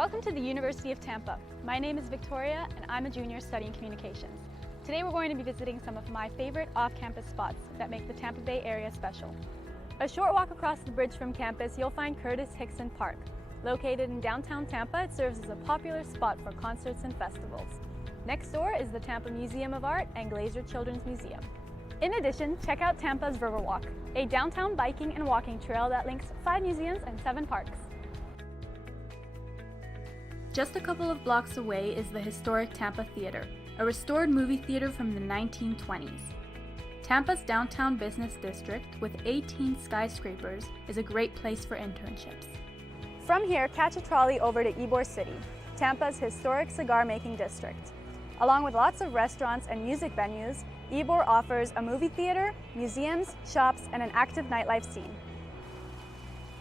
Welcome to the University of Tampa. My name is Victoria and I'm a junior studying communications. Today we're going to be visiting some of my favorite off-campus spots that make the Tampa Bay area special. A short walk across the bridge from campus, you'll find Curtis Hickson Park. Located in downtown Tampa, it serves as a popular spot for concerts and festivals. Next door is the Tampa Museum of Art and Glazer Children's Museum. In addition, check out Tampa's Riverwalk, a downtown biking and walking trail that links 5 museums and 7 parks. Just a couple of blocks away is the historic Tampa Theater, a restored movie theater from the 1920s. Tampa's downtown business district, with 18 skyscrapers, is a great place for internships. From here, catch a trolley over to Ybor City, Tampa's historic cigar-making district. Along with lots of restaurants and music venues, Ybor offers a movie theater, museums, shops, and an active nightlife scene.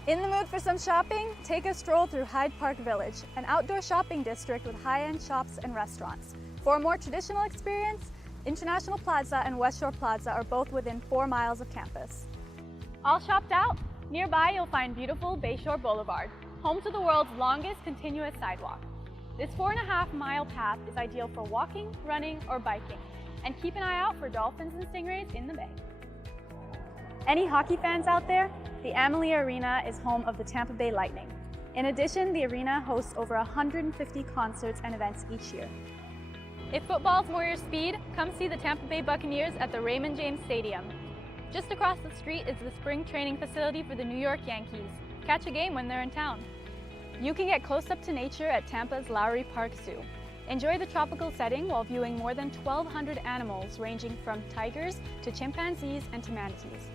In the mood for some shopping? Take a stroll through Hyde Park Village, an outdoor shopping district with high-end shops and restaurants. For a more traditional experience, International Plaza and West Shore Plaza are both within 4 miles of campus. All shopped out? Nearby you'll find beautiful Bayshore Boulevard, home to the world's longest continuous sidewalk. This 4.5-mile path is ideal for walking, running, or biking, and keep an eye out for dolphins and stingrays in the bay. Any hockey fans out there? The Amalie Arena is home of the Tampa Bay Lightning. In addition, the arena hosts over 150 concerts and events each year. If football's more your speed, come see the Tampa Bay Buccaneers at the Raymond James Stadium. Just across the street is the spring training facility for the New York Yankees. Catch a game when they're in town. You can get close up to nature at Tampa's Lowry Park Zoo. Enjoy the tropical setting while viewing more than 1,200 animals ranging from tigers to chimpanzees and to manatees.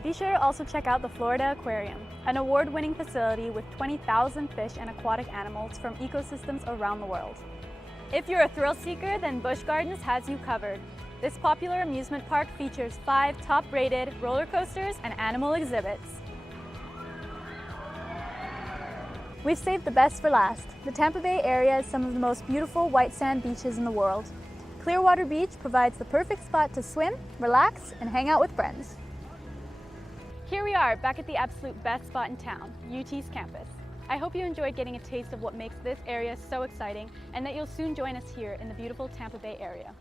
Be sure to also check out the Florida Aquarium, an award-winning facility with 20,000 fish and aquatic animals from ecosystems around the world. If you're a thrill seeker, then Busch Gardens has you covered. This popular amusement park features 5 top-rated roller coasters and animal exhibits. We've saved the best for last. The Tampa Bay area has some of the most beautiful white sand beaches in the world. Clearwater Beach provides the perfect spot to swim, relax, and hang out with friends. Here we are, back at the absolute best spot in town, UT's campus. I hope you enjoyed getting a taste of what makes this area so exciting and that you'll soon join us here in the beautiful Tampa Bay area.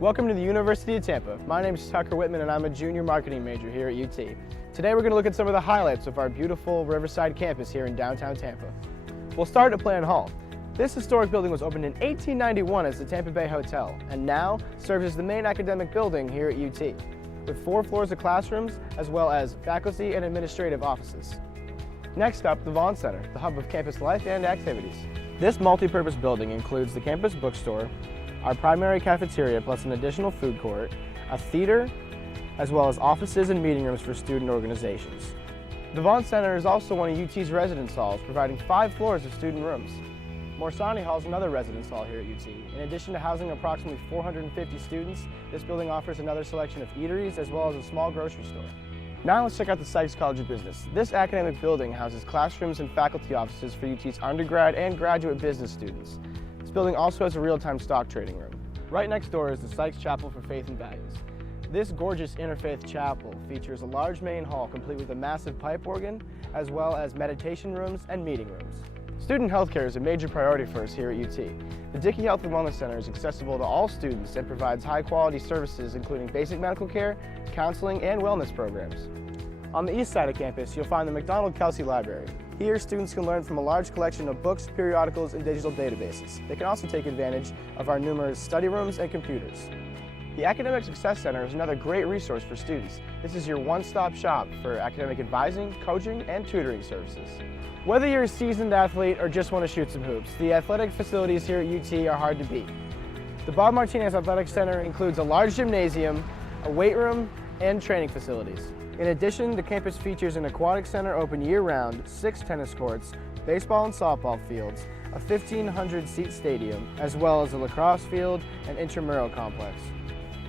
Welcome to the University of Tampa. My name is Tucker Whitman and I'm a junior marketing major here at UT. Today we're going to look at some of the highlights of our beautiful Riverside campus here in downtown Tampa. We'll start at Plan Hall. This historic building was opened in 1891 as the Tampa Bay Hotel and now serves as the main academic building here at UT, with 4 floors of classrooms as well as faculty and administrative offices. Next up, the Vaughn Center, the hub of campus life and activities. This multi-purpose building includes the campus bookstore, our primary cafeteria plus an additional food court, a theater, as well as offices and meeting rooms for student organizations. The Vaughn Center is also one of UT's residence halls, providing 5 floors of student rooms. Morsani Hall is another residence hall here at UT. In addition to housing approximately 450 students, this building offers another selection of eateries as well as a small grocery store. Now let's check out the Sykes College of Business. This academic building houses classrooms and faculty offices for UT's undergrad and graduate business students. This building also has a real-time stock trading room. Right next door is the Sykes Chapel for Faith and Values. This gorgeous interfaith chapel features a large main hall complete with a massive pipe organ, as well as meditation rooms and meeting rooms. Student healthcare is a major priority for us here at UT. The Dickey Health and Wellness Center is accessible to all students and provides high-quality services including basic medical care, counseling, and wellness programs. On the east side of campus, you'll find the McDonald-Kelsey Library. Here, students can learn from a large collection of books, periodicals, and digital databases. They can also take advantage of our numerous study rooms and computers. The Academic Success Center is another great resource for students. This is your one-stop shop for academic advising, coaching, and tutoring services. Whether you're a seasoned athlete or just want to shoot some hoops, the athletic facilities here at UT are hard to beat. The Bob Martinez Athletic Center includes a large gymnasium, a weight room, and training facilities. In addition, the campus features an aquatic center open year-round, 6 tennis courts, baseball and softball fields, a 1,500-seat stadium, as well as a lacrosse field and intramural complex.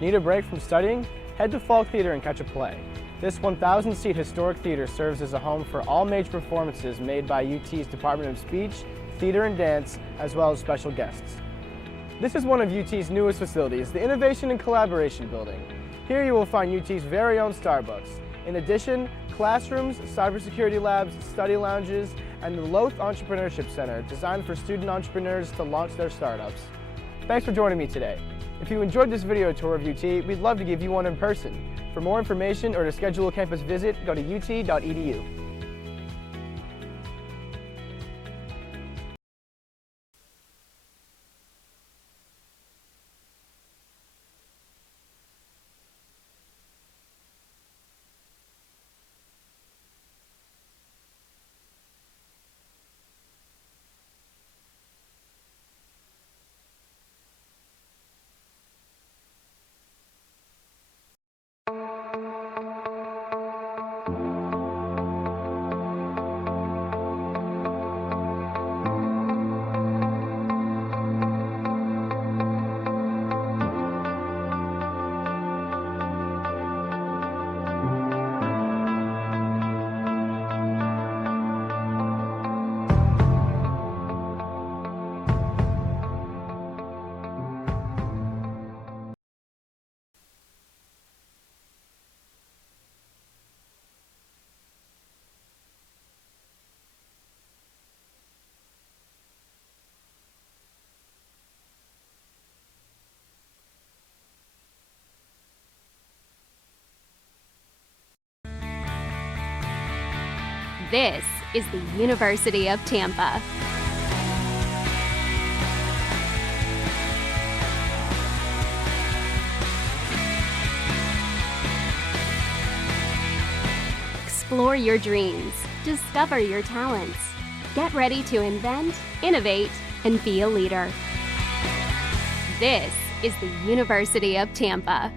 Need a break from studying? Head to Falk Theater and catch a play. This 1,000-seat historic theater serves as a home for all major performances made by UT's Department of Speech, Theater and Dance, as well as special guests. This is one of UT's newest facilities, the Innovation and Collaboration Building. Here you will find UT's very own Starbucks. In addition, classrooms, cybersecurity labs, study lounges, and the Loth Entrepreneurship Center designed for student entrepreneurs to launch their startups. Thanks for joining me today. If you enjoyed this video tour of UT, we'd love to give you one in person. For more information or to schedule a campus visit, go to ut.edu. This is the University of Tampa. Explore your dreams, discover your talents. Get ready to invent, innovate, and be a leader. This is the University of Tampa.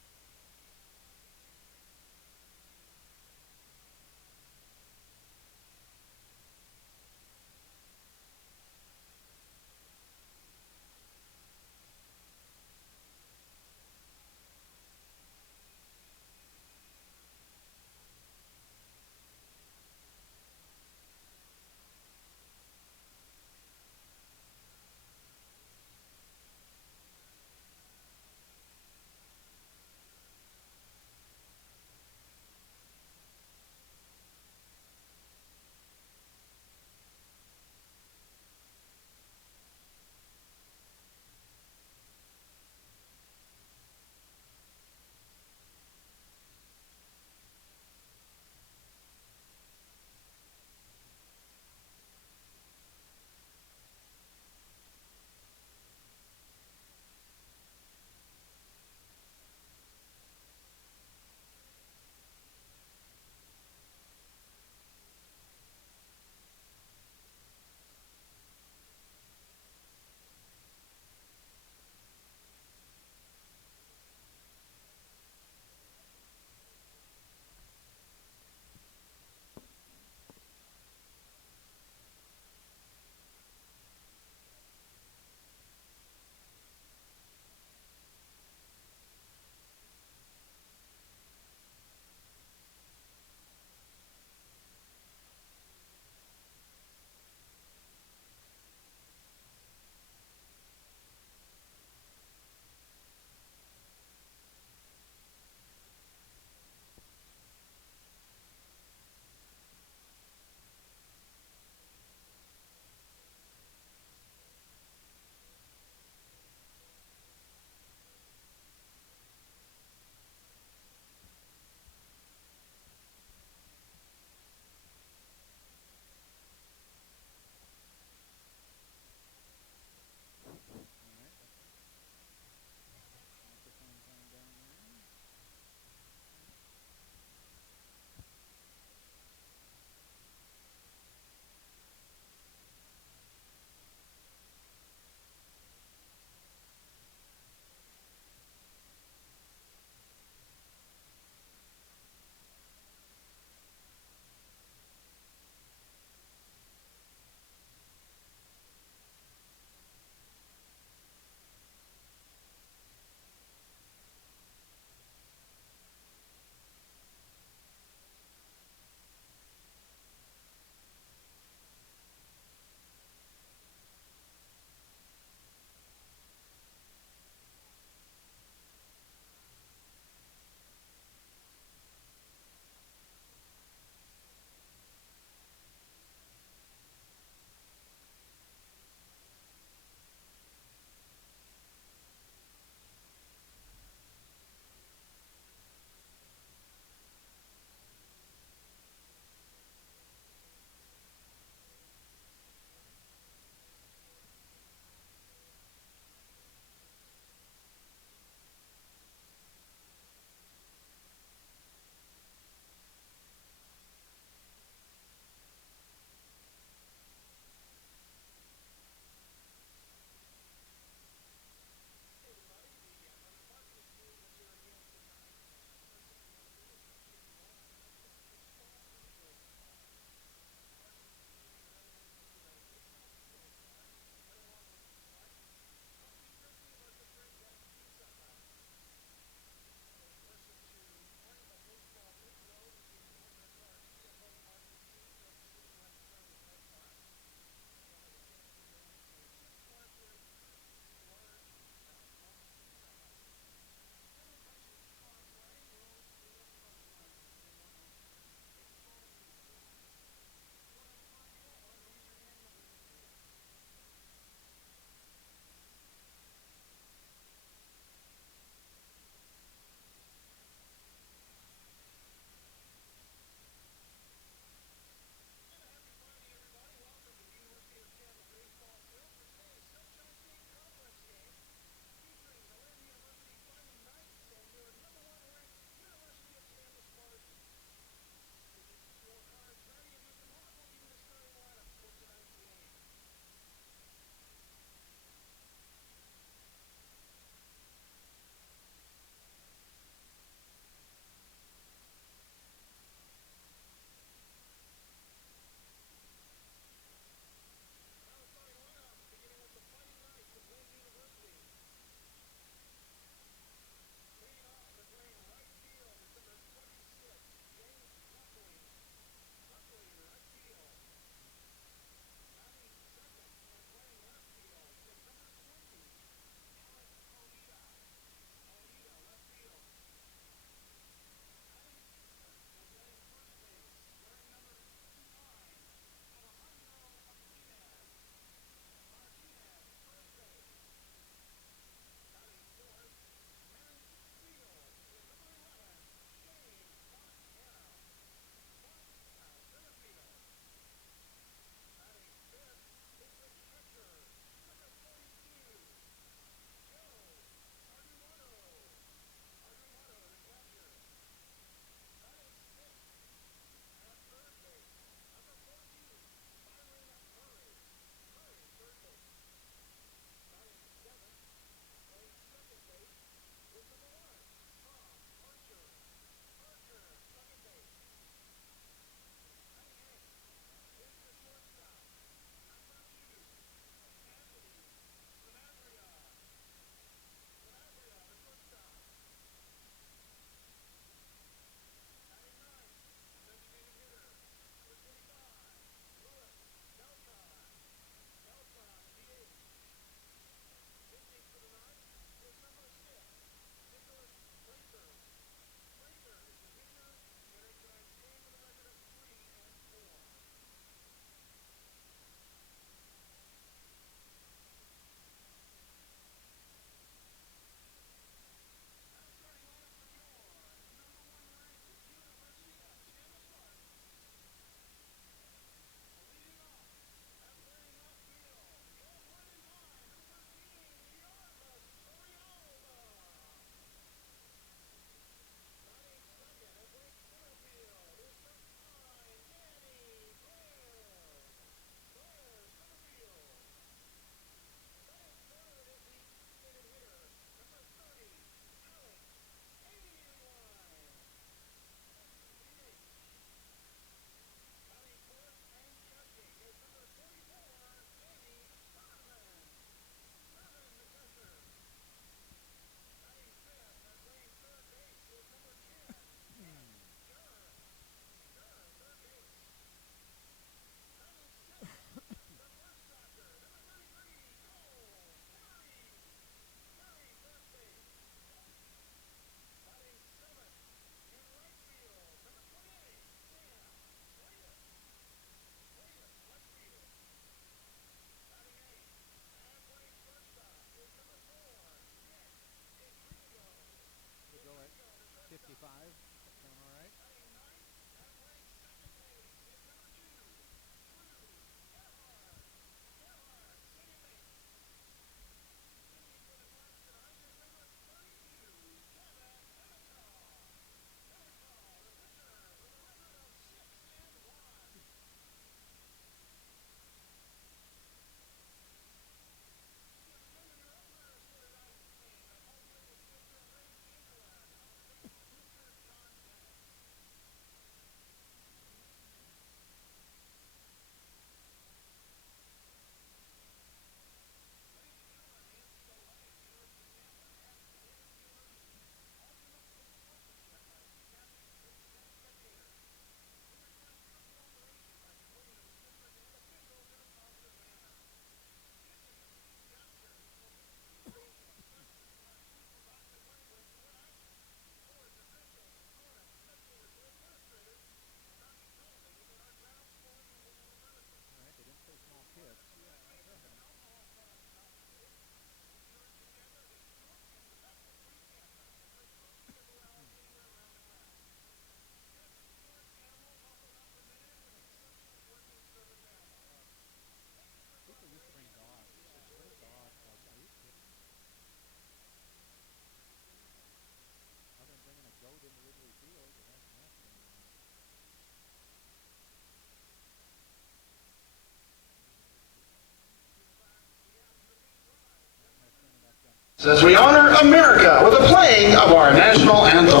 As we honor America with the playing of our national anthem.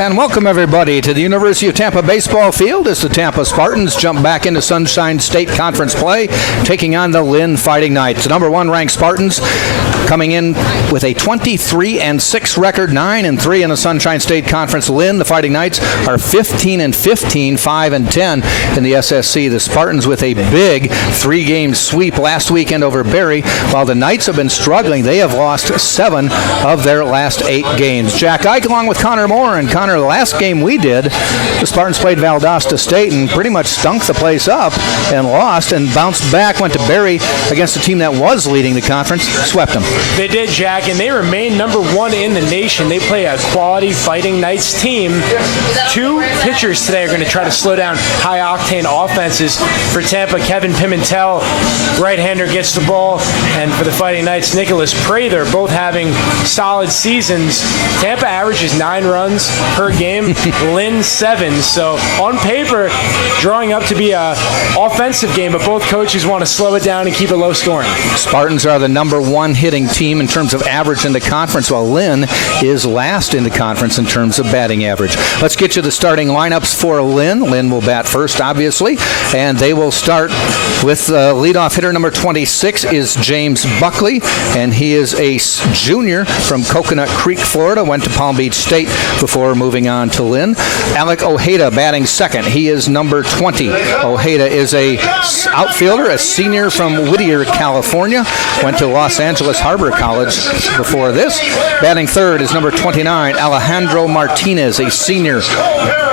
And welcome everybody to the University of Tampa baseball field as the Tampa Spartans jump back into Sunshine State Conference play, taking on the Lynn Fighting Knights. The number one ranked Spartans coming in with a 23-6 record, 9-3 in the Sunshine State Conference. Lynn, the Fighting Knights, are 15-15, 5-10 in the SSC. The Spartans with a big three-game sweep last weekend over Barry, while the Knights have been struggling. They have lost 7 of their last 8 games. Jack Ike along with Connor Moore. And Connor, the last game we did, the Spartans played Valdosta State and pretty much stunk the place up and lost and bounced back, went to Barry against a team that was leading the conference, swept them. They did, Jack, and they remain number 1 in the nation. They play a quality Fighting Knights team. 2 pitchers today are going to try to slow down high-octane offenses for Tampa. Kevin Pimentel, right-hander, gets the ball, and for the Fighting Knights, Nicholas Prather, both having solid seasons. Tampa averages 9 runs per game, Lynn 7. So on paper, drawing up to be a offensive game, but both coaches want to slow it down and keep it low scoring. Spartans are the number 1 hitting team in terms of average in the conference, while Lynn is last in the conference in terms of batting average. Let's get you the starting lineups for Lynn. Lynn will bat first, obviously, and they will start with leadoff hitter number 26 is James Buckley, and he is a junior from Coconut Creek, Florida, went to Palm Beach State before moving on to Lynn. Alec Ojeda batting second. He is number 20. Ojeda is a outfielder, a senior from Whittier, California, went to Los Angeles Harbor College before this. Batting third is number 29, Alejandro Martinez, a senior,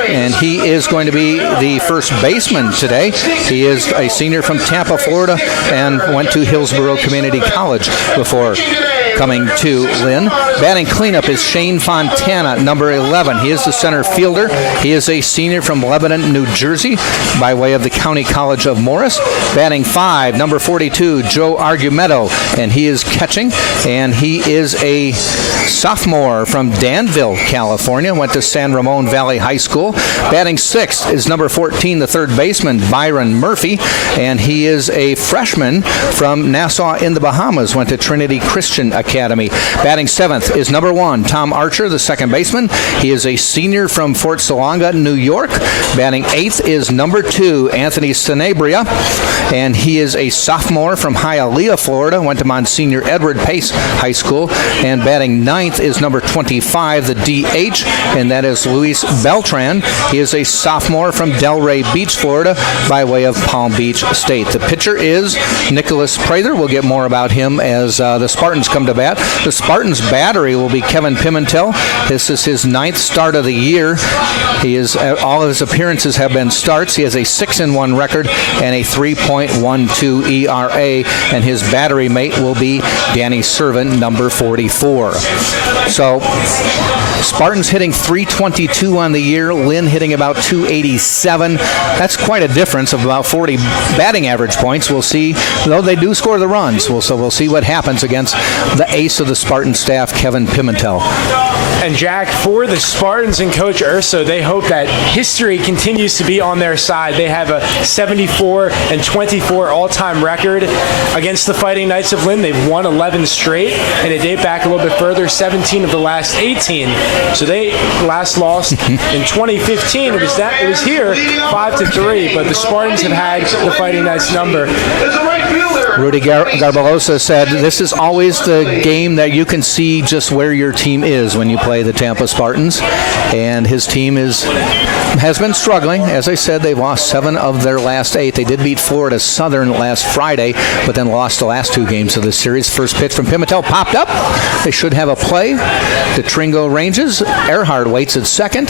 and he is going to be the first baseman today. He is a senior from Tampa, Florida, and went to Hillsborough Community College before coming to Lynn. Batting cleanup is Shane Fontana, number 11. He is the center fielder. He is a senior from Lebanon, New Jersey, by way of the County College of Morris. Batting 5, number 42, Joe Argumedo, and he is catching, and he is a sophomore from Danville, California, went to San Ramon Valley High School. Batting 6 is number 14, the third baseman, Byron Murphy, and he is a freshman from Nassau in the Bahamas, went to Trinity Christian Academy. Batting 7th is number 1, Tom Archer, the second baseman. He is a senior from Fort Salonga, New York. Batting 8th is number 2, Anthony Sanabria, and he is a sophomore from Hialeah, Florida, went to Monsignor Edward Pace High School. And batting 9th is number 25, the DH, and that is Luis Beltran. He is a sophomore from Delray Beach, Florida, by way of Palm Beach State. The pitcher is Nicholas Prather. We'll get more about him as the Spartans come to bat. The Spartans' battery will be Kevin Pimentel. This is his 9th start of the year. He is all of his appearances have been starts. He has a 6-1 record and a 3.12 ERA, and his battery mate will be Danny Servin, number 44. So Spartans hitting 322 on the year, Lynn hitting about 287. That's quite a difference of about 40 batting average points. We'll see, though they do score the runs. So we'll see what happens against the ace of the Spartan staff, Kevin Pimentel. And Jack, for the Spartans and Coach Urso, they hope that history continues to be on their side. They have a 74-24 all-time record against the Fighting Knights of Lynn. They've won 11 straight, and they date back a little bit further, 17 of the last 18. So they last lost in 2015. It was here 5-3, but the Spartans have had the Fighting Knights number. Rudy Garbalosa said, this is always the game that you can see just where your team is when you play the Tampa Spartans, and his team has been struggling. As I said, they've lost 7 of their last 8. They did beat Florida Southern last Friday, but then lost the last 2 games of the series. First pitch from Pimentel popped up. They should have a play. DeTringo ranges. Earhart waits at second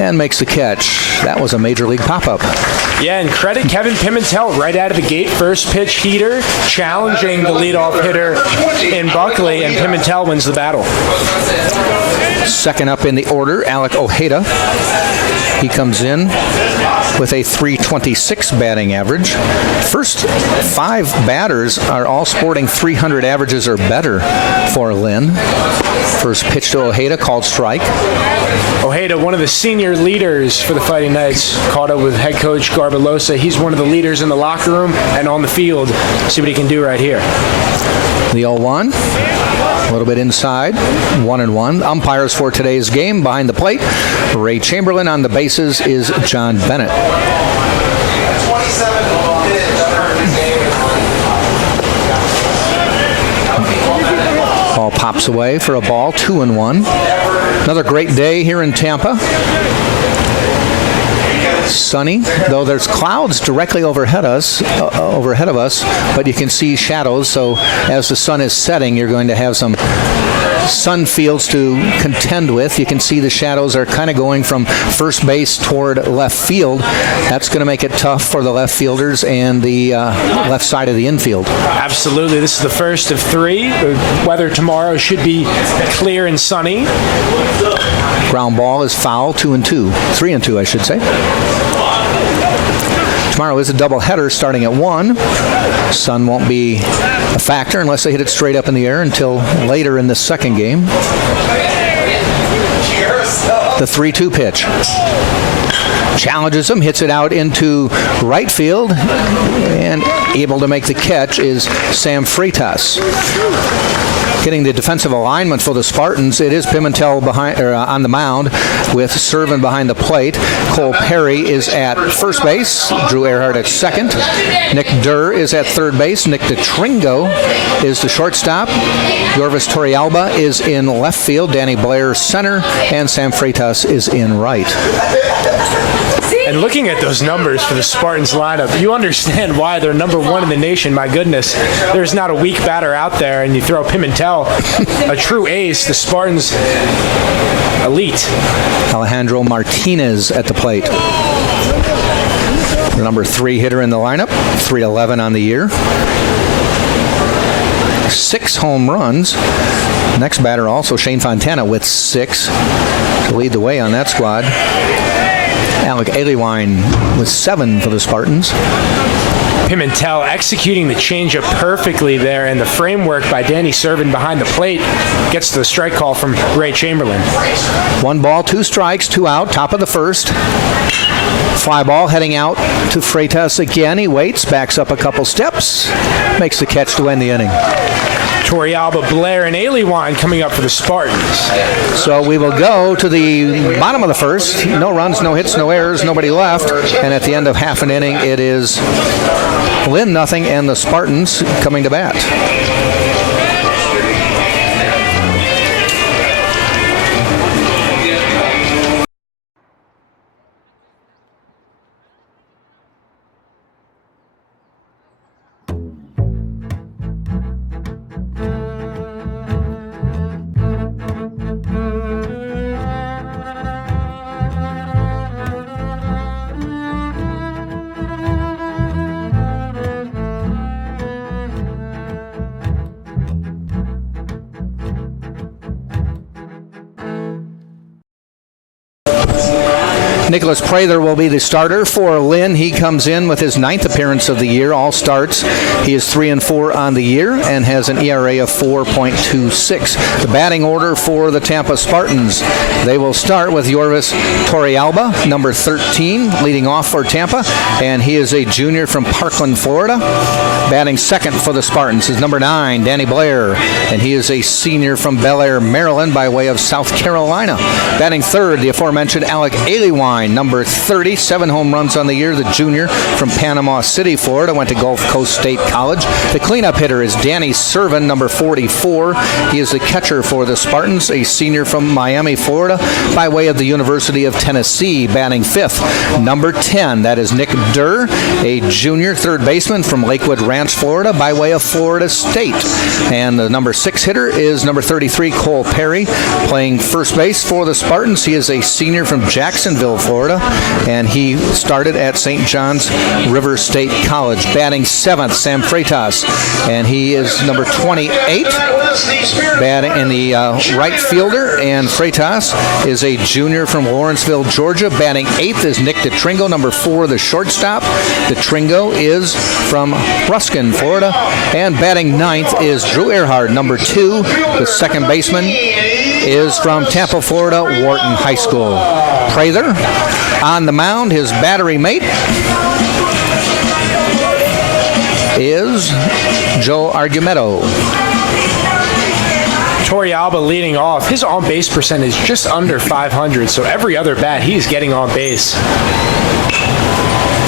and makes the catch. That was a major league pop-up. Yeah, and credit Kevin Pimentel right out of the gate. First pitch heater, challenging the leadoff hitter in Buckley, and Pimentel wins the battle. Second up in the order, Alec Ojeda. He comes in with a .326 batting average. First 5 batters are all sporting 300 averages or better for Lynn. First pitch to Ojeda, called strike. Ojeda, one of the senior leaders for the Fighting Knights, caught up with head coach Garbalosa. He's one of the leaders in the locker room and on the field. See what he can do right here. The 0-1. A little bit inside, 1-1. Umpires for today's game behind the plate. Ray Chamberlain. On the bases is John Bennett. Ball pops away for a ball, 2-1. Another great day here in Tampa. Sunny, though there's clouds directly overhead of us, but you can see shadows. So as the sun is setting, you're going to have some sun fields to contend with. You can see the shadows are kind of going from first base toward left field. That's going to make it tough for the left fielders and the left side of the infield. Absolutely. This is the first of 3. The weather tomorrow should be clear and sunny. Ground ball is foul, 2-2. 3-2, I should say. Tomorrow is a doubleheader starting at 1. Sun won't be a factor unless they hit it straight up in the air until later in the second game. The 3-2 pitch. Challenges him, hits it out into right field, and able to make the catch is Sam Freitas. Getting the defensive alignment for the Spartans, it is Pimentel on the mound with Servin behind the plate. Cole Perry is at first base. Drew Earhart at second. Nick Durr is at third base. Nick DeTringo is the shortstop. Yorvis Torrealba is in left field. Danny Blair center. And Sam Freitas is in right. And looking at those numbers for the Spartans lineup, you understand why they're number 1 in the nation. My goodness, there's not a weak batter out there, and you throw Pimentel, a true ace, the Spartans elite. Alejandro Martinez at the plate. The number 3 hitter in the lineup, 311 on the year. 6 home runs. Next batter also Shane Fontana with 6 to lead the way on that squad. Alec Aliwine with 7 for the Spartans. Pimentel executing the changeup perfectly there, and the framework by Danny Servin behind the plate gets the strike call from Ray Chamberlain. 1 ball, 2 strikes, 2 out, top of the first. Fly ball heading out to Freitas again. He waits, backs up a couple steps, makes the catch to end the inning. Torrealba, Blair, and Aliwine coming up for the Spartans. So we will go to the bottom of the first. No runs, no hits, no errors, nobody left. And at the end of half an inning, it is Lynn 0 and the Spartans coming to bat. Nicholas Prather will be the starter for Lynn. He comes in with his 9th appearance of the year, all starts. He is 3-4 on the year and has an ERA of 4.26. The batting order for the Tampa Spartans. They will start with Yorvis Torrealba, number 13, leading off for Tampa, and he is a junior from Parkland, Florida. Batting second for the Spartans is number 9, Danny Blair, and he is a senior from Bel Air, Maryland, by way of South Carolina. Batting third, the aforementioned Alec Aliwine, number 30, 7 home runs on the year, the junior from Panama City, Florida, went to Gulf Coast State College. The cleanup hitter is Danny Servin, number 44. He is the catcher for the Spartans, a senior from Miami, Florida, by way of the University of Tennessee. Batting fifth, number 10, that is Nick Durr, a junior third baseman from Lakewood Ranch, Florida, by way of Florida State. And the number 6 hitter is number 33, Cole Perry, playing first base for the Spartans. He is a senior from Jacksonville, Florida, and he started at St. John's River State College. Batting seventh, Sam Freitas, and he is number 28, batting in the right fielder, and Freitas is a junior from Lawrenceville, Georgia. Batting eighth is Nick DeTringo, number 4, the shortstop. DeTringo is from Ruskin, Florida, and batting ninth is Drew Earhart, number 2, the second baseman is from Tampa, Florida, Wharton High School. Prather on the mound, his battery mate is Joe Argumedo. Torrealba leading off. His on-base percentage just under 500, so every other bat he's getting on base.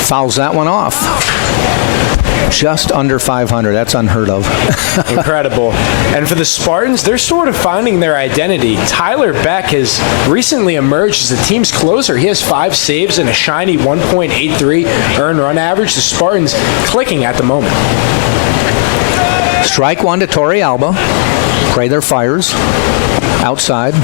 Fouls that one off. Just under 500. That's unheard of. Incredible. And for the Spartans, they're sort of finding their identity. Tyler Beck has recently emerged as the team's closer. He has 5 saves and a shiny 1.83 earned run average. The Spartans clicking at the moment. Strike one to Torrealba. Prather fires. Outside.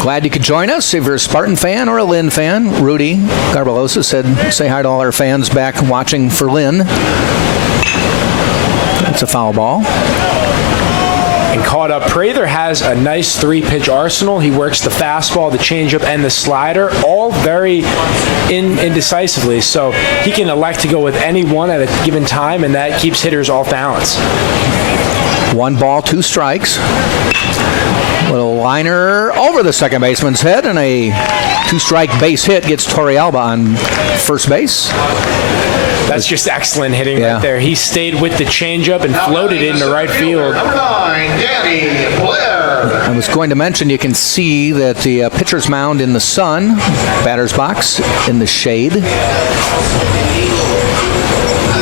Glad you could join us. If you're a Spartan fan or a Lynn fan, Rudy Garbalosa said, say hi to all our fans back watching for Lynn. It's a foul ball. And caught up. Prather has a nice 3-pitch arsenal. He works the fastball, the changeup, and the slider, all very indecisively. So he can elect to go with any one at a given time, and that keeps hitters off balance. 1 ball, 2 strikes. Little liner over the second baseman's head, and a 2-strike base hit gets Torrealba on first base. That's just excellent hitting right there. He stayed with the changeup and floated it into right field. Number 9, Danny Blair. I was going to mention you can see that the pitcher's mound in the sun, batter's box in the shade,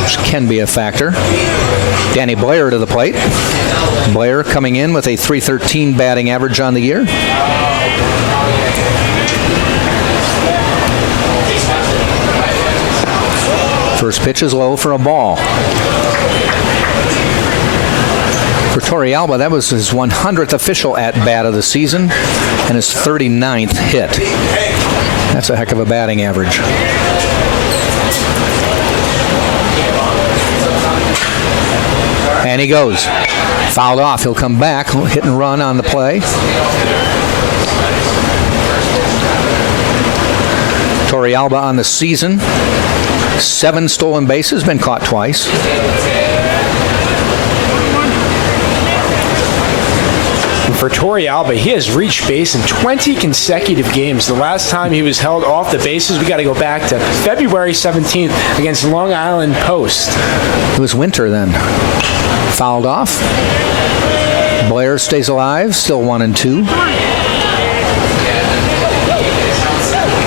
which can be a factor. Danny Blair to the plate. Blair coming in with a .313 batting average on the year. First pitch is low for a ball. For Torrealba, that was his 100th official at-bat of the season and his 39th hit. That's a heck of a batting average. And he goes. Fouled off. He'll come back. Hit and run on the play. Torrealba on the season. 7 stolen bases, been caught twice. For Torrealba, he has reached base in 20 consecutive games. The last time he was held off the bases, we got to go back to February 17th against Long Island Post. It was winter then. Fouled off. Blair stays alive, still 1-2.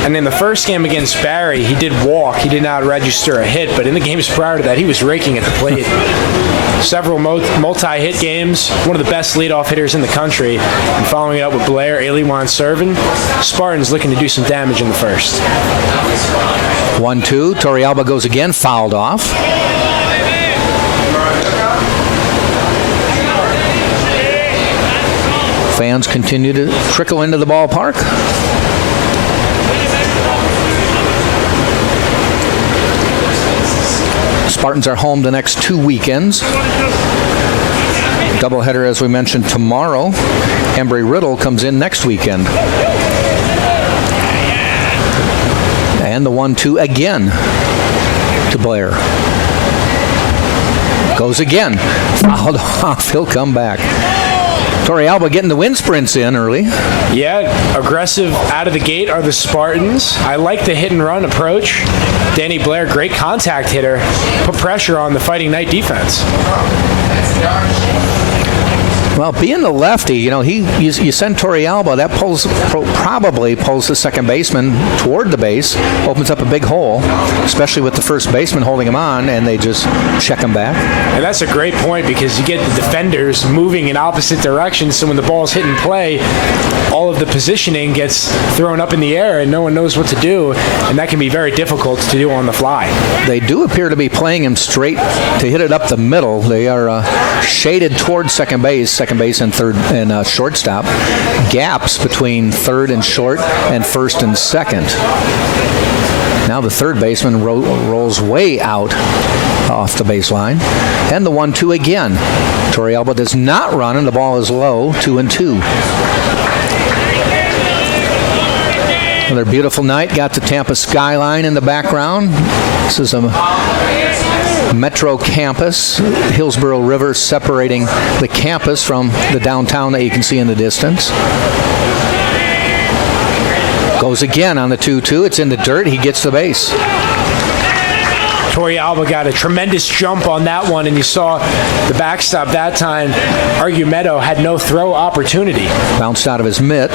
And in the first game against Barry, he did walk. He did not register a hit, but in the games prior to that, he was raking at the plate. Several multi-hit games, one of the best leadoff hitters in the country. And following it up with Blair, Aliwan, Servin, Spartans looking to do some damage in the first. 1-2. Torrealba goes again, fouled off. Fans continue to trickle into the ballpark. Spartans are home the next 2 weekends. Doubleheader, as we mentioned, tomorrow. Embry-Riddle comes in next weekend. And the 1-2 again to Blair. Goes again. Fouled off. He'll come back. Torrealba getting the wind sprints in early. Yeah, aggressive out of the gate are the Spartans. I like the hit and run approach. Danny Blair, great contact hitter. Put pressure on the Fighting Knight defense. Well, being the lefty, you send Torrealba, that probably pulls the second baseman toward the base, opens up a big hole, especially with the first baseman holding him on, and they just check him back. And that's a great point because you get the defenders moving in opposite directions, so when the ball's hit and play, all of the positioning gets thrown up in the air and no one knows what to do, and that can be very difficult to do on the fly. They do appear to be playing him straight to hit it up the middle. They are shaded towards second base and third and shortstop. Gaps between third and short and first and second. Now the third baseman rolls way out off the baseline. And the 1-2 again. Torrealba does not run, and the ball is low, 2-2. Another beautiful night. Got the Tampa skyline in the background. This is a Metro campus. Hillsborough River separating the campus from the downtown that you can see in the distance. Goes again on the 2-2. It's in the dirt. He gets the base. Torrealba got a tremendous jump on that one, and you saw the backstop that time. Argumedo had no throw opportunity. Bounced out of his mitt.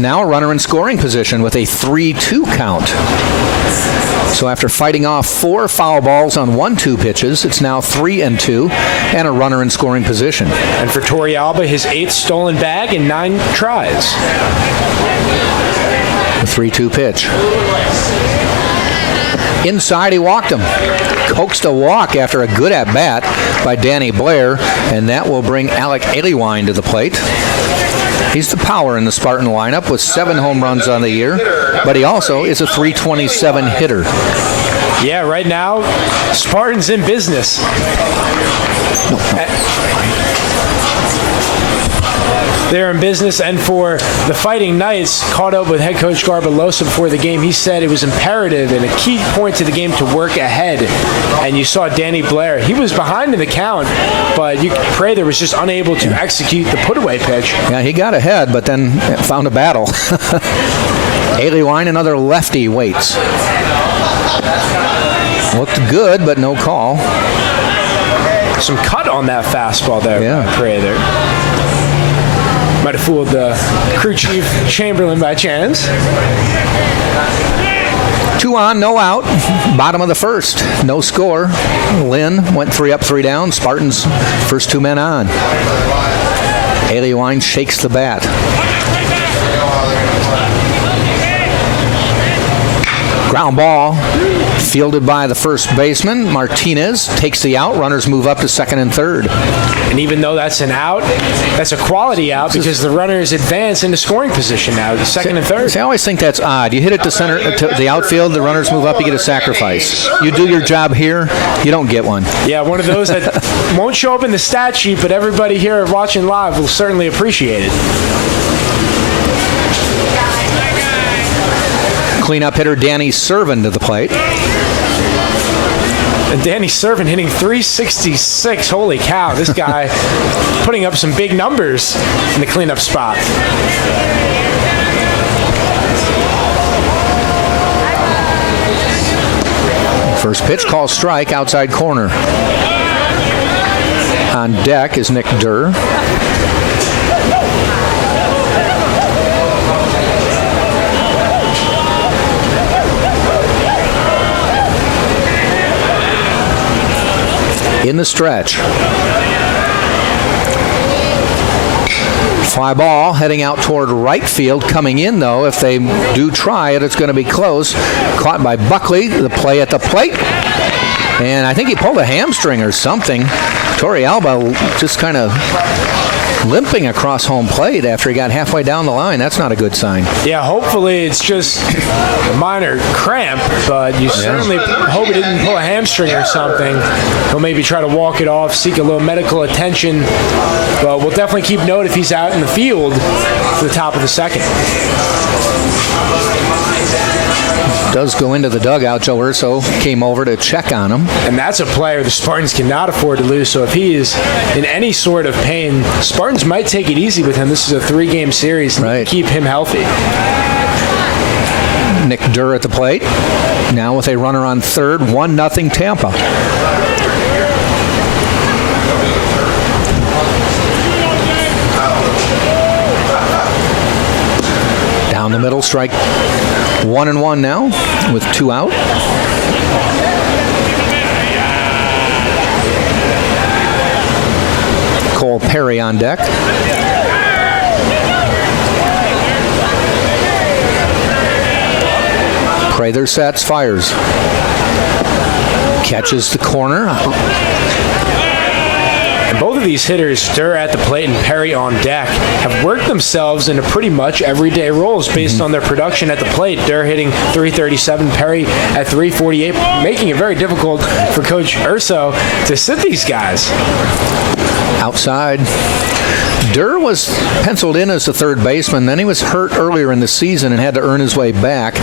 Now a runner in scoring position with a 3-2 count. So after fighting off 4 foul balls on 1-2 pitches, it's now 3-2 and a runner in scoring position. And for Torrealba, his 8th stolen bag in 9 tries. The 3-2 pitch. Inside, he walked him. Coaxed a walk after a good at-bat by Danny Blair, and that will bring Alec Aliwine to the plate. He's the power in the Spartan lineup with 7 home runs on the year, but he also is a .327 hitter. Yeah, right now, Spartans in business. They're in business, and for the Fighting Knights, caught up with head coach Garbalosa before the game, he said it was imperative and a key point to the game to work ahead. And you saw Danny Blair. He was behind in the count, but Prather was just unable to execute the put-away pitch. Yeah, he got ahead, but then found a battle. Aliwine, another lefty, waits. Looked good, but no call. Some cut on that fastball there by Prather. Might have fooled the crew chief Chamberlain by chance. 2 on, no out. Bottom of the first. No score. Lynn went 3 up, 3 down. Spartans first 2 men on. Aliwine shakes the bat. Ground ball. Fielded by the first baseman. Martinez takes the out. Runners move up to second and third. And even though that's an out, that's a quality out because the runners advance into scoring position now, second and third. See, I always think that's odd. You hit it to center, to the outfield, the runners move up, you get a sacrifice. You do your job here, you don't get one. Yeah, one of those that won't show up in the stat sheet, but everybody here watching live will certainly appreciate it. Cleanup hitter Danny Servin to the plate. And Danny Servin hitting .366. Holy cow, this guy putting up some big numbers in the cleanup spot. First pitch, call strike, outside corner. On deck is Nick Durr. In the stretch. Fly ball heading out toward right field. Coming in, though, if they do try it, it's going to be close. Caught by Buckley. The play at the plate. And I think he pulled a hamstring or something. Torrealba just kind of limping across home plate after he got halfway down the line. That's not a good sign. Yeah, hopefully it's just a minor cramp, but you certainly hope he didn't pull a hamstring or something. He'll maybe try to walk it off, seek a little medical attention, but we'll definitely keep note if he's out in the field for the top of the second. Does go into the dugout. Joe Urso came over to check on him. And that's a player the Spartans cannot afford to lose, so if he is in any sort of pain, Spartans might take it easy with him. This is a 3-game series, and keep him healthy. Nick Durr at the plate. Now with a runner on third, 1-0 Tampa. Down the middle, strike 1-1 now with 2 out. Cole Perry on deck. Prather sets, fires. Catches the corner. And both of these hitters, Durr at the plate and Perry on deck, have worked themselves into pretty much everyday roles based on their production at the plate. Durr hitting .337, Perry at .348, making it very difficult for Coach Urso to sit these guys. Outside. Durr was penciled in as the third baseman. Then he was hurt earlier in the season and had to earn his way back.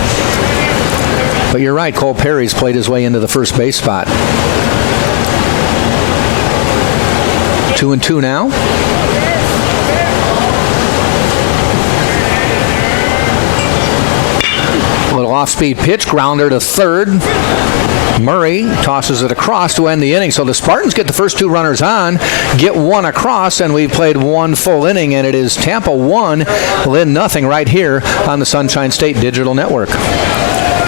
But you're right, Cole Perry's played his way into the first base spot. 2-2 now. A little off-speed pitch, grounder to third. Murray tosses it across to end the inning. So the Spartans get the first 2 runners on, get 1 across, and we've played 1 full inning, and it is Tampa 1, Lynn nothing right here on the Sunshine State Digital Network.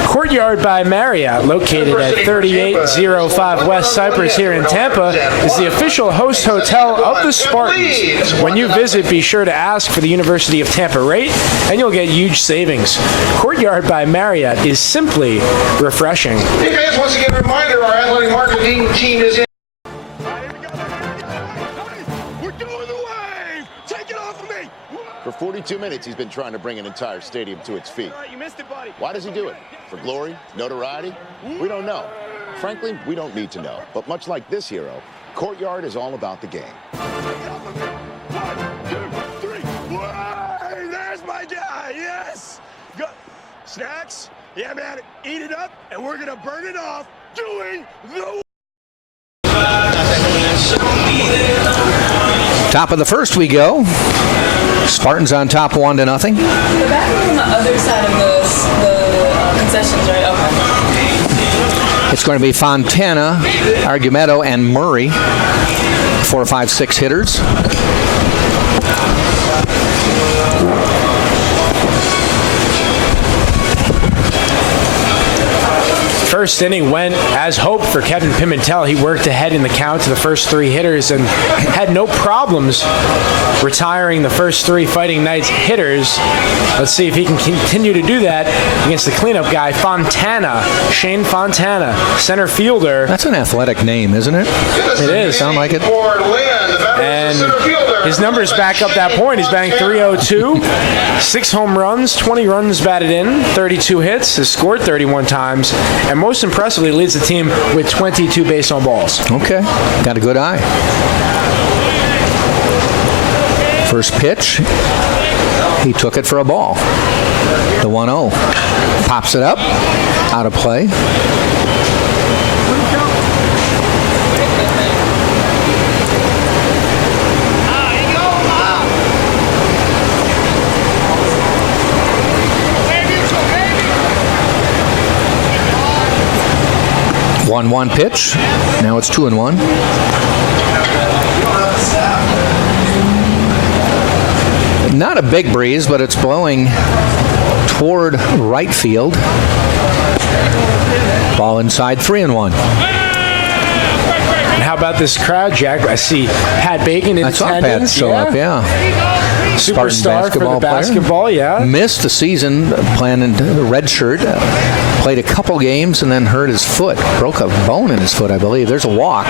Courtyard by Marriott, located at 3805 West Cypress here in Tampa, is the official host hotel of the Spartans. When you visit, be sure to ask for the University of Tampa rate, and you'll get huge savings. Courtyard by Marriott is simply refreshing. Hey guys, once again, a reminder, our athletic marketing team is in. For 42 minutes, he's been trying to bring an entire stadium to its feet. You missed it, buddy. Why does he do it? For glory? Notoriety? We don't know. Frankly, we don't need to know. But much like this hero, Courtyard is all about the game. 1, 2, 3. Whoa, there's my guy. Yes. Go. Snacks? Yeah, man. Eat it up, and we're going to burn it off doing the... Top of the first we go. Spartans on top 1-0. The back is on the other side of the concessions, right? Okay. It's going to be Fontana, Argumedo, and Murray. 4, 5, 6 hitters. First inning went as hoped for Kevin Pimentel. He worked ahead in the count to the first 3 hitters and had no problems retiring the first 3 Fighting Knights hitters. Let's see if he can continue to do that against the cleanup guy, Fontana, Shane Fontana, center fielder. That's an athletic name, isn't it? It is. Sound like it? And his numbers back up that point. He's batting .302, 6 home runs, 20 runs batted in, 32 hits, has scored 31 times, and most impressively leads the team with 22 base on balls. Okay, got a good eye. First pitch, he took it for a ball. The 1-0. Pops it up, out of play. One pitch. Now it's 2-1. Not a big breeze, but it's blowing toward right field. Ball inside, 3-1. And how about this crowd, Jack? I see Pat Bacon in I saw Pat attendance. show up, yeah. Superstar for the basketball, yeah. Missed the season playing the red shirt. Played a couple games and then hurt his foot. Broke a bone in his foot, I believe. There's a walk.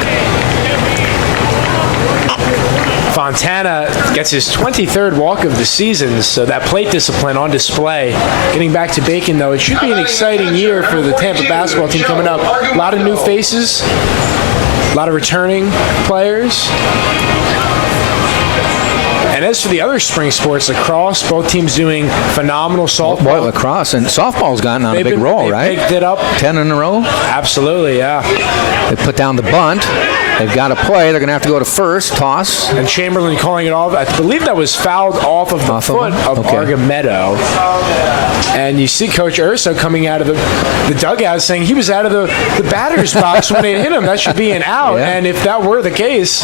Fontana gets his 23rd walk of the season, so that plate discipline on display. Getting back to Bacon, though, it should be an exciting year for the Tampa basketball team coming up. A lot of new faces, a lot of returning players. And as for the other spring sports, lacrosse, both teams doing phenomenal softball. Boy, lacrosse and softball's gotten on a big roll, right? They picked it up. 10 in a row? Absolutely, yeah. They put down the bunt. They've got to play. They're going to have to go to first, toss. And Chamberlain calling it off. I believe that was fouled off of the foot of Argamedo. And you see Coach Urso coming out of the dugout saying he was out of the batter's box when they hit him. That should be an out. Yeah. And if that were the case,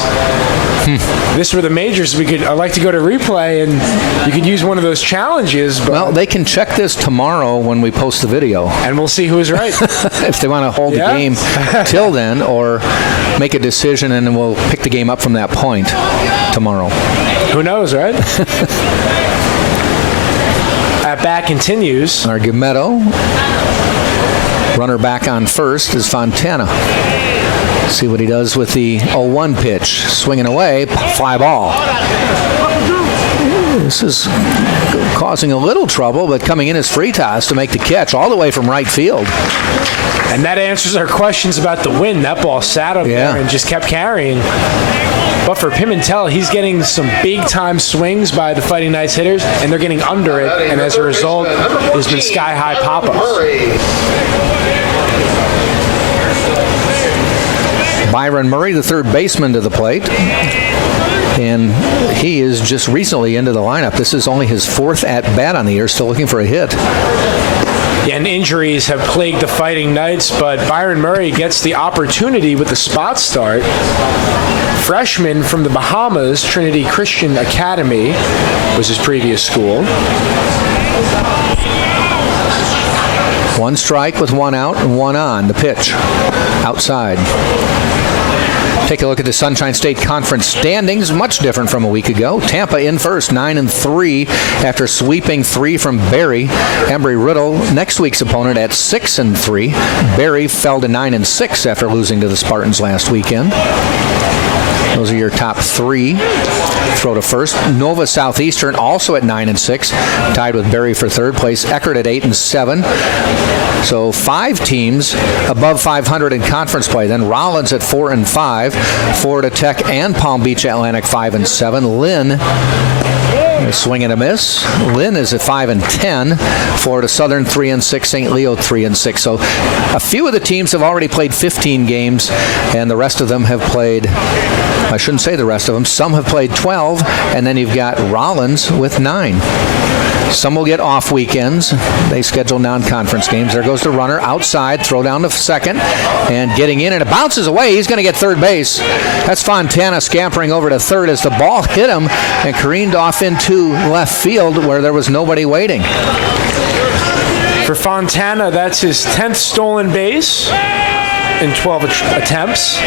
this were the majors. I'd like to go to replay, and you could use one of those challenges. But well, they can check this tomorrow when we post the video. And we'll see who is right. If they want to hold the game till then or make a decision, and then we'll pick the game up from that point tomorrow. Who knows, right? At bat continues. Argamedo. Runner back on first is Fontana. See what he does with the 0-1 pitch. Swinging away, fly ball. This is causing a little trouble, but coming in as Freitas to make the catch all the way from right field. And that answers our questions about the wind. That ball sat up there and just kept carrying. But for Pimentel, he's getting some big-time swings by the Fighting Knights hitters, and they're getting under it. And as a result, there's been sky-high pop-ups. Byron Murray, the third baseman, to the plate. And he is just recently into the lineup. This is only his fourth at-bat on the year, still looking for a hit. Yeah, and injuries have plagued the Fighting Knights, but Byron Murray gets the opportunity with the spot start. Freshman from the Bahamas, Trinity Christian Academy was his previous school. One strike with one out and one on. The pitch outside. Take a look at the Sunshine State Conference standings. Much different from a week ago. Tampa in first, 9-3 after sweeping 3 from Barry. Embry-Riddle, next week's opponent, at 6-3. Barry fell to 9-6 after losing to the Spartans last weekend. Those are your top 3. Throw to first. Nova Southeastern also at 9-6, tied with Barry for third place. Eckerd at 8-7. So 5 teams above 500 in conference play. Then Rollins at 4-5. Florida Tech and Palm Beach Atlantic 5-7. Lynn, a swing and a miss. Lynn is at 5-10. Florida Southern 3-6. St. Leo 3-6. So a few of the teams have already played 15 games, and the rest of them have played. I shouldn't say the rest of them. Some have played 12, and then you've got Rollins with 9. Some will get off weekends. They schedule non-conference games. There goes the runner outside, throw down to second, and getting in, and it bounces away. He's going to get third base. That's Fontana scampering over to third as the ball hit him and careened off into left field where there was nobody waiting. For Fontana, that's his 10th stolen base in 12 attempts.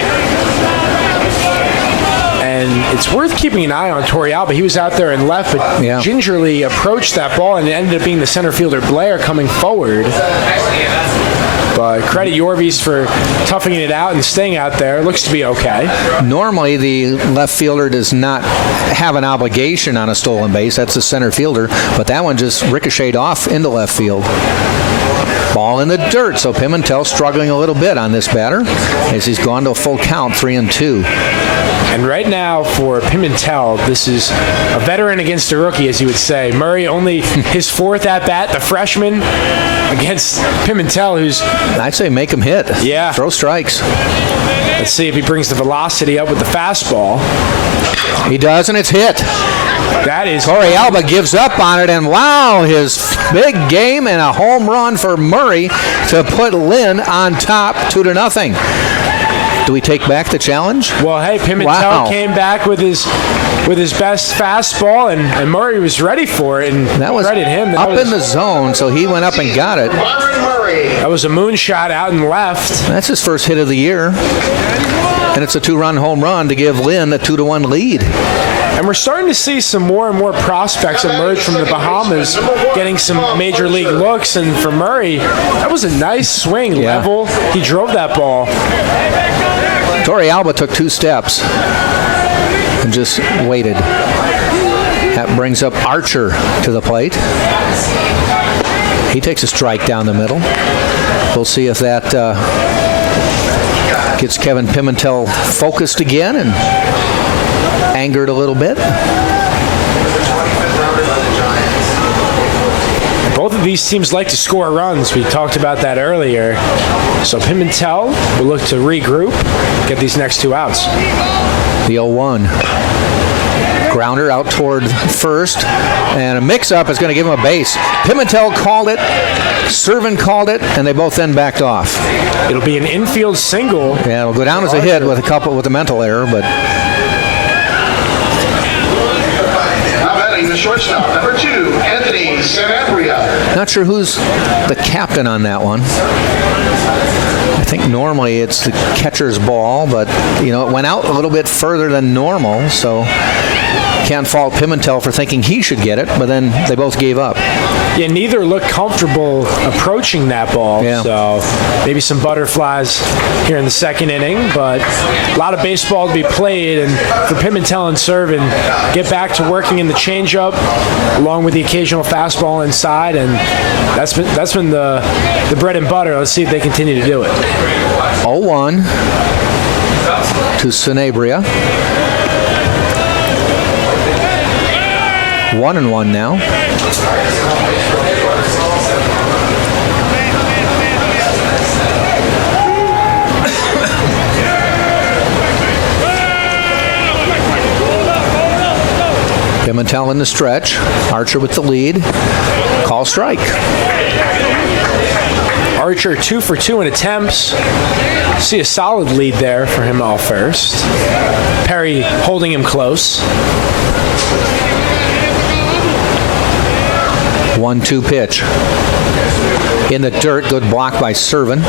And it's worth keeping an eye on Torrealba. He was out there and left, but gingerly approached that ball, and it ended up being the center fielder Blair coming forward. But credit Yorvies for toughing it out and staying out there. Looks to be okay. Normally, the left fielder does not have an obligation on a stolen base. That's the center fielder. But that one just ricocheted off into left field. Ball in the dirt, so Pimentel struggling a little bit on this batter as he's gone to a full count, 3-2. And right now for Pimentel, this is a veteran against a rookie, as you would say. Murray only his 4th at-bat, the freshman, against Pimentel, who's... I'd say make him hit. Yeah. Throw strikes. Let's see if he brings the velocity up with the fastball. He does, and it's hit. That is... Torrealba gives up on it, and wow, his big game and a home run for Murray to put Lynn on top 2-0. Do we take back the challenge? Well, hey, Pimentel came back with his best fastball, and Murray was ready for it, and that was credit him. That up in the zone, so he went up and got it. That was a moonshot out and left. That's his first hit of the year, and it's a 2-run home run to give Lynn a 2-1 lead. And we're starting to see some more and more prospects emerge from the Bahamas, getting some major league looks. And for Murray, that was a nice swing, level. He drove that ball. Torrealba took 2 steps. and just waited. That brings up Archer to the plate. He takes a strike down the middle. We'll see if that gets Kevin Pimentel focused again and angered a little bit. Both of these teams like to score runs. We talked about that earlier. So Pimentel will look to regroup, get these next 2 outs. The 0-1. Grounder out toward first, and a mix-up is going to give him a base. Pimentel called it, Servin called it, and they both then backed off. It'll be an infield single. Yeah, it'll go down as a hit with a mental error, but. Now batting the shortstop, number 2, Anthony Sanabria. Not sure who's the captain on that one. I think normally it's the catcher's ball, but it went out a little bit further than normal, so can't fault Pimentel for thinking he should get it, but then they both gave up. Yeah, neither look comfortable approaching that ball, so maybe some butterflies here in the second inning, but a lot of baseball to be played, and for Pimentel and Servin, get back to working in the changeup along with the occasional fastball inside, and that's been the bread and butter. Let's see if they continue to do it. 0-1 to Sanabria. 1-1 now. Pimentel in the stretch. Archer with the lead. Call strike. Archer 2 for 2 in attempts. See a solid lead there for him off first. Perry holding him close. 1-2 pitch. In the dirt, good block by Servin.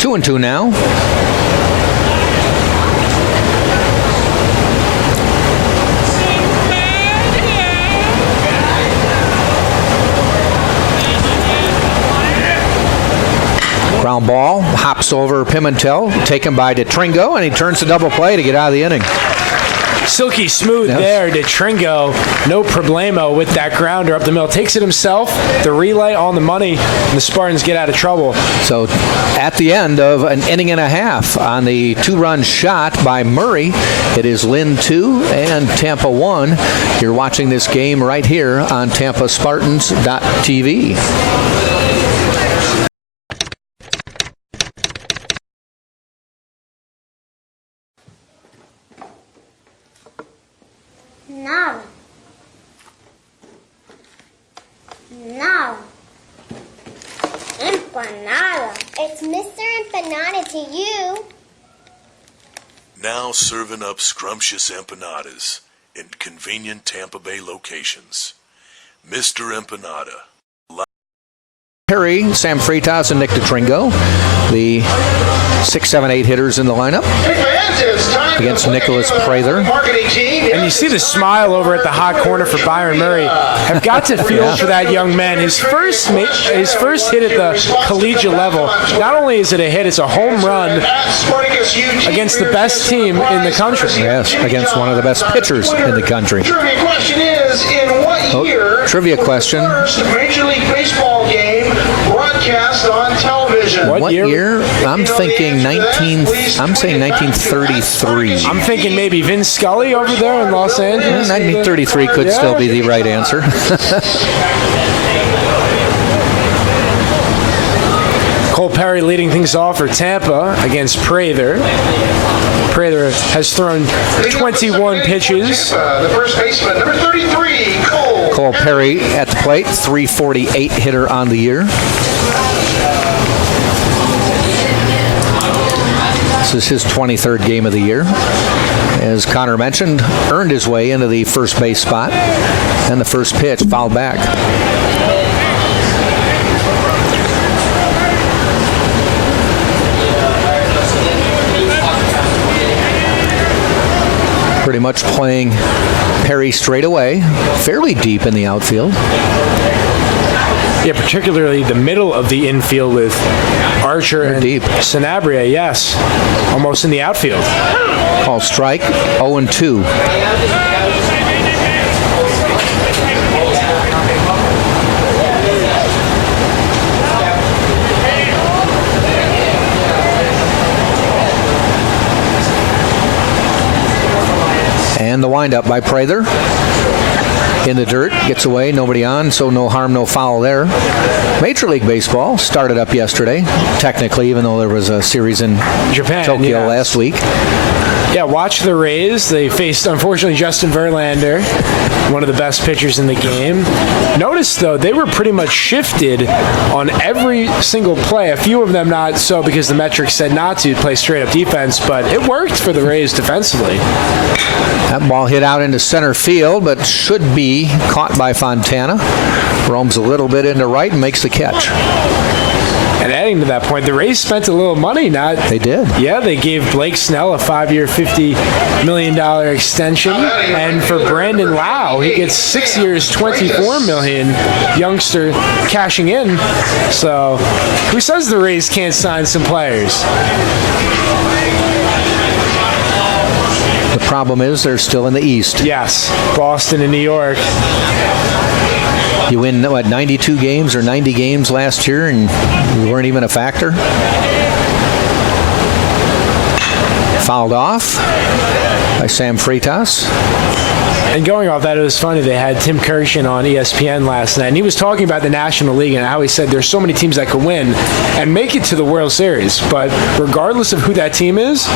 Two and two now. Ground ball, hops over Pimentel, taken by DeTringo, and he turns to double play to get out of the inning. Silky smooth there, DeTringo, no problemo with that grounder up the middle. Takes it himself, the relay on the money, and the Spartans get out of trouble. So at the end of an inning and a half on the 2-run shot by Murray, it is Lynn 2 and Tampa 1. You're watching this game right here on TampaSpartans.tv. Nada. No. Empanada. It's Mr. Empanada to you. Now serving up scrumptious empanadas in convenient Tampa Bay locations. Mr. Empanada. Perry, Sam Freitas, and Nick DeTringo, the 6, 7, 8 hitters in the lineup against Nicholas Prather. And you see the smile over at the hot corner for Byron Murray. Have got to feel for that young man. His first hit at the collegiate level, not only is it a hit, it's a home run against the best team in the country. Yes, against one of the best pitchers in the country. Trivia question is, in what year trivia question. was the first Major League Baseball game broadcast on television? What year? I'm thinking 1933. I'm thinking maybe Vin Scully over there in Los Angeles. 1933 could still be the right answer. Cole Perry leading things off for Tampa against Prather. Prather has thrown 21 pitches. The first baseman, number 33, Cole. Cole Perry at the plate, 348 hitter on the year. This is his 23rd game of the year. As Connor mentioned, earned his way into the first base spot, and the first pitch fouled back. Pretty much playing Perry straight away, fairly deep in the outfield. Yeah, particularly the middle of the infield with Archer and deep. Sanabria, yes. Almost in the outfield. Call strike, 0-2. And the windup by Prather. In the dirt, gets away, nobody on, so no harm, no foul there. Major League Baseball started up yesterday, technically, even though there was a series in Japan, Tokyo last week. Yeah, watch the Rays. They faced, unfortunately, Justin Verlander, one of the best pitchers in the game. Notice, though, they were pretty much shifted on every single play. A few of them not so because the metrics said not to play straight-up defense, but it worked for the Rays defensively. That ball hit out into center field, but should be caught by Fontana. Roams a little bit into right and makes the catch. And adding to that point, the Rays spent a little money. They did. Yeah, they gave Blake Snell a 5-year, $50 million extension. And for Brandon Lau, he gets 6 years, $24 million, youngster cashing in. So who says the Rays can't sign some players? The problem is they're still in the East. Yes, Boston and New York. You win, 92 games or 90 games last year, and you weren't even a factor? Fouled off by Sam Freitas. And going off that, it was funny. They had Tim Kirshen on ESPN last night, and he was talking about the National League and how he said there's so many teams that could win and make it to the World Series. But regardless of who that team is,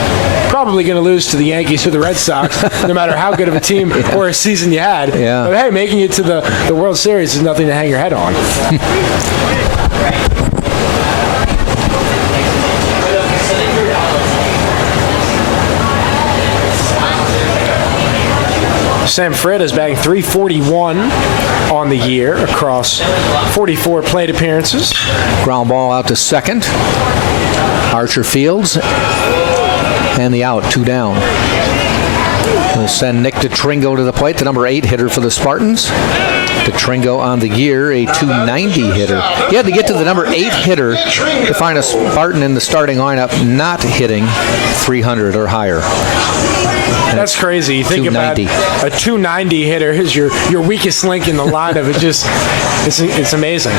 probably going to lose to the Yankees or the Red Sox, no matter how good of a team or a season you had. Yeah. But hey, making it to the World Series is nothing to hang your head on. Sam Freitas batting .341 on the year across 44 plate appearances. Ground ball out to second. Archer fields. And the out, 2 down. We'll send Nick DeTringo to the plate, the number 8 hitter for the Spartans. DeTringo on the year, a .290 hitter. You had to get to the number 8 hitter to find a Spartan in the starting lineup not hitting 300 or higher. That's crazy. You think about a .290 hitter is your weakest link in the lineup. It's amazing.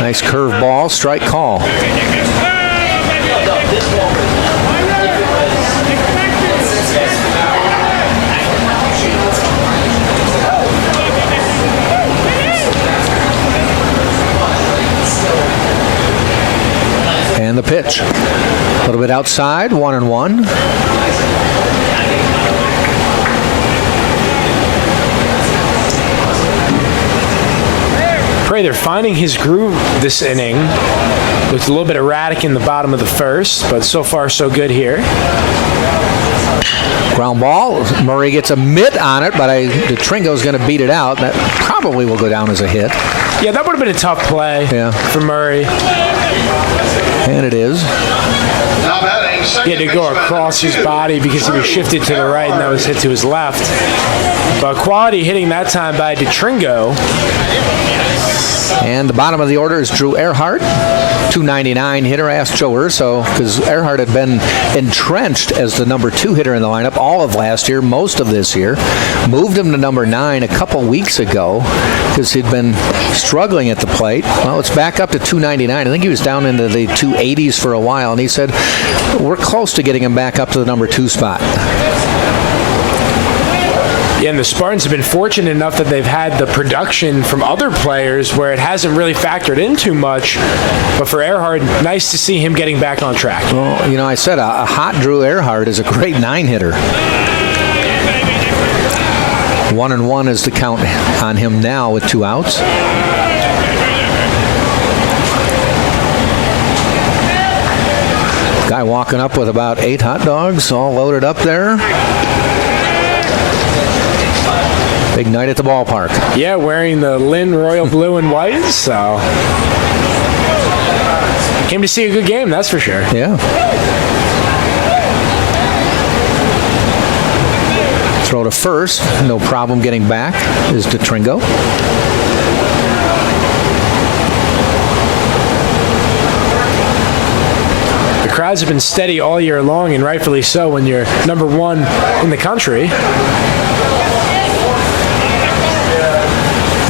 Nice curve ball, strike call. And the pitch. A little bit outside, 1-1. Prather finding his groove this inning. Looked a little bit erratic in the bottom of the first, but so far so good here. Ground ball. Murray gets a mitt on it, but DeTringo's going to beat it out. That probably will go down as a hit. Yeah, that would have been a tough play for Murray. And it is. He had to go across his body because he was shifted to the right, and that was hit to his left. But quality hitting that time by DeTringo. And the bottom of the order is Drew Earhart, .299 hitter. Asked Joe Urso, because Earhart had been entrenched as the number 2 hitter in the lineup all of last year, most of this year. Moved him to number 9 a couple weeks ago because he'd been struggling at the plate. Well, it's back up to .299. I think he was down into the 280s for a while, and he said, we're close to getting him back up to the number 2 spot. Yeah, and the Spartans have been fortunate enough that they've had the production from other players where it hasn't really factored in too much. But for Earhart, nice to see him getting back on track. Well, I said a hot Drew Earhart is a great 9 hitter. 1-1 is the count on him now with 2 outs. Guy walking up with about 8 hot dogs all loaded up there. Big night at the ballpark. Yeah, wearing the Lynn Royal Blue and White, so came to see a good game, that's for sure. Yeah. Throw to first. No problem getting back is DeTringo. The crowds have been steady all year long, and rightfully so when you're number one in the country.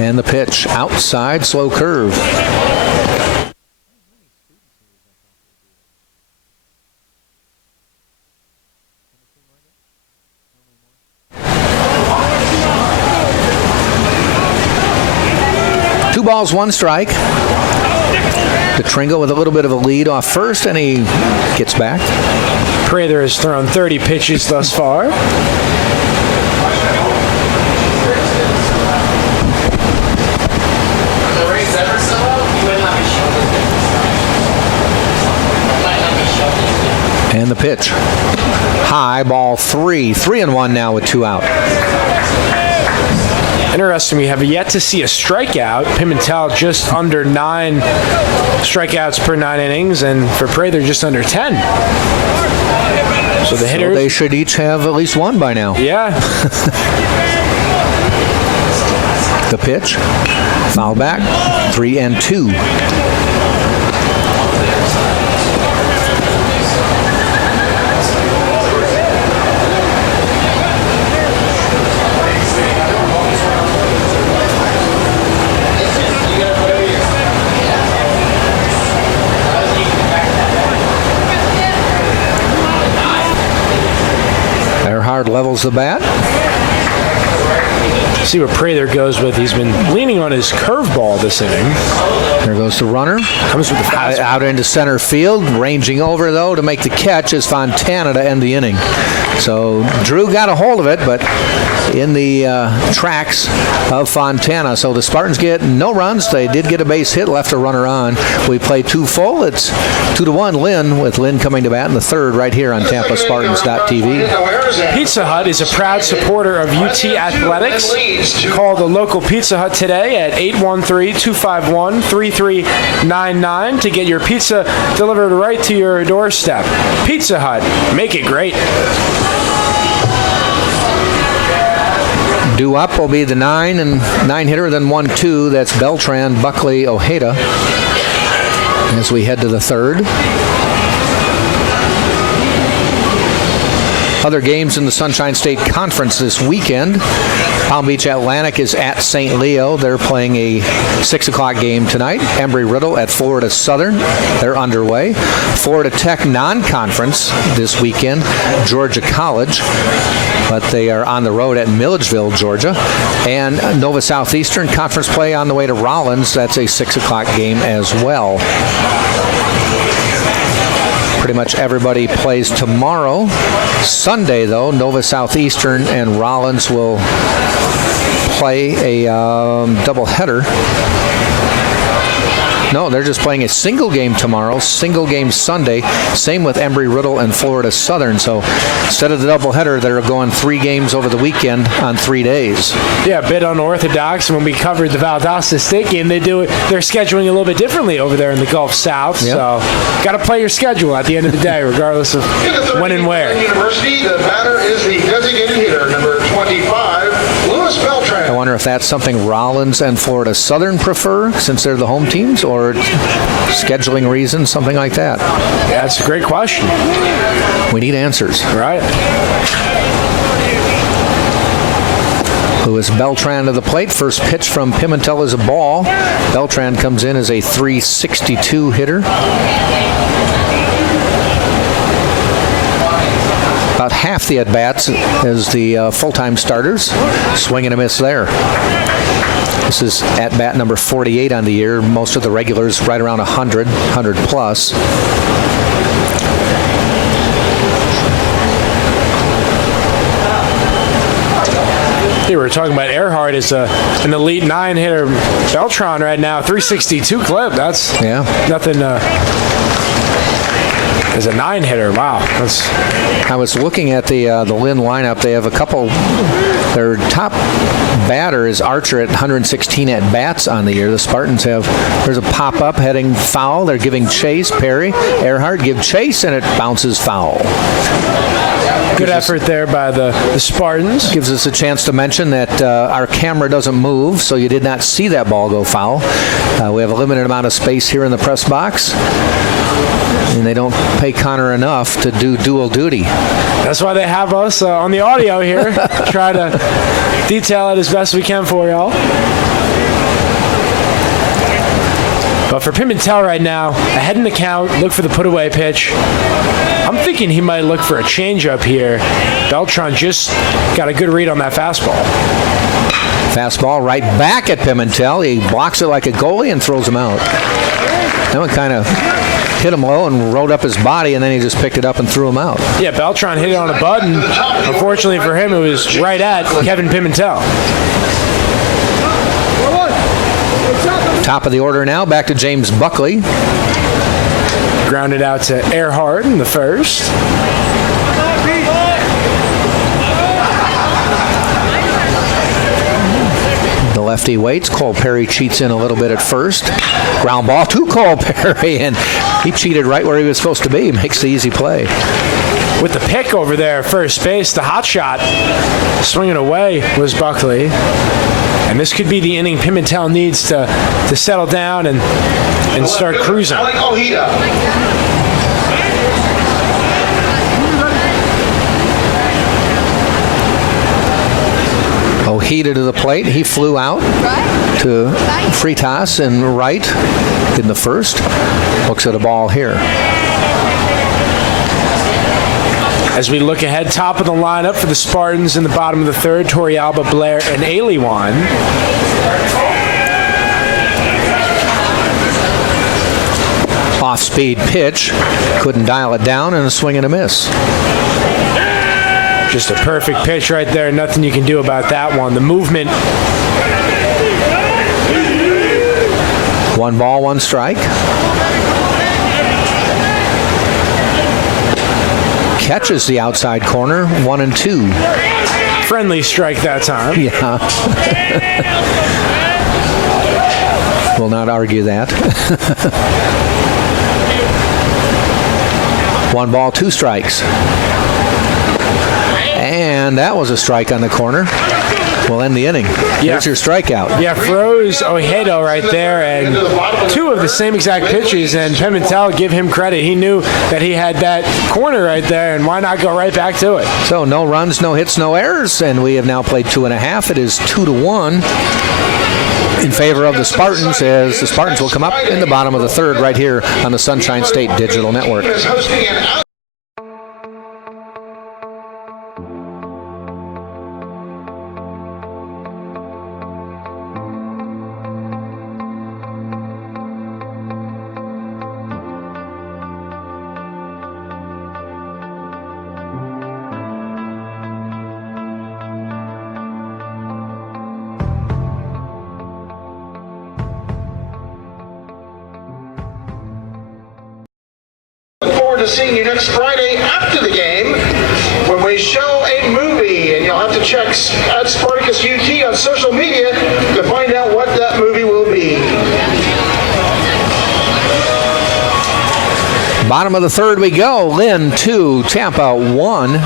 And the pitch outside, slow curve. Two balls, one strike. DeTringo with a little bit of a lead off first, and he gets back. Prather has thrown 30 pitches thus far. And the pitch. High, ball 3. 3-1 now with 2 out. Interesting, we have yet to see a strikeout. Pimentel just under 9 strikeouts per 9 innings, and for Prather just under 10. So the hitters... So they should each have at least one by now. Yeah. The pitch. Foul back. 3-2. Levels the bat. See what Prather goes with. He's been leaning on his curveball this inning. There goes the runner. Comes with the fastball. Out into center field. Ranging over, though, to make the catch is Fontana to end the inning. So Drew got a hold of it, but in the tracks of Fontana. So the Spartans get no runs. They did get a base hit, left a runner on. We play 2 full. It's 2-1 Lynn, with Lynn coming to bat in the third right here on TampaSpartans.tv. Pizza Hut is a proud supporter of UT Athletics. Call the local Pizza Hut today at 813-251-3399 to get your pizza delivered right to your doorstep. Pizza Hut, make it great. Due up will be the 9 hitter, then 1-2. That's Beltran, Buckley, Ojeda. As we head to the third. Other games in the Sunshine State Conference this weekend. Palm Beach Atlantic is at St. Leo. They're playing a 6 o'clock game tonight. Embry-Riddle at Florida Southern. They're underway. Florida Tech non-conference this weekend. Georgia College. But they are on the road at Milledgeville, Georgia. And Nova Southeastern conference play on the way to Rollins. That's a 6 o'clock game as well. Pretty much everybody plays tomorrow. Sunday, though, Nova Southeastern and Rollins will play a doubleheader. No, they're just playing a single game tomorrow, single game Sunday. Same with Embry-Riddle and Florida Southern. So instead of the doubleheader, they're going 3 games over the weekend on 3 days. Yeah, a bit unorthodox. When we covered the Valdosta State game, they're scheduling a little bit differently over there in the Gulf South. Yep. So got to play your schedule at the end of the day, regardless of when and where. University, the batter is the designated hitter, number 25, Lewis Beltran. I wonder if that's something Rollins and Florida Southern prefer, since they're the home teams, or scheduling reasons, something like that. Yeah, that's a great question. We need answers. Right. Lewis Beltran to the plate. First pitch from Pimentel is a ball. Beltran comes in as a .362 hitter. About half the at-bats as the full-time starters. Swing and a miss there. This is at-bat number 48 on the year. Most of the regulars right around 100 plus. We were talking about Earhart as an elite 9 hitter. Beltran right now, .362 clip. That's nothing. As a 9 hitter, wow. I was looking at the Lynn lineup. They have a couple. Their top batter is Archer at 116 at bats on the year. The Spartans there's a pop up heading foul. They're giving chase. Perry, Earhart give chase, and it bounces foul. Good effort there by the Spartans. Gives us a chance to mention that our camera doesn't move, so you did not see that ball go foul. We have a limited amount of space here in the press box, and they don't pay Connor enough to do dual duty. That's why they have us on the audio here. Try to detail it as best we can for y'all. But for Pimentel right now, ahead in the count, look for the put-away pitch. I'm thinking he might look for a changeup here. Beltran just got a good read on that fastball. Fastball right back at Pimentel. He blocks it like a goalie and throws him out. That one kind of hit him low and rolled up his body, and then he just picked it up and threw him out. Yeah, Beltran hit it on a button. Unfortunately for him, it was right at Kevin Pimentel. Top of the order now, back to James Buckley. Grounded out to Earhart in the first. The lefty waits. Cole Perry cheats in a little bit at first. Ground ball to Cole Perry, and he cheated right where he was supposed to be. Makes the easy play. With the pick over there, first base, the hot shot swinging away was Buckley. And this could be the inning Pimentel needs to settle down and start cruising. Ojeda to the plate. He flew out to Freitas and right in the first. Looks at a ball here. As we look ahead, top of the lineup for the Spartans in the bottom of the third, Torrealba, Blair, and Aliwan. Off-speed pitch. Couldn't dial it down, and a swing and a miss. Just a perfect pitch right there. Nothing you can do about that one. The movement. 1 ball, 1 strike. Catches the outside corner, 1-2. Friendly strike that time. Yeah. Will not argue that. 1 ball, 2 strikes. And that was a strike on the corner. We'll end the inning. Yeah. There's your strikeout. Yeah, froze Ojeda right there, and 2 of the same exact pitches, and Pimentel, give him credit. He knew that he had that corner right there, and why not go right back to it? So no runs, no hits, no errors, and we have now played 2.5. It is 2-1 in favor of the Spartans, as the Spartans will come up in the bottom of the third right here on the Sunshine State Digital Network. To seeing you next Friday after the game when we show a movie, and you'll have to check at Spartacus UT on social media to find out what that movie will be. Bottom of the third we go. Lynn 2, Tampa 1.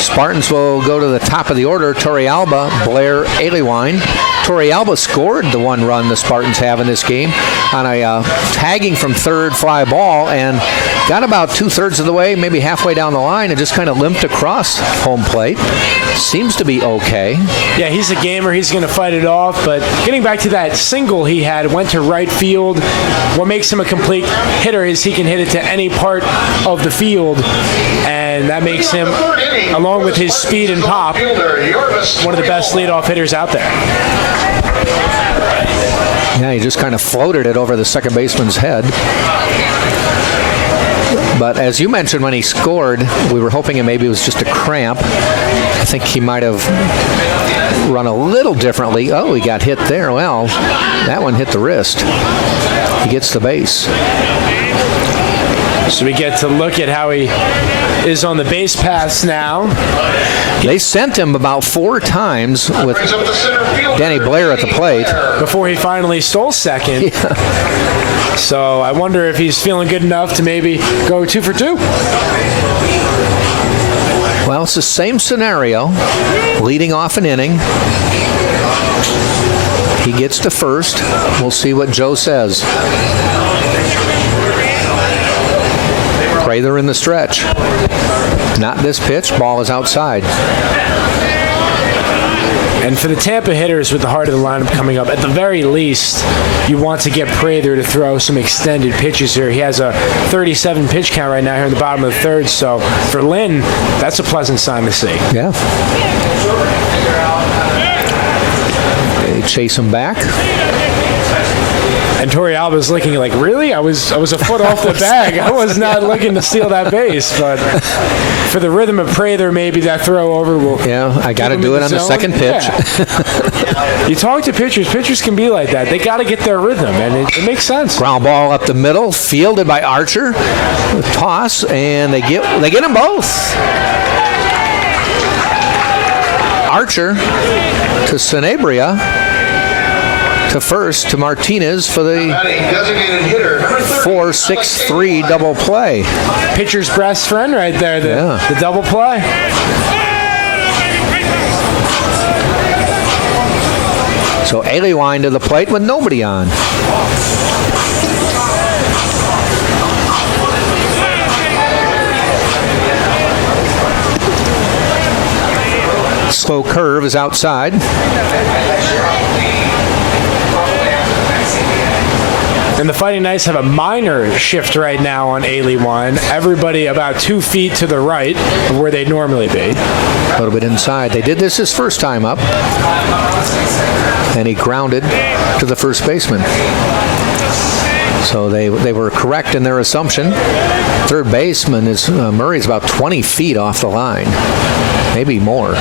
Spartans will go to the top of the order. Torrealba, Blair, Aliwine. Torrealba scored the 1 run the Spartans have in this game on a tagging from third fly ball, and got about 2/3 of the way, maybe halfway down the line, and just kind of limped across home plate. Seems to be okay. Yeah, he's a gamer. He's going to fight it off. But getting back to that single he had, went to right field. What makes him a complete hitter is he can hit it to any part of the field, and that makes him, along with his speed and pop, one of the best leadoff hitters out there. Yeah, he just kind of floated it over the second baseman's head. But as you mentioned, when he scored, we were hoping it maybe was just a cramp. I think he might have run a little differently. Oh, he got hit there. Well, that one hit the wrist. He gets the base. So we get to look at how he is on the base pass now. They sent him about 4 times with Danny Blair at the plate. Before he finally stole second. Yeah. So I wonder if he's feeling good enough to maybe go 2 for 2. Well, it's the same scenario, leading off an inning. He gets to first. We'll see what Joe says. Prather in the stretch. Not this pitch. Ball is outside. And for the Tampa hitters with the heart of the lineup coming up, at the very least, you want to get Prather to throw some extended pitches here. He has a 37 pitch count right now here in the bottom of the third. So for Lynn, that's a pleasant sign to see. Yeah. They chase him back. And Torrealba's looking like, really? I was a foot off the bag. I was not looking to steal that base. But for the rhythm of Prather, maybe that throw over will. Yeah, I got to do it on the second pitch. Yeah. You talk to pitchers. Pitchers can be like that. They got to get their rhythm, and it makes sense. Ground ball up the middle, fielded by Archer. Toss, and they get them both. Archer to Sanabria. To first, to Martinez for the 4-6-3 double play. Pitcher's best friend right there, the double play. So Aliwine to the plate with nobody on. Slow curve is outside. And the Fighting Knights have a minor shift right now on Aliwine. Everybody about 2 feet to the right of where they'd normally be. A little bit inside. They did this his first time up. And he grounded to the first baseman. So they were correct in their assumption. Third baseman is Murray's about 20 feet off the line. Maybe more.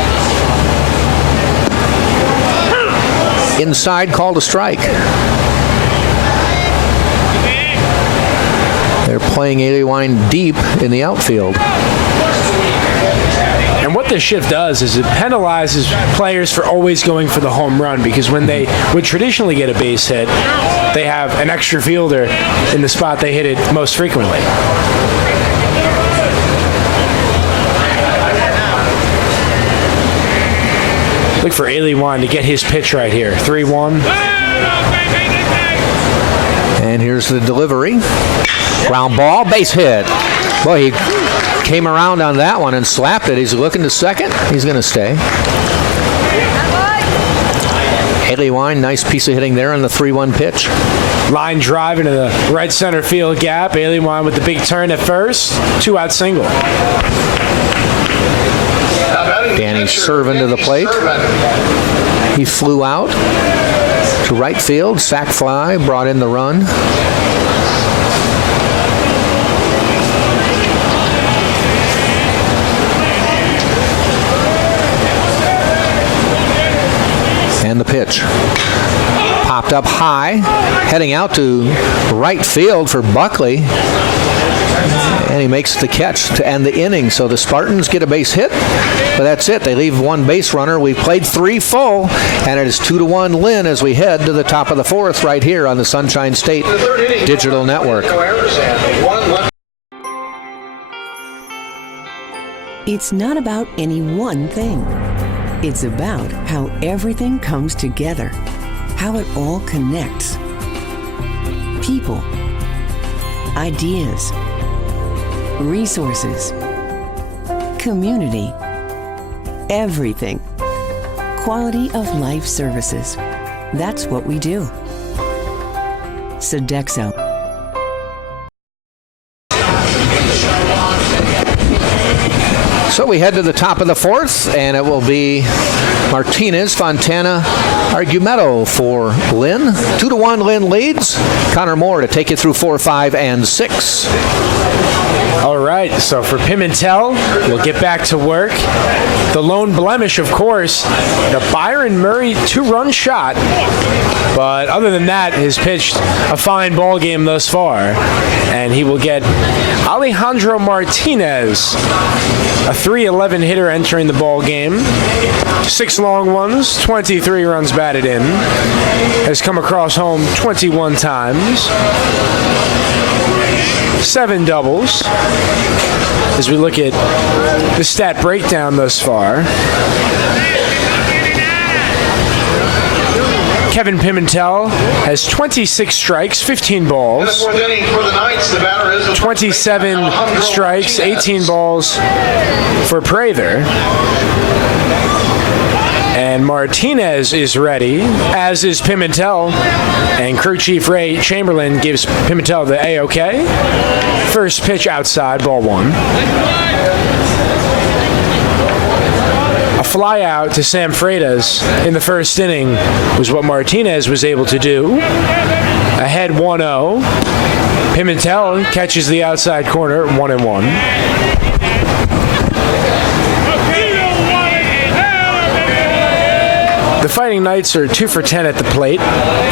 Inside, called a strike. They're playing Aliwine deep in the outfield. And what this shift does is it penalizes players for always going for the home run, because when they would traditionally get a base hit, they have an extra fielder in the spot they hit it most frequently. Look for Aliwine to get his pitch right here. 3-1. And here's the delivery. Ground ball, base hit. Boy, he came around on that one and slapped it. He's looking to second. He's going to stay. Aliwine, nice piece of hitting there on the 3-1 pitch. Line drive into the right center field gap. Aliwine with the big turn at first. 2-out single. Danny Servin to the plate. He flew out to right field. Sac fly, brought in the run. And the pitch. Popped up high, heading out to right field for Buckley. And he makes the catch to end the inning. So the Spartans get a base hit, but that's it. They leave one base runner. We've played 3 full, and it is 2-1 Lynn as we head to the top of the 4th right here on the Sunshine State Digital Network. It's not about any one thing. It's about how everything comes together, how it all connects. People, ideas, resources, community, everything. Quality of life services. That's what we do. Sodexo. So we head to the top of the 4th, and it will be Martinez, Fontana, Argumedo for Lynn. 2-1 Lynn leads. Connor Moore to take you through 4, 5, and 6. All right, so for Pimentel, we'll get back to work. The lone blemish, of course, the Byron Murray 2-run shot. But other than that, he's pitched a fine ball game thus far. And he will get Alejandro Martinez, a 3-11 hitter entering the ball game. 6 long ones, 23 runs batted in. Has come across home 21 times. 7 doubles. As we look at the stat breakdown thus far. Kevin Pimentel has 26 strikes, 15 balls. 27 strikes, 18 balls for Prather. And Martinez is ready, as is Pimentel. And crew chief Ray Chamberlain gives Pimentel the A-OK. First pitch outside, ball one. A fly out to Sam Freitas in the first inning was what Martinez was able to do. Ahead 1-0. Pimentel catches the outside corner, 1-1. The Fighting Knights are 2 for 10 at the plate.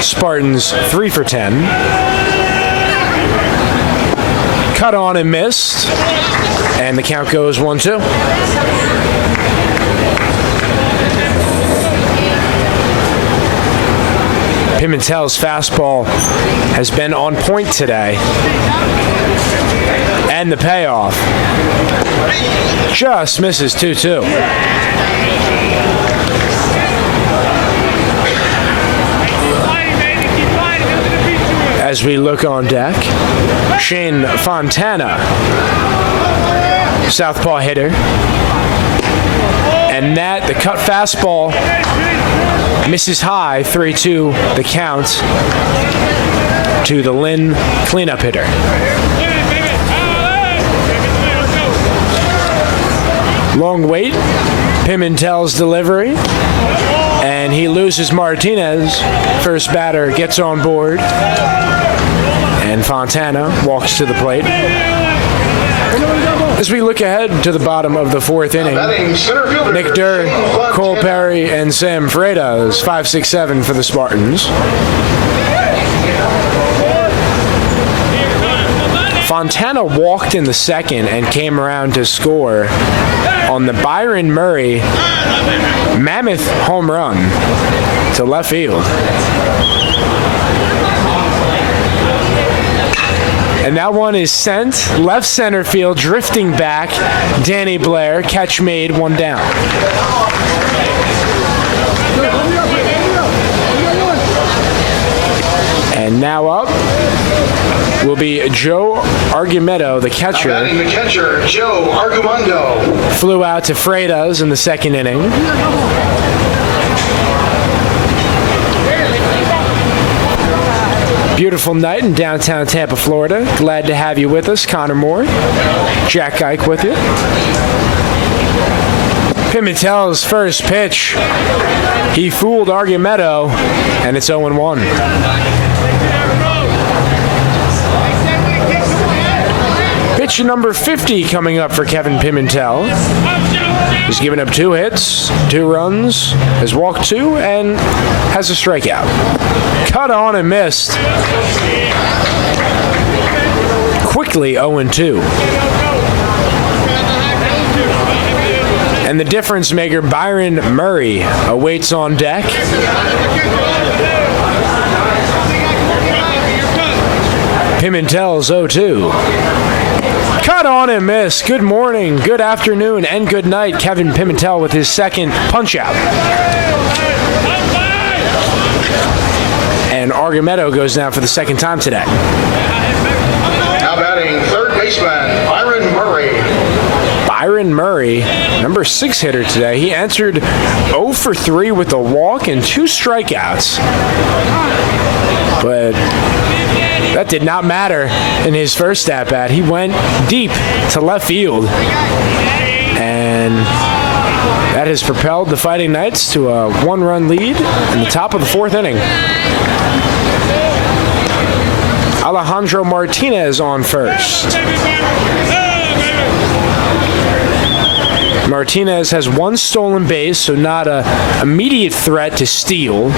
Spartans 3 for 10. Cut on and missed. And the count goes 1-2. Pimentel's fastball has been on point today. And the payoff just misses 2-2. As we look on deck, Shane Fontana, southpaw hitter. And that, the cut fastball, misses high, 3-2 the count to the Lynn cleanup hitter. Long wait, Pimentel's delivery, and he loses Martinez. First batter gets on board, and Fontana walks to the plate. As we look ahead to the bottom of the fourth inning, Nick Durr, Cole Perry, and Sam Freitas, 5-6-7 for the Spartans. Fontana walked in the second and came around to score on the Byron Murray mammoth home run to left field. And that one is sent left center field, drifting back. Danny Blair, catch made, one down. And now up will be Joe Argumedo, the catcher. Batting the catcher, Joe Argumedo. Flew out to Freitas in the second inning. Beautiful night in downtown Tampa, Florida. Glad to have you with us. Connor Moore, Jack Ike with you. Pimentel's first pitch. He fooled Argumedo, and it's 0-1. Pitch number 50 coming up for Kevin Pimentel. He's given up 2 hits, 2 runs, has walked 2, and has a strikeout. Cut on and missed. Quickly 0-2. And the difference maker, Byron Murray, awaits on deck. Pimentel's 0-2. Cut on and miss. Good morning, good afternoon, and good night. Kevin Pimentel with his second punch-out. And Argumedo goes down for the second time today. Now batting third baseman, Byron Murray. Byron Murray, number 6 hitter today. He answered 0 for 3 with a walk and 2 strikeouts. But that did not matter in his first at-bat. He went deep to left field. And that has propelled the Fighting Knights to a 1-run lead in the top of the 4th inning. Alejandro Martinez on first. Martinez has 1 stolen base, so not an immediate threat to steal.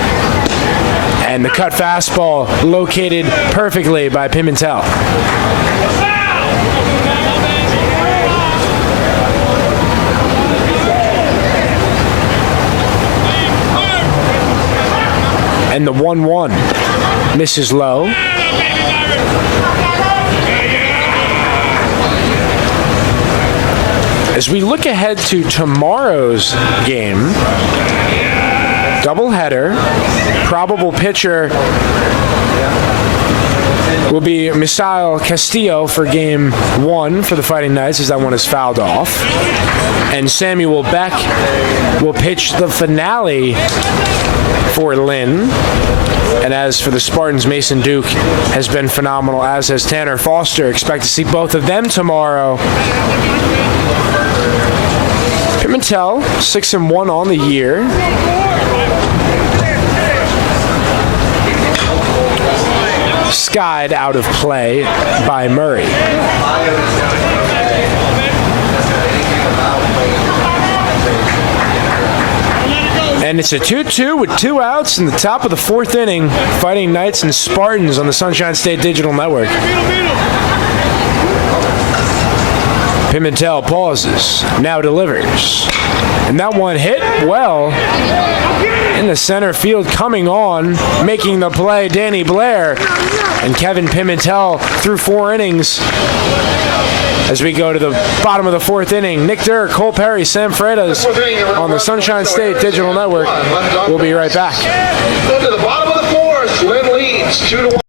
And the cut fastball located perfectly by Pimentel. And the 1-1 misses low. As we look ahead to tomorrow's game, doubleheader, probable pitcher will be Misael Castillo for game 1 for the Fighting Knights, as that one is fouled off. And Samuel Beck will pitch the finale for Lynn. And as for the Spartans, Mason Duke has been phenomenal, as has Tanner Foster. Expect to see both of them tomorrow. Pimentel, 6-1 on the year. Skied out of play by Murray. And it's a 2-2 with 2 outs in the top of the 4th inning. Fighting Knights and Spartans on the Sunshine State Digital Network. Pimentel pauses, now delivers. And that one hit well in the center field, coming on, making the play, Danny Blair. And Kevin Pimentel through 4 innings. As we go to the bottom of the 4th inning, Nick Durr, Cole Perry, Sam Freitas on the Sunshine State Digital Network. We'll be right back. To the bottom of the 4th, Lynn leads 2-1.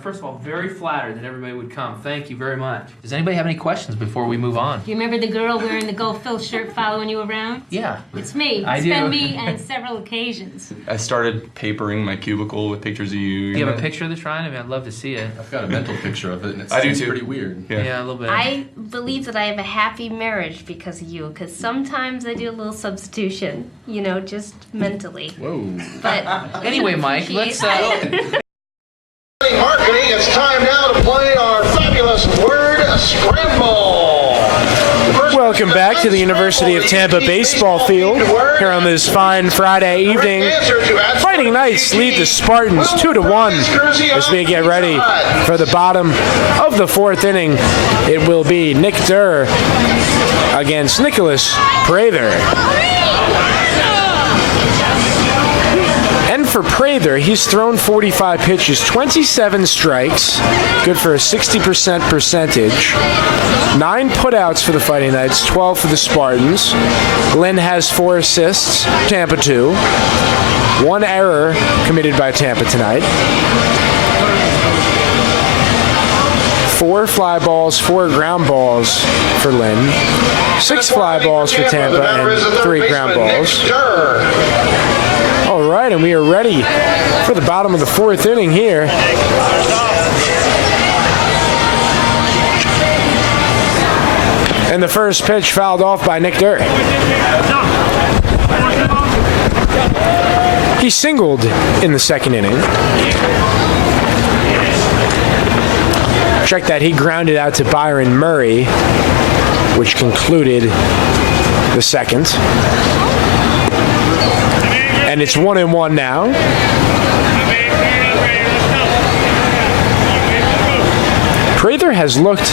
First of all, very flattered that everybody would come. Thank you very much. Does anybody have any questions before we move on? Do you remember the girl wearing the Go Phil shirt following you around? Yeah. It's me. I It's do. been me on several occasions. I started papering my cubicle with pictures of you. Do you have a picture of the shrine? I mean, I'd love to see it. I've got a mental picture of it, and I do it's too. pretty weird. Yeah, a little bit. I believe that I have a happy marriage because of you, because sometimes I do a little substitution, you know, just mentally. Whoa. But anyway, Mike, let's... Marketing, it's time now to play our fabulous word scramble. Welcome back to the University of Tampa baseball field here on this fine Friday evening. Fighting Knights lead the Spartans 2-1 as we get ready for the bottom of the 4th inning. It will be Nick Durr against Nicholas Prather. And for Prather, he's thrown 45 pitches, 27 strikes, good for a 60% percentage. 9 putouts for the Fighting Knights, 12 for the Spartans. Lynn has 4 assists, Tampa 2. 1 error committed by Tampa tonight. 4 fly balls, 4 ground balls for Lynn. 6 fly balls for Tampa and 3 ground balls. All right, and we are ready for the bottom of the 4th inning here. And the first pitch fouled off by Nick Durr. He singled in the 2nd inning. Check that, he grounded out to Byron Murray, which concluded the 2nd. And it's 1-1 now. Prather has looked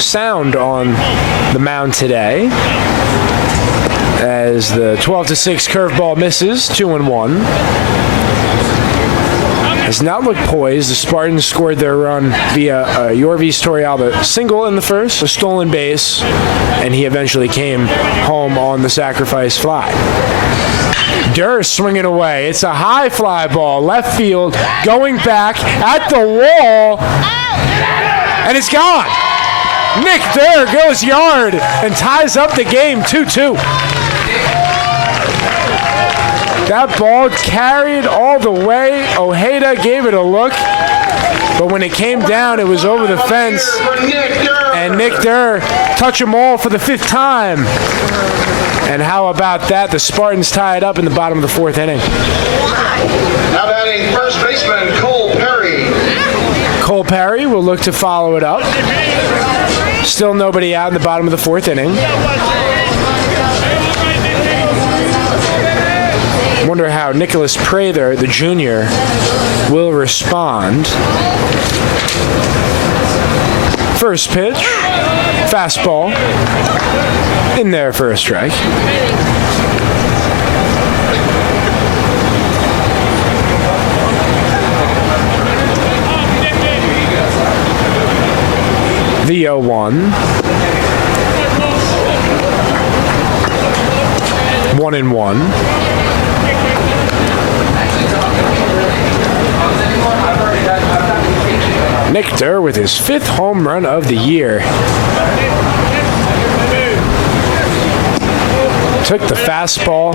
sound on the mound today as the 12-6 curveball misses, 2-1. Has not looked poised. The Spartans scored their run via Yorvis Torrealba single in the first, a stolen base, and he eventually came home on the sacrifice fly. Durr swinging away. It's a high fly ball, left field, going back at the wall, and it's gone. Nick Durr goes yard and ties up the game 2-2. That ball carried all the way. Ojeda gave it a look, but when it came down, it was over the fence. And Nick Durr touch them all for the 5th time. And how about that? The Spartans tie it up in the bottom of the 4th inning. Now batting first baseman Cole Perry. Cole Perry will look to follow it up. Still nobody out in the bottom of the 4th inning. Wonder how Nicholas Prather, the junior, will respond. First pitch, fastball, in there for a strike. The 0-1. 1-1. Nick Durr with his 5th home run of the year. Took the fastball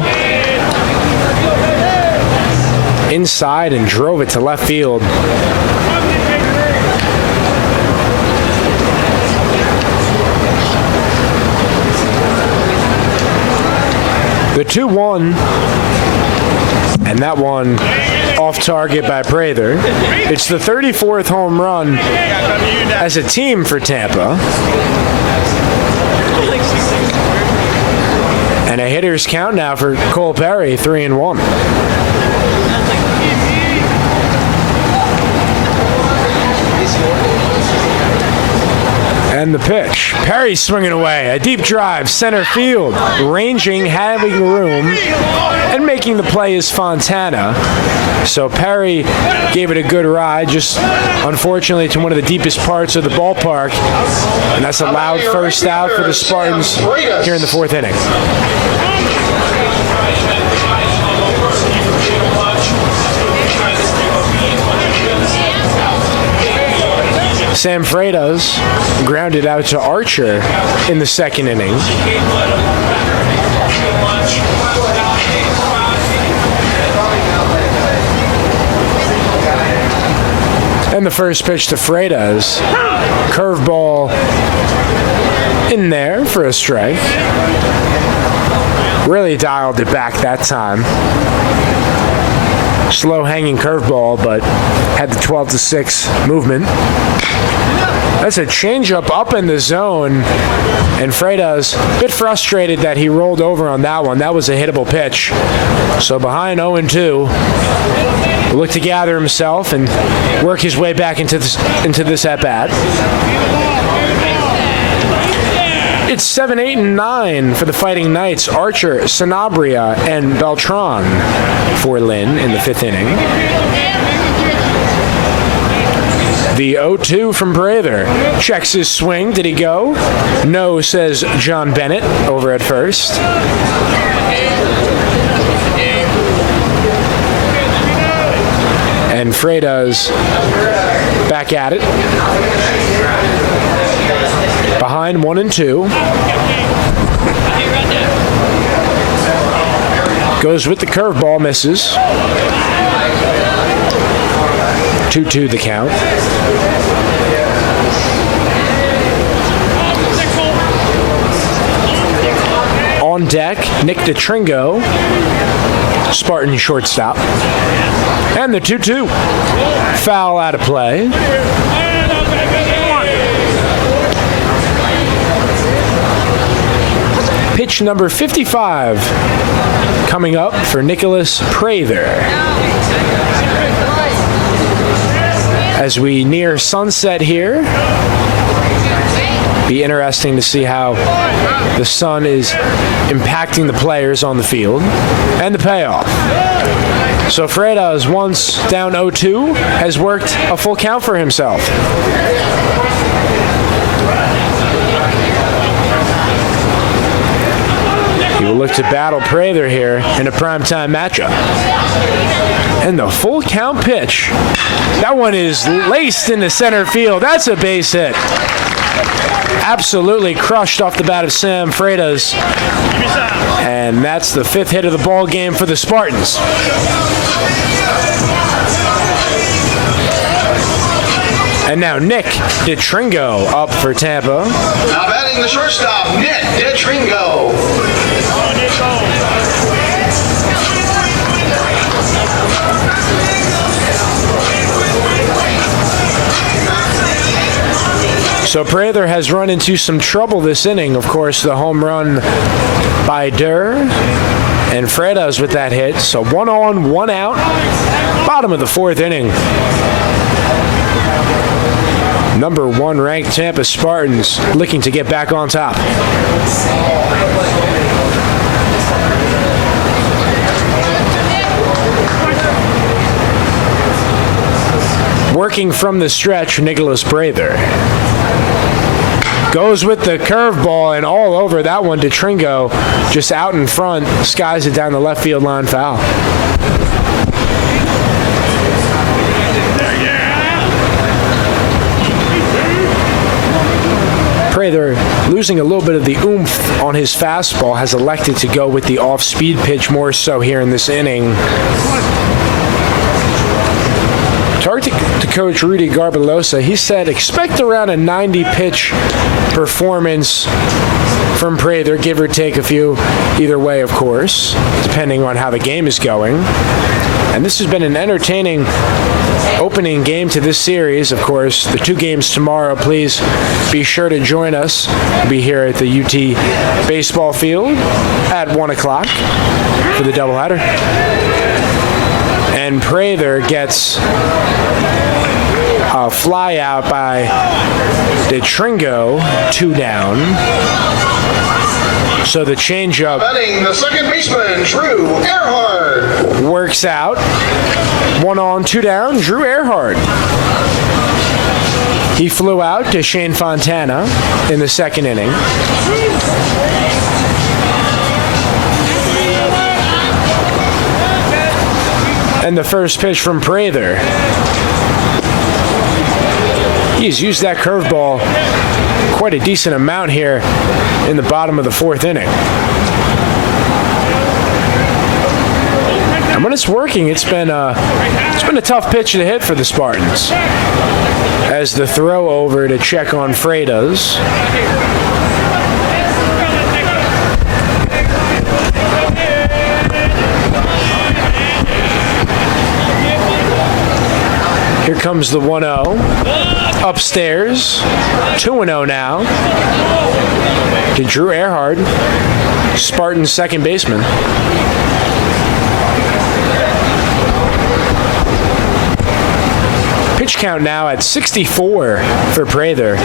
inside and drove it to left field. The 2-1, and that one off target by Prather. It's the 34th home run as a team for Tampa. And a hitter's count now for Cole Perry, 3-1. And the pitch. Perry swinging away. A deep drive, center field. Ranging, having room, and making the play is Fontana. So Perry gave it a good ride, just unfortunately to one of the deepest parts of the ballpark. And that's a loud first out for the Spartans here in the 4th inning. Sam Freitas grounded out to Archer in the 2nd inning. And the first pitch to Freitas. Curveball in there for a strike. Really dialed it back that time. Slow hanging curveball, but had the 12-6 movement. That's a changeup up in the zone, and Freitas a bit frustrated that he rolled over on that one. That was a hittable pitch. So behind 0-2, will look to gather himself and work his way back into this at-bat. It's 7, 8, and 9 for the Fighting Knights. Archer, Sanabria, and Beltran for Lynn in the 5th inning. The 0-2 from Prather. Checks his swing. Did he go? No, says John Bennett over at first. And Freitas back at it. Behind 1-2. Goes with the curveball, misses. 2-2 the count. On deck, Nick DeTringo, Spartan shortstop. And the 2-2. Foul out of play. Pitch number 55 coming up for Nicholas Prather. As we near sunset here, be interesting to see how the sun is impacting the players on the field and the payoff. So Freitas, once down 0-2, has worked a full count for himself. He will look to battle Prather here in a primetime matchup. And the full count pitch. That one is laced into center field. That's a base hit. Absolutely crushed off the bat of Sam Freitas. And that's the 5th hit of the ball game for the Spartans. And now Nick DeTringo up for Tampa. Now batting the shortstop, Nick DeTringo. So Prather has run into some trouble this inning. Of course, the home run by Durr and Freitas with that hit. So 1 on, 1 out. Bottom of the 4th inning. Number 1 ranked Tampa Spartans looking to get back on top. Working from the stretch, Nicholas Prather. Goes with the curveball and all over that one to Tringo. Just out in front, skies it down the left field line foul. Prather, losing a little bit of the oomph on his fastball, has elected to go with the off-speed pitch more so here in this inning. Talked to Coach Rudy Garbalosa. He said expect around a 90-pitch performance from Prather, give or take a few, either way, of course, depending on how the game is going. And this has been an entertaining opening game to this series. Of course, the 2 games tomorrow. Please be sure to join us. We'll be here at the UT baseball field at 1 o'clock for the doubleheader. And Prather gets a fly out by DeTringo, 2 down. So the changeup. Batting the second baseman, Drew Earhart. Works out. 1 on, 2 down, Drew Earhart. He flew out to Shane Fontana in the second inning. And the first pitch from Prather. He's used that curveball quite a decent amount here in the bottom of the 4th inning. And when it's working, it's been a tough pitch to hit for the Spartans. As the throw over to check on Freitas. Here comes the 1-0. Upstairs. 2-0 now. To Drew Earhart, Spartan's second baseman. Pitch count now at 64 for Prather.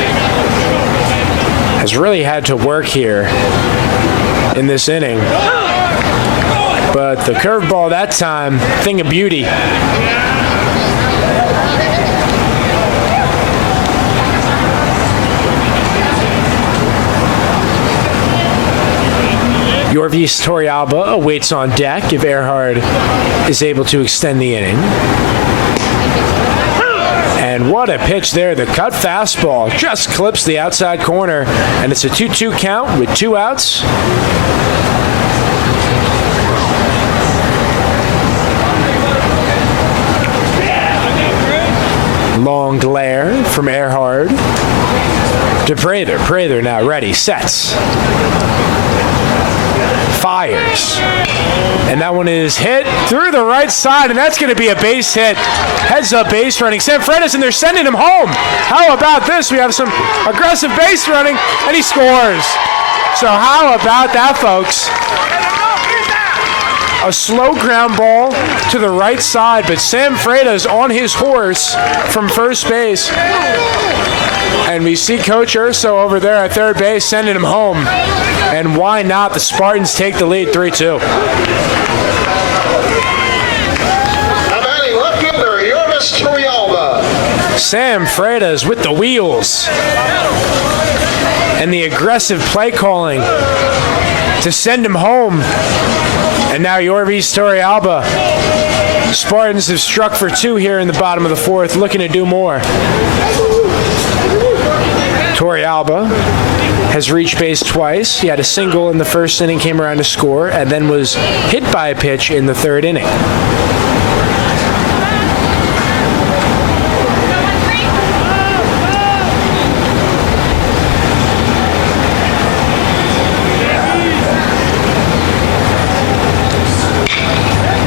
Has really had to work here in this inning. But the curveball that time, thing of beauty. Yorvis Torrealba awaits on deck if Earhart is able to extend the inning. And what a pitch there. The cut fastball just clips the outside corner, and it's a 2-2 count with 2 outs. Long glare from Earhart to Prather. Prather now ready, sets. Fires. And that one is hit through the right side, and that's going to be a base hit. Heads up base running. Sam Freitas, and they're sending him home. How about this? We have some aggressive base running, and he scores. So how about that, folks? A slow ground ball to the right side, but Sam Freitas on his horse from first base. And we see Coach Urso over there at third base sending him home. And why not? The Spartans take the lead 3-2. Left fielder, Yorvis Torrealba. Sam Freitas with the wheels. And the aggressive play calling to send him home. And now Yorvis Torrealba. Spartans have struck for 2 here in the bottom of the 4th, looking to do more. Torrealba has reached base twice. He had a single in the first inning, came around to score, and then was hit by a pitch in the 3rd inning.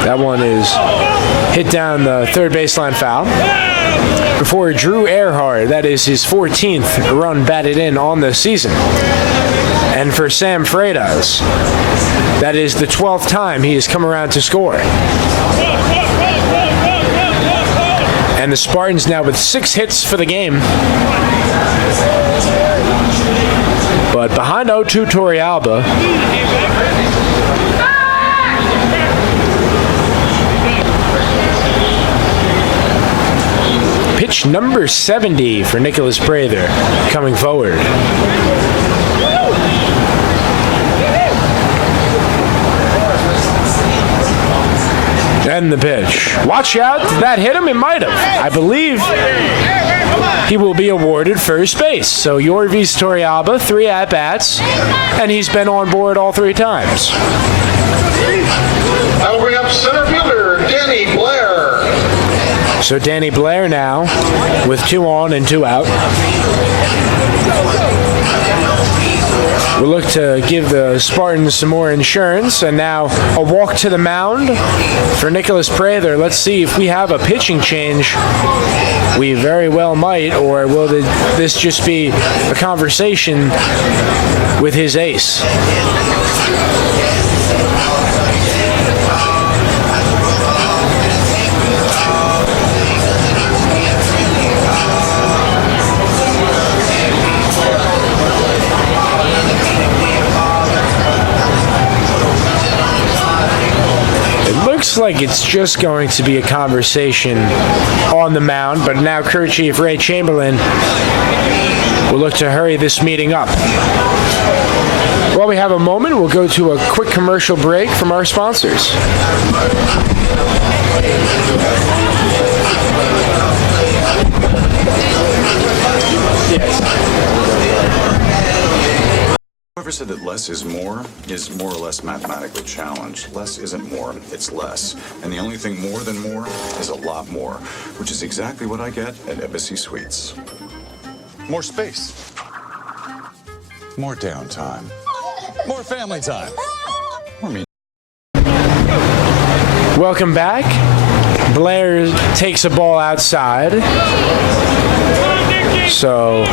That one is hit down the third baseline foul. Before Drew Earhart, that is his 14th run batted in on the season. And for Sam Freitas, that is the 12th time he has come around to score. And the Spartans now with 6 hits for the game. But behind 0-2 Torrealba. Pitch number 70 for Nicholas Prather coming forward. And the pitch. Watch out. Did that hit him? It might have. I believe he will be awarded first base. So Yorvis Torrealba, 3 at-bats, and he's been on board all 3 times. That'll bring up center fielder Danny Blair. So Danny Blair now with 2 on and 2 out. We'll look to give the Spartans some more insurance, and now a walk to the mound for Nicholas Prather. Let's see if we have a pitching change. We very well might, or will this just be a conversation with his ace? Looks like it's just going to be a conversation on the mound, but now Crew Chief Ray Chamberlain will look to hurry this meeting up. While we have a moment, we'll go to a quick commercial break from our sponsors. Whoever said that less is more or less mathematically challenged. Less isn't more, it's less. And the only thing more than more is a lot more, which is exactly what I get at Embassy Suites. More space. More downtime. More family time. More me. Welcome back. Blair takes a ball outside. So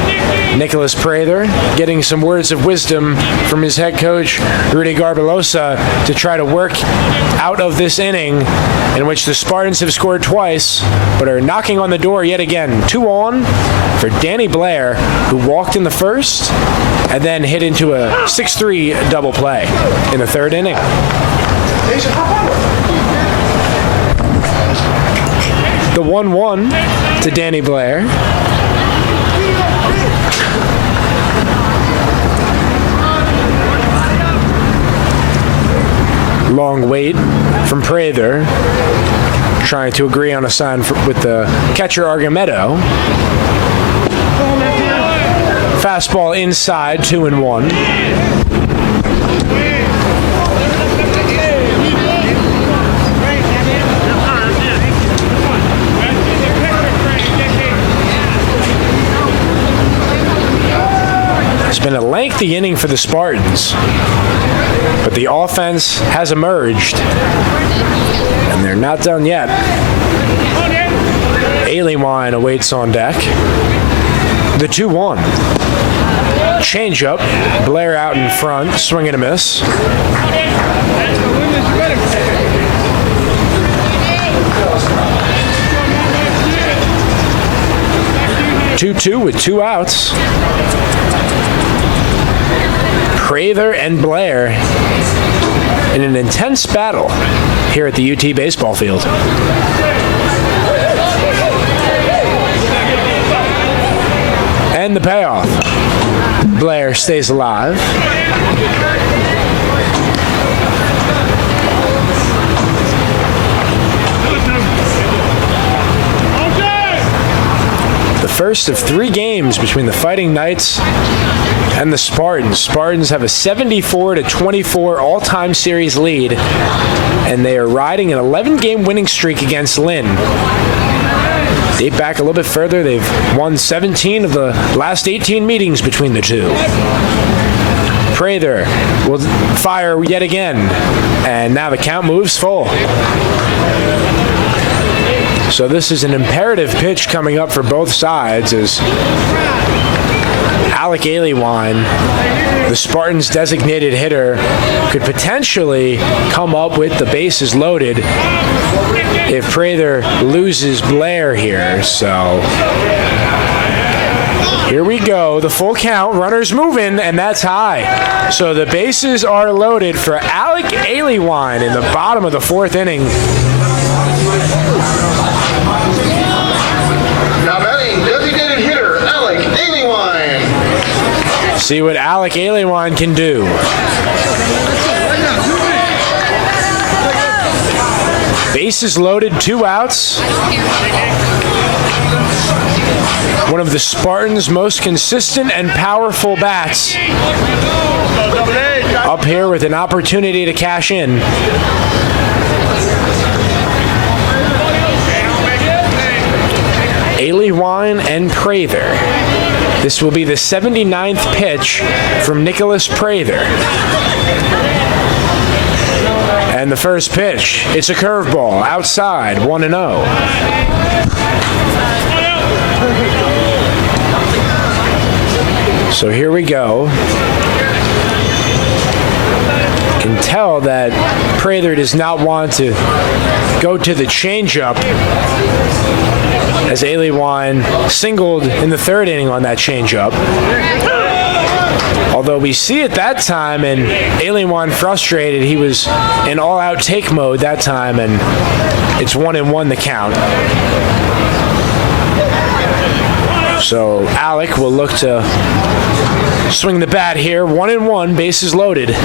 Nicholas Prather getting some words of wisdom from his head coach, Rudy Garbelosa, to try to work out of this inning in which the Spartans have scored twice, but are knocking on the door yet again. 2 on for Danny Blair, who walked in the first and then hit into a 6-3 double play in the 3rd inning. The 1-1 to Danny Blair. Long wait from Prather, trying to agree on a sign with the catcher Argametto. Fastball inside, 2-1. It's been a lengthy inning for the Spartans, but the offense has emerged, and they're not done yet. Aliewine awaits on deck. The 2-1. Changeup. Blair out in front, swing and a miss. Two with 2 outs. Prather and Blair in an intense battle here at the UT baseball field. And the payoff. Blair stays alive. The first of 3 games between the Fighting Knights and the Spartans. Spartans have a 74-24 all-time series lead, and they are riding an 11-game winning streak against Lynn. Date back a little bit further, they've won 17 of the last 18 meetings between the two. Prather will fire yet again, and now the count moves full. So this is an imperative pitch coming up for both sides as Alec Aliewine, the Spartans' designated hitter, could potentially come up with the bases loaded if Prather loses Blair here. So here we go, the full count, runners moving, and that's high. So the bases are loaded for Alec Aliewine in the bottom of the 4th inning. Now batting, designated hitter Alec Aliewine. See what Alec Aliewine can do. Bases loaded, 2 outs. One of the Spartans' most consistent and powerful bats up here with an opportunity to cash in. Wine and Prather. This will be the 79th pitch from Nicholas Prather. And the first pitch, it's a curveball, outside, 1-0. So here we go. Can tell that Prather does not want to go to the changeup, as Aliwan singled in the 3rd inning on that changeup. Although we see at that time, and Aliwan frustrated, he was in all-out take mode that time, and it's 1-1 the count. So Alec will look to swing the bat here. 1-1, bases loaded.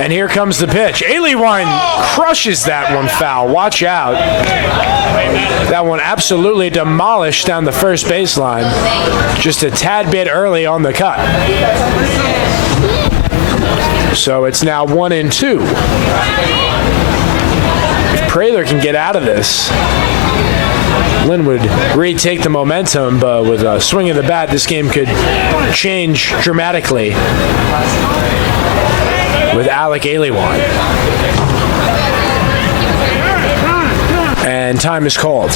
And here comes the pitch. Aliwan crushes that one foul. Watch out. That one absolutely demolished down the first baseline. Just a tad bit early on the cut. So it's now 1-2. If Prather can get out of this, Lynn would retake the momentum, but with a swing of the bat, this game could change dramatically with Alec Aliwan. And time is called.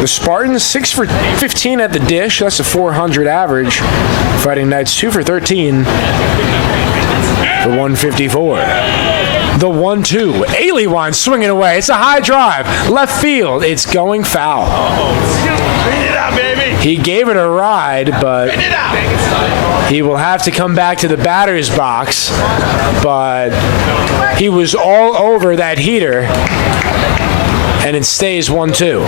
The Spartans 6 for 15 at the dish. That's a .400 average. Fighting Knights 2 for 13 for 154. The 1-2. Aliwan swinging away. It's a high drive. Left field. It's going foul. He gave it a ride, but he will have to come back to the batter's box. But he was all over that heater, and it stays 1-2.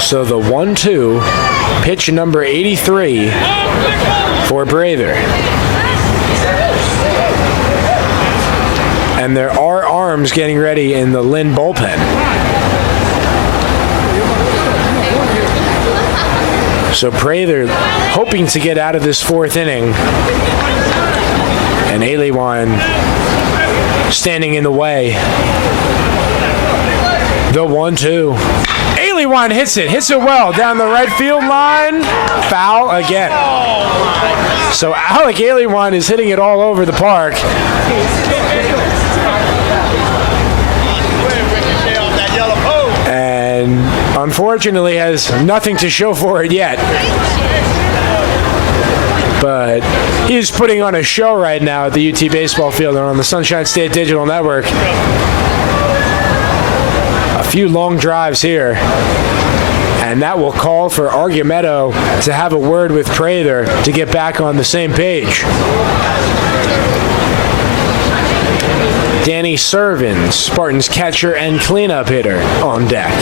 So the 1-2, pitch number 83 for Prather. And there are arms getting ready in the Lynn bullpen. So Prather hoping to get out of this 4th inning. And Aliwan standing in the way. The 1-2. Aliwan hits it well down the right field line. Foul again. So Alec Aliwan is hitting it all over the park. And unfortunately has nothing to show for it yet. But he is putting on a show right now at the UT baseball field and on the Sunshine State Digital Network. A few long drives here. And that will call for Argumento to have a word with Prather to get back on the same page. Danny Servin, Spartans catcher and cleanup hitter, on deck.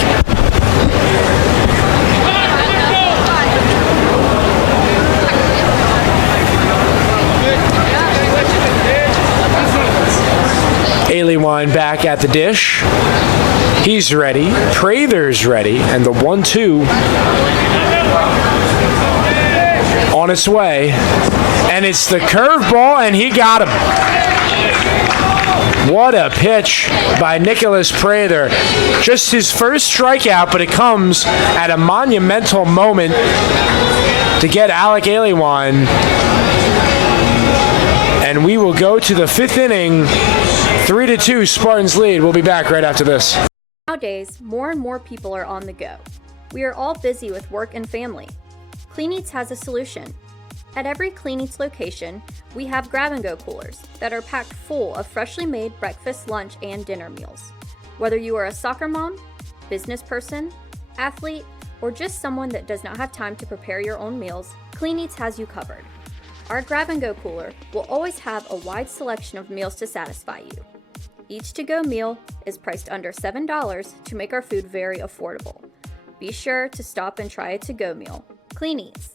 Aliwan back at the dish. He's ready. Prather's ready. And the 1-2 on its way. And it's the curveball, and he got him. What a pitch by Nicholas Prather. Just his first strikeout, but it comes at a monumental moment to get Alec Aliwan. And we will go to the 5th inning. 3-2 Spartans lead. We'll be back right after this. Nowadays, more and more people are on the go. We are all busy with work and family. Clean Eats has a solution. At every Clean Eats location, we have grab-and-go coolers that are packed full of freshly made breakfast, lunch, and dinner meals. Whether you are a soccer mom, business person, athlete, or just someone that does not have time to prepare your own meals, Clean Eats has you covered. Our grab-and-go cooler will always have a wide selection of meals to satisfy you. Each to-go meal is priced under $7 to make our food very affordable. Be sure to stop and try a to-go meal. Clean Eats.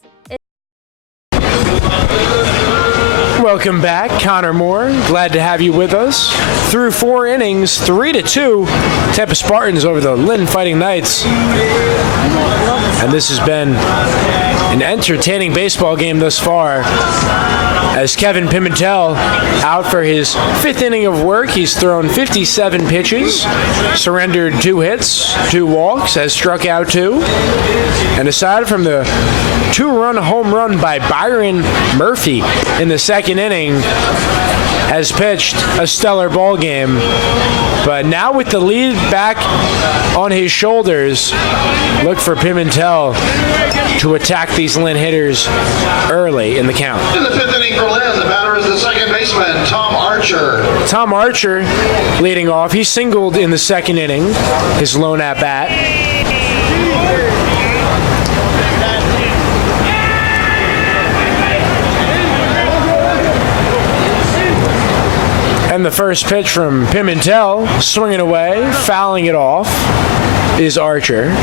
Welcome back, Connor Moore. Glad to have you with us. Through 4 innings, 3-2, Tampa Spartans over the Lynn Fighting Knights. And this has been an entertaining baseball game thus far, as Kevin Pimentel out for his 5th inning of work. He's thrown 57 pitches, surrendered 2 hits, 2 walks, has struck out 2. And aside from the 2-run home run by Byron Murphy in the 2nd inning, has pitched a stellar ball game. But now with the lead back on his shoulders, look for Pimentel to attack these Lynn hitters early in the count. In the 5th inning for Lynn, the batter is the second baseman, Tom Archer. Tom Archer leading off. He singled in the 2nd inning, his lone at-bat. And the first pitch from Pimentel, swinging away, fouling it off, is Archer.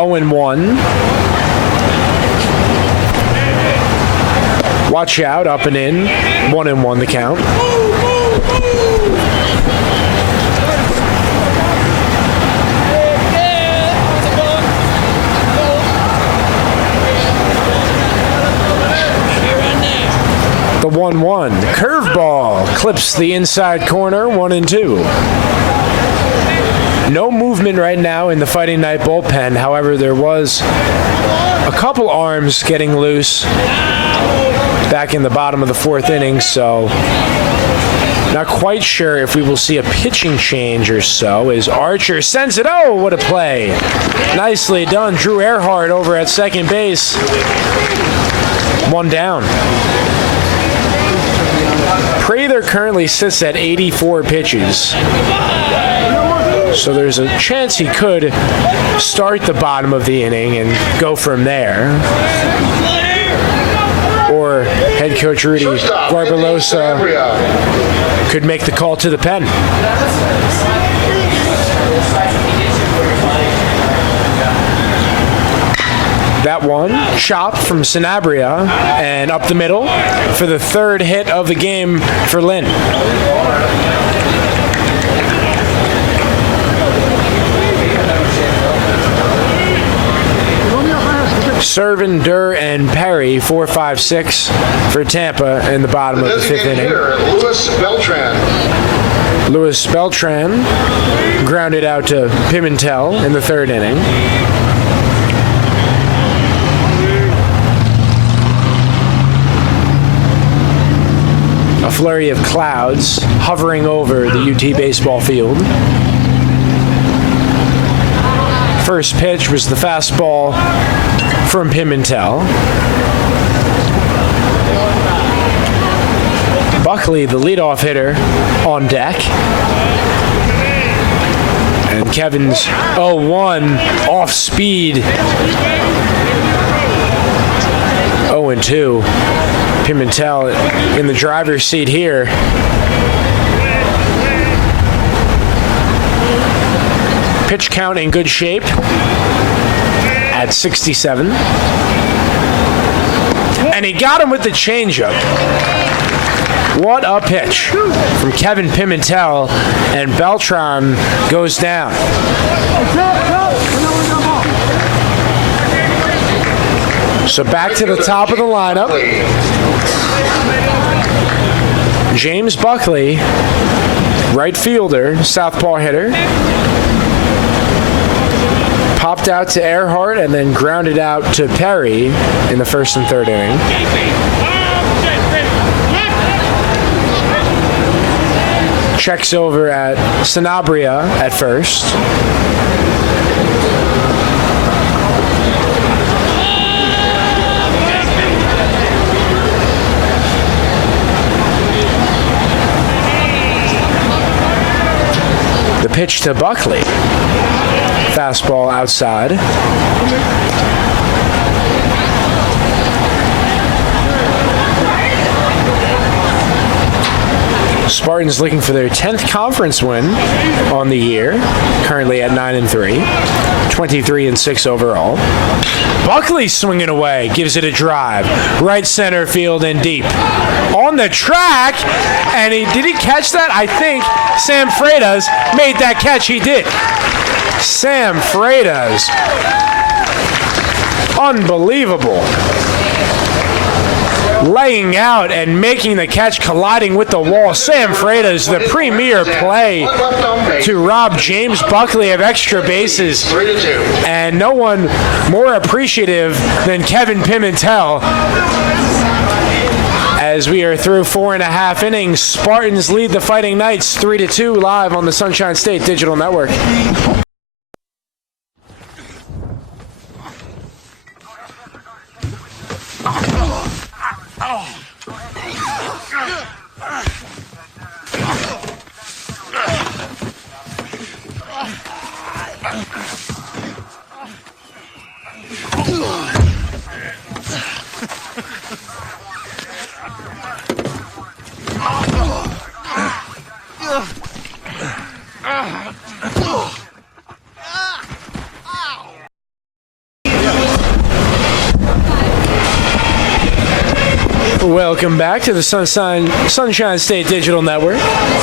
Oh, 1. Watch out, up and in. 1-1 the count. The 1-1 curveball clips the inside corner. 1-2. No movement right now in the Fighting Knight bullpen. However, there was a couple arms getting loose back in the bottom of the 4th inning, so not quite sure if we will see a pitching change or so, as Archer sends it. Oh, what a play. Nicely done. Drew Earhart over at second base. 1 down. Prather currently sits at 84 pitches. So there's a chance he could start the bottom of the inning and go from there. Or head coach Rudy Barbarossa could make the call to the pen. That one, chopped from Sanabria and up the middle for the 3rd hit of the game for Lynn. Servin, Durr, and Perry, 4, 5, 6 for Tampa in the bottom of the 5th inning. Louis Beltran. Louis Beltran grounded out to Pimentel in the 3rd inning. A flurry of clouds hovering over the UT baseball field. First pitch was the fastball from Pimentel. Buckley, the leadoff hitter, on deck. And Kevin's 0-1 off speed. 0-2. Pimentel in the driver's seat here. Pitch count in good shape at 67. And he got him with the changeup. What a pitch from Kevin Pimentel, and Beltran goes down. So back to the top of the lineup. James Buckley, right fielder, southpaw hitter. Popped out to Earhart and then grounded out to Perry in the 1st and 3rd inning. Checks over at Sanabria at first. The pitch to Buckley. Fastball outside. Spartans looking for their 10th conference win on the year, currently at 9-3, 23-6 overall. Buckley swinging away, gives it a drive, right center field and deep. On the track, and did he catch that? I think Sam Freitas made that catch. He did. Sam Freitas. Unbelievable. Laying out and making the catch, colliding with the wall. Sam Freitas, the premier play to rob James Buckley of extra bases. And no one more appreciative than Kevin Pimentel. As we are through 4.5 innings, Spartans lead the Fighting Knights 3-2 live on the Sunshine State Digital Network. Welcome back to the Sunshine State Digital Network.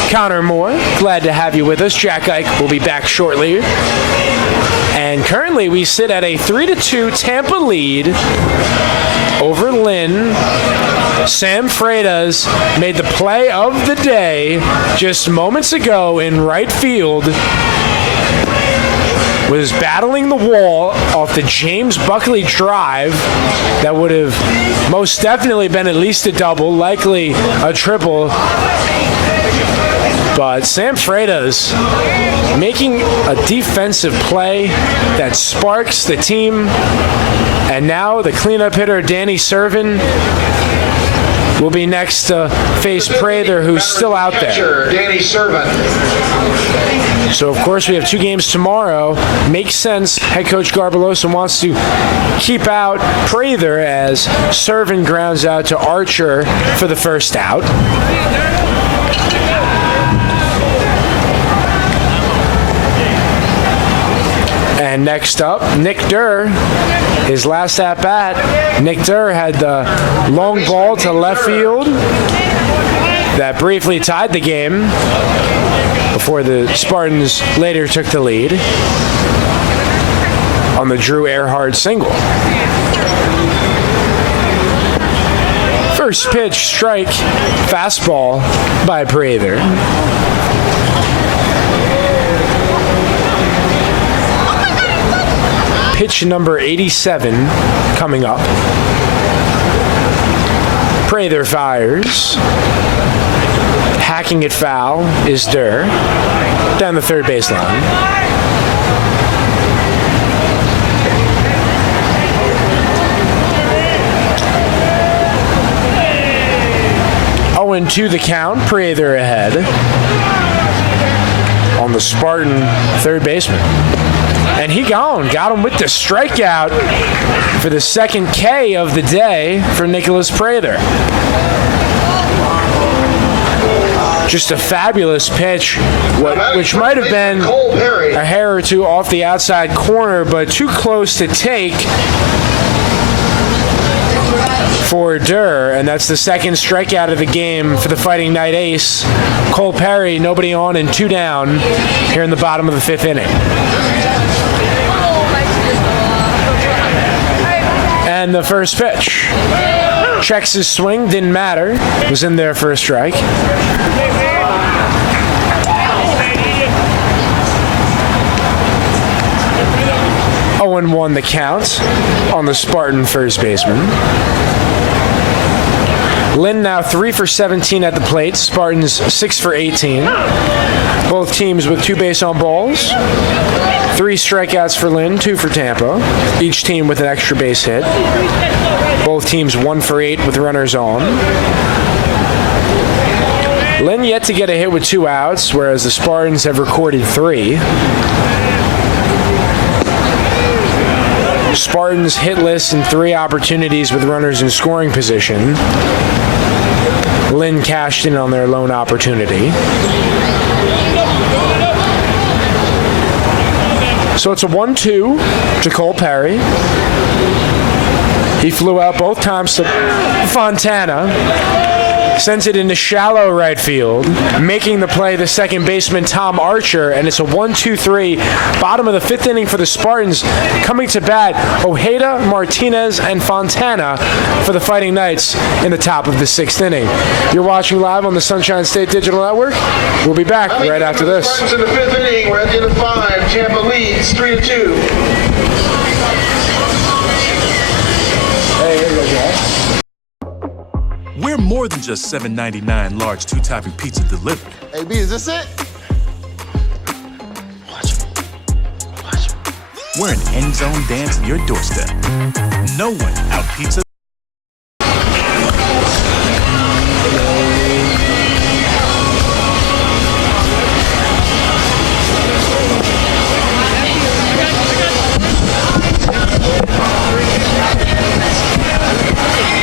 Connor Moore, glad to have you with us. Jack Ike will be back shortly. And currently we sit at a 3-2 Tampa lead over Lynn. Sam Freitas made the play of the day just moments ago in right field. Was battling the wall off the James Buckley drive that would have most definitely been at least a double, likely a triple. But Sam Freitas making a defensive play that sparks the team. And now the cleanup hitter, Danny Servin, will be next to face Prather, who's still out there. Danny Servin. So, of course, we have 2 games tomorrow. Makes sense. Head coach Garbelosa wants to keep out Prather as Servin grounds out to Archer for the first out. And next up, Nick Durr, his last at-bat. Nick Durr had the long ball to left field that briefly tied the game before the Spartans later took the lead on the Drew Earhart single. First pitch, strike, fastball by Prather. Pitch number 87 coming up. Prather fires. Hacking it foul is Durr down the third baseline. Oh, 2 the count. Prather ahead on the Spartan third baseman. And he got him with the strikeout for the second K of the day for Nicholas Prather. Just a fabulous pitch, which might have been a hair or two off the outside corner, but too close to take for Durr, and that's the second strikeout of the game for the Fighting Knight ace. Cole Perry, nobody on and 2 down here in the bottom of the 5th inning. And the first pitch. Checks his swing, didn't matter. Was in there for a strike. 0-1 the count on the Spartan first baseman. Lynn now 3 for 17 at the plate. Spartans 6 for 18. Both teams with 2 base on balls. 3 strikeouts for Lynn, 2 for Tampa. Each team with an extra base hit. Both teams 1 for 8 with runners on. Lynn yet to get a hit with 2 outs, whereas the Spartans have recorded 3. Spartans hitless in 3 opportunities with runners in scoring position. Lynn cashed in on their lone opportunity. So it's a 1-2 to Cole Perry. He flew out both times to Fontana. Sends it into shallow right field, making the play the second baseman Tom Archer, and it's a 1-2-3, bottom of the fifth inning for the Spartans. Coming to bat, Ojeda, Martinez, and Fontana for the Fighting Knights in the top of the sixth inning. You're watching live on the Sunshine State Digital Network. We'll be back right after this. Spartans in the fifth inning. We're at the end of 5. Tampa leads 3-2. Hey, here you go, Jack. We're more than just $7.99 large 2-topping pizza delivered. Hey, B, is this it? We're an end zone dance at your doorstep. No one out pizza.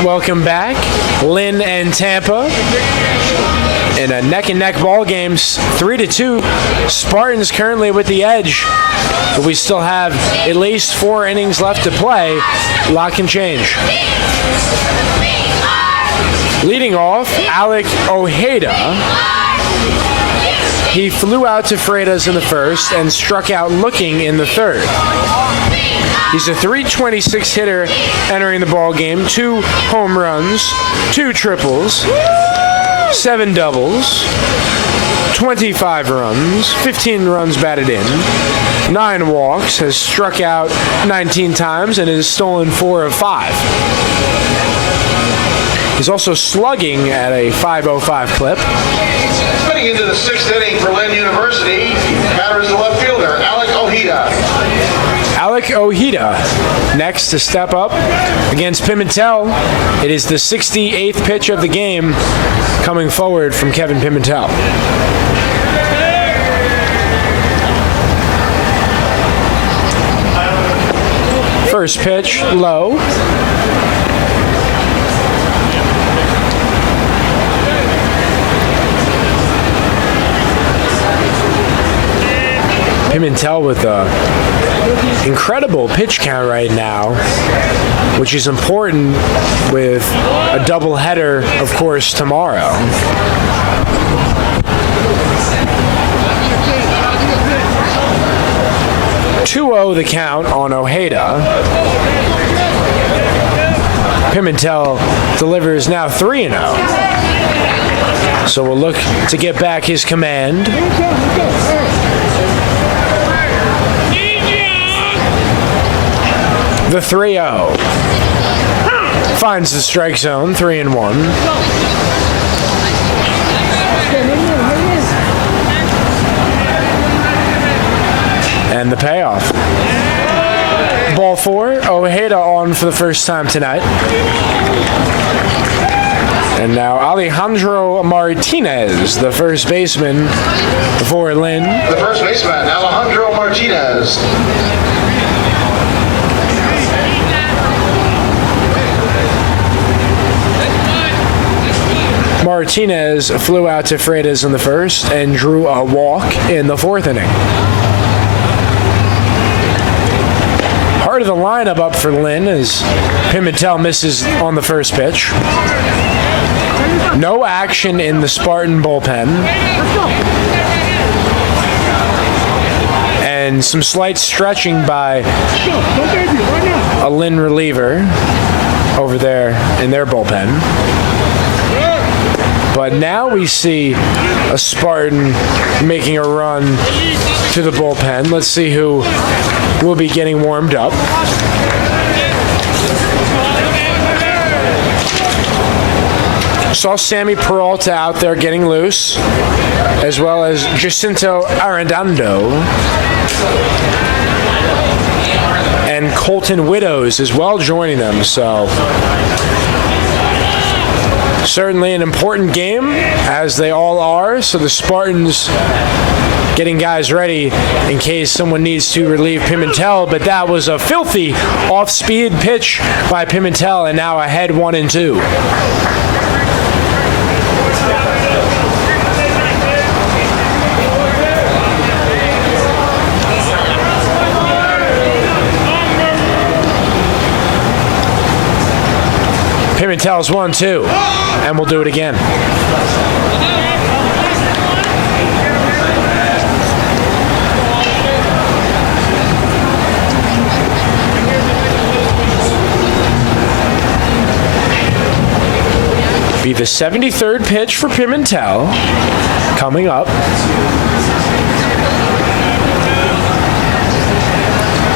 Welcome back. Lynn and Tampa in a neck-and-neck ball game, 3-2. Spartans currently with the edge, but we still have at least 4 innings left to play. Lock and change. Leading off, Alec Ojeda. He flew out to Freitas in the first and struck out looking in the third. He's a .326 hitter entering the ball game. 2 home runs, 2 triples, 7 doubles, 25 runs, 15 runs batted in, 9 walks, has struck out 19 times and has stolen 4 of 5. He's also slugging at a .505 clip. Heading into the sixth inning for Lynn University, batter is the left fielder, Alec Ojeda. Alec Ojeda next to step up against Pimentel. It is the 68th pitch of the game coming forward from Kevin Pimentel. First pitch, low. Pimentel with a incredible pitch count right now, which is important with a doubleheader, of course, tomorrow. .2-0 the count on Ojeda. Pimentel delivers now 3-0. So we'll look to get back his command. The 3-0 finds the strike zone, 3-1. And the payoff. Ball 4, Ojeda on for the first time tonight. And now Alejandro Martinez, the first baseman for Lynn. The first baseman, Alejandro Martinez. Martinez flew out to Freitas in the first and drew a walk in the fourth inning. Part of the lineup up for Lynn as Pimentel misses on the first pitch. No action in the Spartan bullpen. And some slight stretching by a Lynn reliever over there in their bullpen. But now we see a Spartan making a run to the bullpen. Let's see who will be getting warmed up. Saw Sammy Peralta out there getting loose, as well as Jacinto Arredondo. And Colton Widows as well joining them, so certainly an important game, as they all are. So the Spartans getting guys ready in case someone needs to relieve Pimentel, but that was a filthy off-speed pitch by Pimentel, and now ahead 1-2. Pimentel's 1-2, and we'll do it again. Be the 73rd pitch for Pimentel coming up.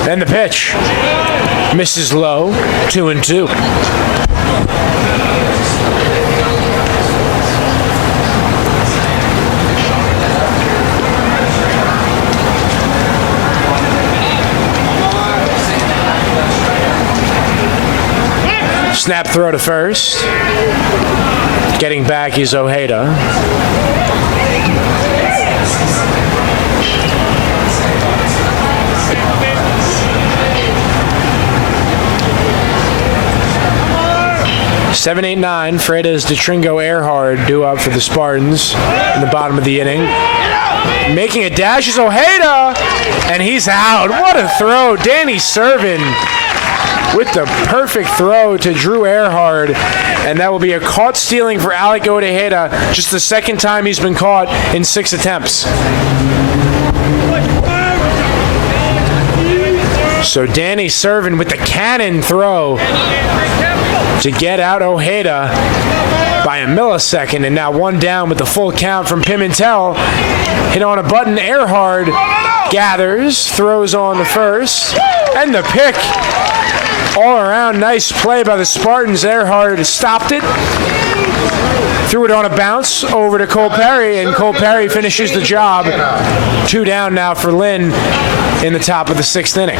And the pitch misses low, 2-2. Snap throw to first. Getting back is Ojeda. Seven, 8, 9. Freda's DeTringo Earhart due up for the Spartans in the bottom of the inning. Making a dash is Ojeda, and he's out. What a throw. Danny Servin with the perfect throw to Drew Earhart, and that will be a caught stealing for Alec Ojeda, just the second time he's been caught in 6 attempts. So Danny Servin with the cannon throw to get out Ojeda by a millisecond, and now 1 down with the full count from Pimentel. Hit on a button, Earhart gathers, throws on the first, and the pick. All around, nice play by the Spartans. Earhart stopped it, threw it on a bounce over to Cole Perry, and Cole Perry finishes the job. 2 down now for Lynn in the top of the 6th inning.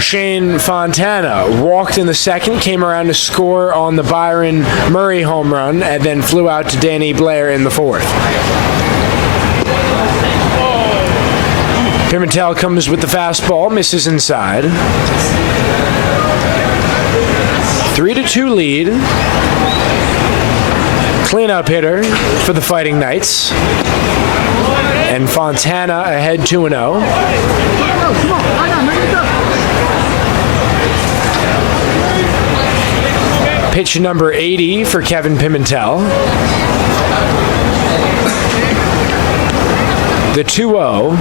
Shane Fontana walked in the 2nd, came around to score on the Byron Murray home run, and then flew out to Danny Blair in the 4th. Pimentel comes with the fastball, misses inside. 3-2 lead. Cleanup hitter for the Fighting Knights. And Fontana ahead 2-0. Pitch number 80 for Kevin Pimentel. The 2-0.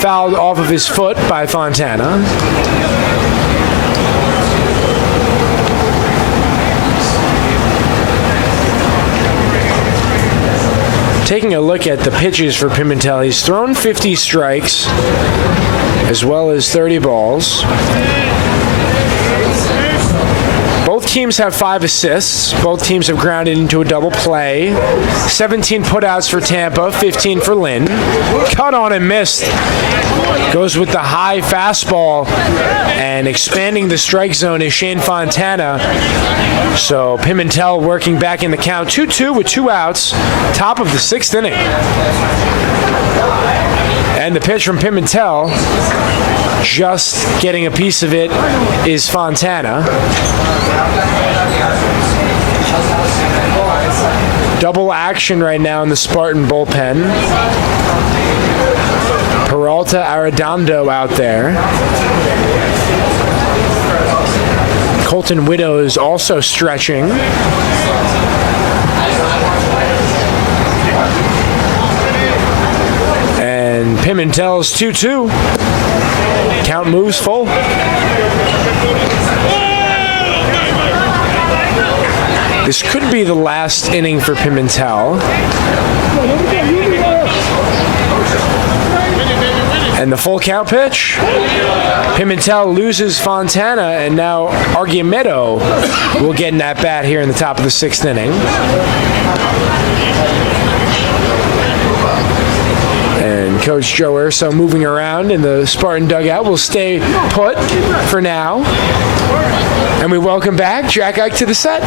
Fouled off of his foot by Fontana. Taking a look at the pitches for Pimentel, he's thrown 50 strikes as well as 30 balls. Both teams have 5 assists. Both teams have grounded into a double play. 17 putouts for Tampa, 15 for Lynn. Cut on and missed. Goes with the high fastball, and expanding the strike zone is Shane Fontana. So Pimentel working back in the count. 2-2 with 2 outs. Top of the 6th inning. And the pitch from Pimentel, just getting a piece of it, is Fontana. Double action right now in the Spartan bullpen. Peralta Arredondo out there. Colton Widow is also stretching. And Pimentel's 2-2. Count moves full. This could be the last inning for Pimentel. And the full count pitch. Pimentel loses Fontana, and now Argumedo will get in that bat here in the top of the 6th inning. And Coach Joe Urso moving around in the Spartan dugout will stay put for now. And we welcome back Jack Ike to the set.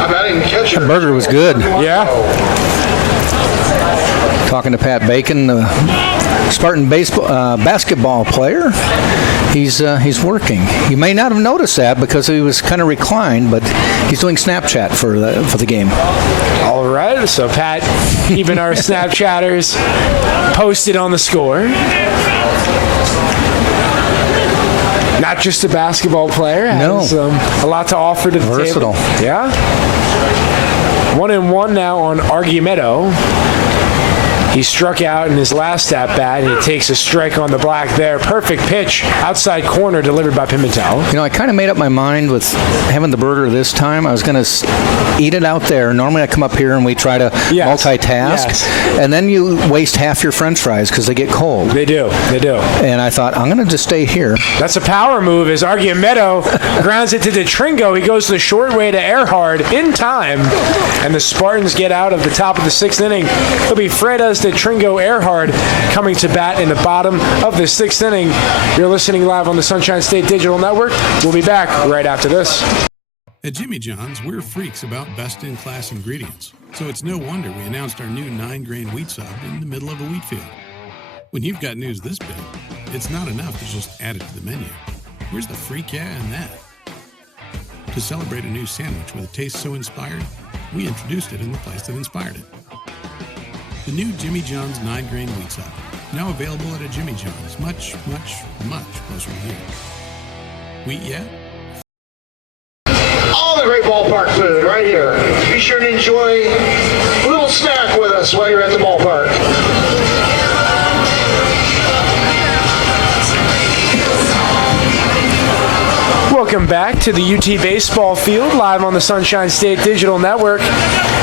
The burger was good. Yeah. Talking to Pat Bacon, the Spartan basketball player. He's working. You may not have noticed that because he was kind of reclined, but he's doing Snapchat for the game. All right, so Pat, keeping our Snapchatters posted on the score. not just a basketball player. Has a lot to offer to the Versatile. table. Yeah. 1-1 now on Argumedo. He struck out in his last at-bat, and he takes a strike on the black there. Perfect pitch, outside corner, delivered by Pimentel. You know, I kind of made up my mind with having the burger this time. I was going to eat it out there. Normally I come up here and we try to multitask. Yes. And then you waste half your french fries because they get cold. They do. And I thought, I'm going to just stay here. That's a power move as Argumedo grounds it to DeTringo. He goes the short way to Earhart in time. And the Spartans get out of the top of the 6th inning. It'll be Freitas, DeTringo, Earhart coming to bat in the bottom of the 6th inning. You're listening live on the Sunshine State Digital Network. We'll be back right after this. At Jimmy John's, we're freaks about best-in-class ingredients. So it's no wonder we announced our new 9-grain wheat sub in the middle of a wheat field. When you've got news this big, it's not enough to just add it to the menu. Where's the freak yeah in that? To celebrate a new sandwich with a taste so inspired, we introduced it in the place that inspired it. The new Jimmy John's 9-grain wheat sub, now available at a Jimmy John's, much, much, much closer to you. Wheat yet? All the great ballpark food right here. Be sure to enjoy a little snack with us while you're at the ballpark. Welcome back to the UT baseball field, live on the Sunshine State Digital Network.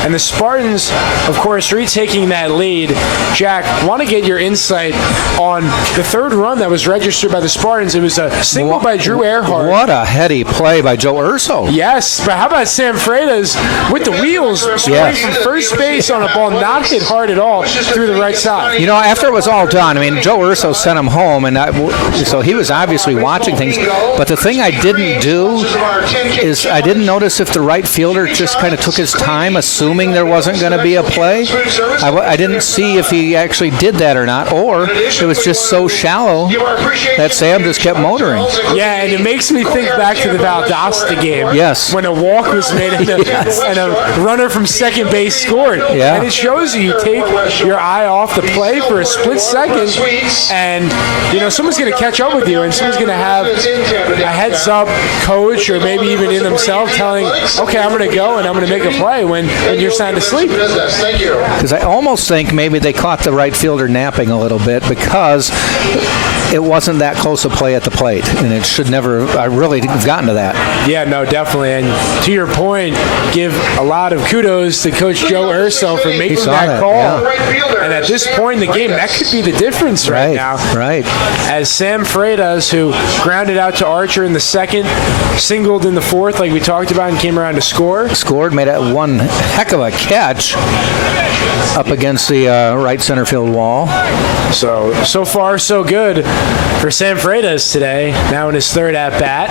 And the Spartans, of course, retaking that lead. Jack, want to get your insight on the third run that was registered by the Spartans. It was a single by Drew Earhart. What a heady play by Joe Urso. Yes, but how about Sam Freitas with the wheels straight from first base on a ball not hit hard at all through the right side? You know, after it was all done, I mean, Joe Urso sent him home, and so he was obviously watching things. But the thing I didn't do is I didn't notice if the right fielder just kind of took his time, assuming there wasn't going to be a play. I didn't see if he actually did that or not, or it was just so shallow that Sam just kept motoring. Yeah, and it makes me think back to the Valdosta game. Yes. When a walk was made and a runner from second base scored. Yeah. And it shows you take your eye off the play for a split second, and you know someone's going to catch up with you, and someone's going to have a heads-up coach or maybe even in themselves telling, okay, I'm going to go and I'm going to make a play when you're sound asleep. Because I almost think maybe they caught the right fielder napping a little bit because it wasn't that close a play at the plate, and it should never. I really have gotten to that. Yeah, no, definitely. And to your point, give a lot of kudos to Coach Joe Urso for making that call. Yeah. And at this point in the game, that could be the difference right now. Right. As Sam Freitas, who grounded out to Archer in the second, singled in the fourth, like we talked about, and came around to score. Scored, made that one heck of a catch up against the right center field wall. So far, so good for Sam Freitas today, now in his third at-bat.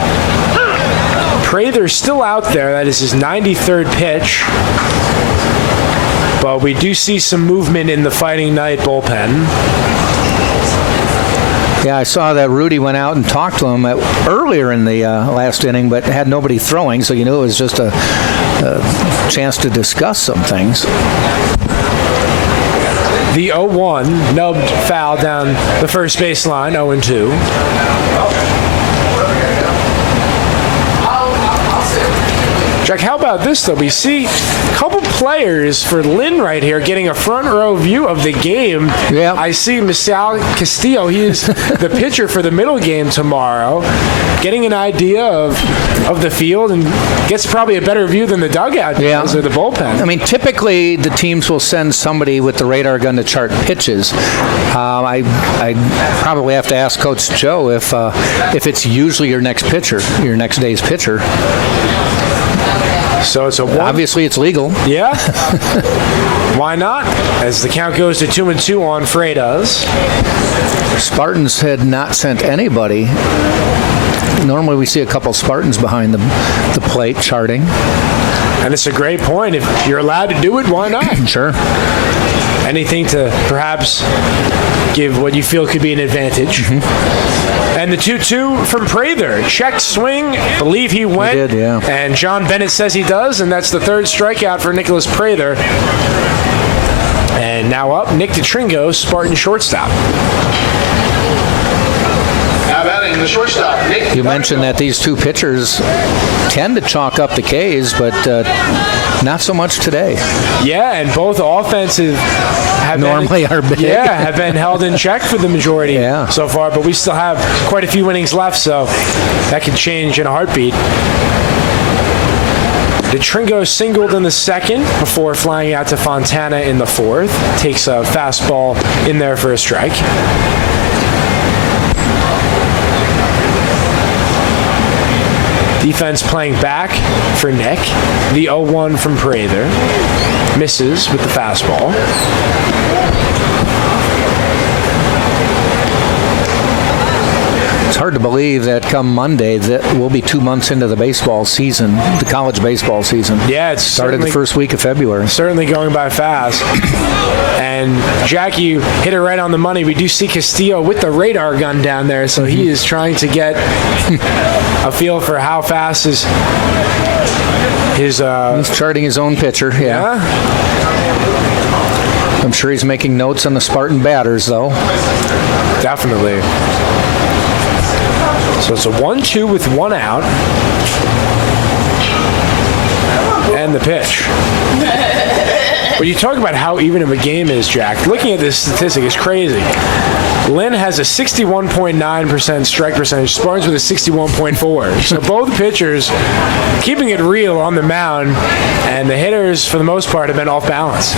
Prather's still out there. That is his 93rd pitch. But we do see some movement in the Fighting Knight bullpen. Yeah, I saw that Rudy went out and talked to him earlier in the last inning, but had nobody throwing, so you knew it was just a chance to discuss some things. The 0-1, nubbed foul down the first baseline, 0-2. Jack, how about this, though? We see a couple players for Lynn right here getting a front row view of the game. Yeah. I see Misael Castillo. He is the pitcher for the middle game tomorrow, getting an idea of the field and gets probably a better view than the dugout does or the bullpen. I mean, typically the teams will send somebody with the radar gun to chart pitches. I probably have to ask Coach Joe if it's usually your next pitcher, your next day's pitcher. So it's obviously it's legal. Yeah. Why not? As the count goes to 2-2 on Freitas. Spartans had not sent anybody. Normally we see a couple Spartans behind the plate charting. And it's a great point. If you're allowed to do it, why not? Sure. Anything to perhaps give what you feel could be an advantage. Mm-hmm. And the 2-2 from Prather. Check swing. Believe he went. He did, yeah. And John Bennett says he does, and that's the third strikeout for Nicholas Prather. And now up, Nick DeTringo, Spartan shortstop. Now batting the the shortstop, Nick. You mentioned that these two pitchers tend to chalk up the K's, but not so much today. Yeah, and both offensive have are big. Yeah, have been held in check for the majority so far, but we still have quite a few innings left, so that could change in a heartbeat. DeTringo singled in the second before flying out to Fontana in the fourth. Takes a fastball in there for a strike. Defense playing back for Nick. The 0-1 from Prather. Misses with the fastball. It's hard to believe that come Monday that we'll be 2 months into the baseball season, the college baseball season. Yeah, it's started the first week of February. Certainly going by fast. And Jack, you hit it right on the money. We do see Castillo with the radar gun down there, so he is trying to get a feel for how fast his he's charting his own pitcher. Yeah. I'm sure he's making notes on the Spartan batters, though. Definitely. So it's a 1-2 with one out. And the pitch. When you talk about how even of a game is, Jack, looking at this statistic is crazy. Lynn has a 61.9% strike percentage, Spartans with a 61.4%. So both pitchers keeping it real on the mound, and the hitters, for the most part, have been off balance.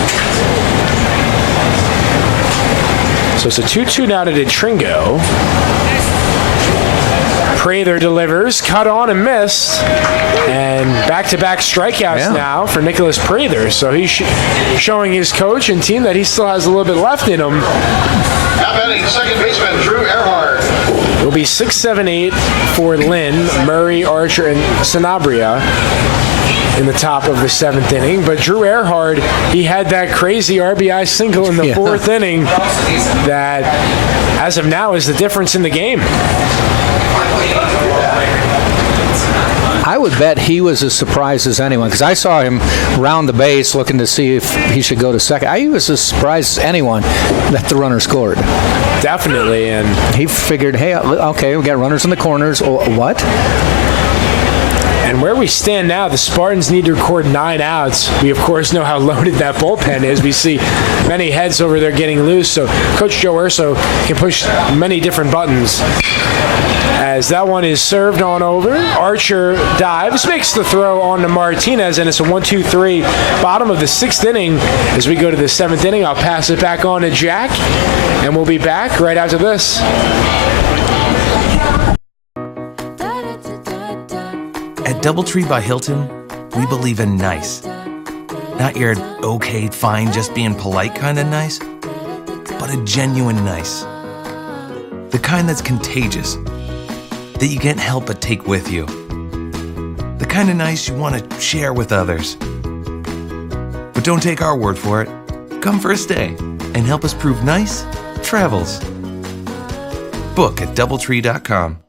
So it's a 2-2 now to DeTringo. Prather delivers, cut on and missed, and back-to-back strikeouts now for Nicholas Prather. So he's showing his coach and team that he still has a little bit left in him. Now batting second baseman Drew Earhart. It'll be 6-7-8 for Lynn, Murray, Archer, and Sanabria in the top of the seventh inning. But Drew Earhart, he had that crazy RBI single in the fourth inning that, as of now, is the difference in the game. I would bet he was as surprised as anyone, because I saw him round the base looking to see if he should go to second. He was as surprised as anyone that the runner scored. Definitely. And he figured, hey, okay, we got runners in the corners. Oh, what? And where we stand now, the Spartans need to record 9 outs. We, of course, know how loaded that bullpen is. We see many heads over there getting loose, so Coach Joe Urso can push many different buttons. As that one is served on over, Archer dives, makes the throw on to Martinez, and it's a 1-2-3 bottom of the sixth inning. As we go to the seventh inning, I'll pass it back on to Jack, and we'll be back right after this. At DoubleTree by Hilton, we believe in nice. Not your okay, fine, just being polite kind of nice, but a genuine nice. The kind that's contagious, that you can't help but take with you. The kind of nice you want to share with others. But don't take our word for it. Come for a stay and help us prove nice travels. Book at DoubleTree.com.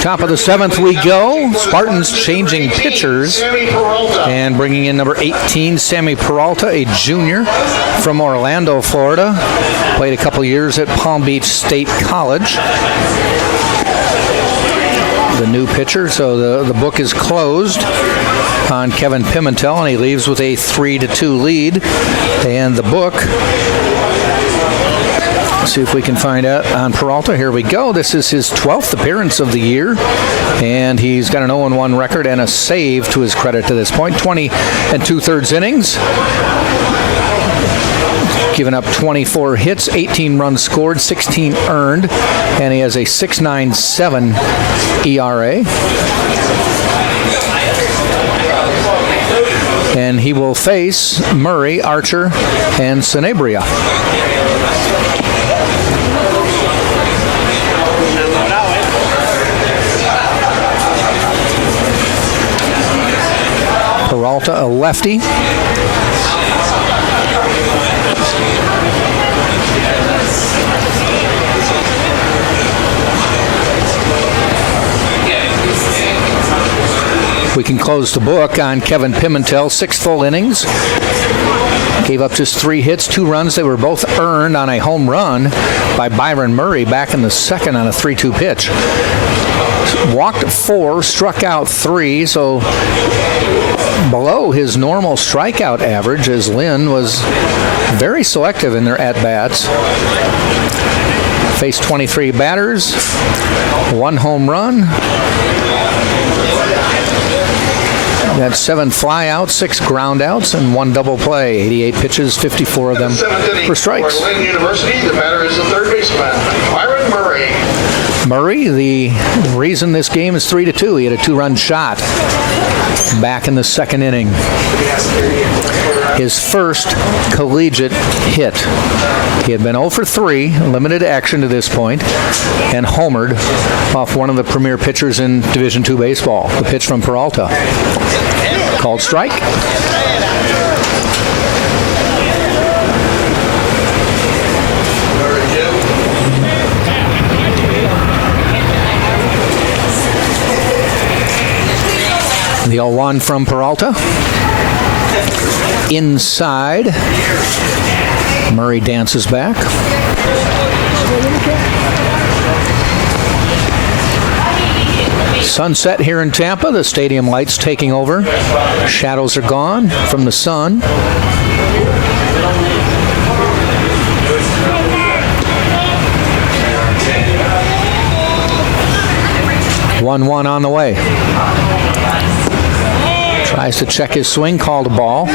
Top of the seventh we go. Spartans changing pitchers and bringing in number 18, Sammy Peralta, a junior from Orlando, Florida. Played a couple years at Palm Beach State College. The new pitcher, so the book is closed on Kevin Pimentel, and he leaves with a 3-2 lead. And the book, see if we can find out on Peralta. Here we go. This is his 12th appearance of the year, and he's got an 0-1 record and a save to his credit to this point. 20 2/3 innings. Given up 24 hits, 18 runs scored, 16 earned, and he has a 6.97 ERA. And he will face Murray, Archer, and Sanabria. Peralta, a lefty. We can close the book on Kevin Pimentel. 6 full innings. Gave up just 3 hits, 2 runs. They were both earned on a home run by Byron Murray back in the second on a 3-2 pitch. Walked 4, struck out 3, so below his normal strikeout average, as Lynn was very selective in their at-bats. Faced 23 batters, 1 home run. Got 7 flyouts, 6 groundouts, and 1 double play. 88 pitches, 54 of them for strikes. For Lynn University, the batter is the third baseman, Byron Murray. Murray, the reason this game is 3-2, he had a 2-run shot back in the second inning. His first collegiate hit. He had been 0 for 3, limited action to this point, and homered off one of the premier pitchers in Division II baseball. The pitch from Peralta. Called strike. The 0-1 from Peralta. Inside. Murray dances back. Sunset here in Tampa. The stadium lights taking over. Shadows are gone from the sun. One on the way. Tries to check his swing, called a ball.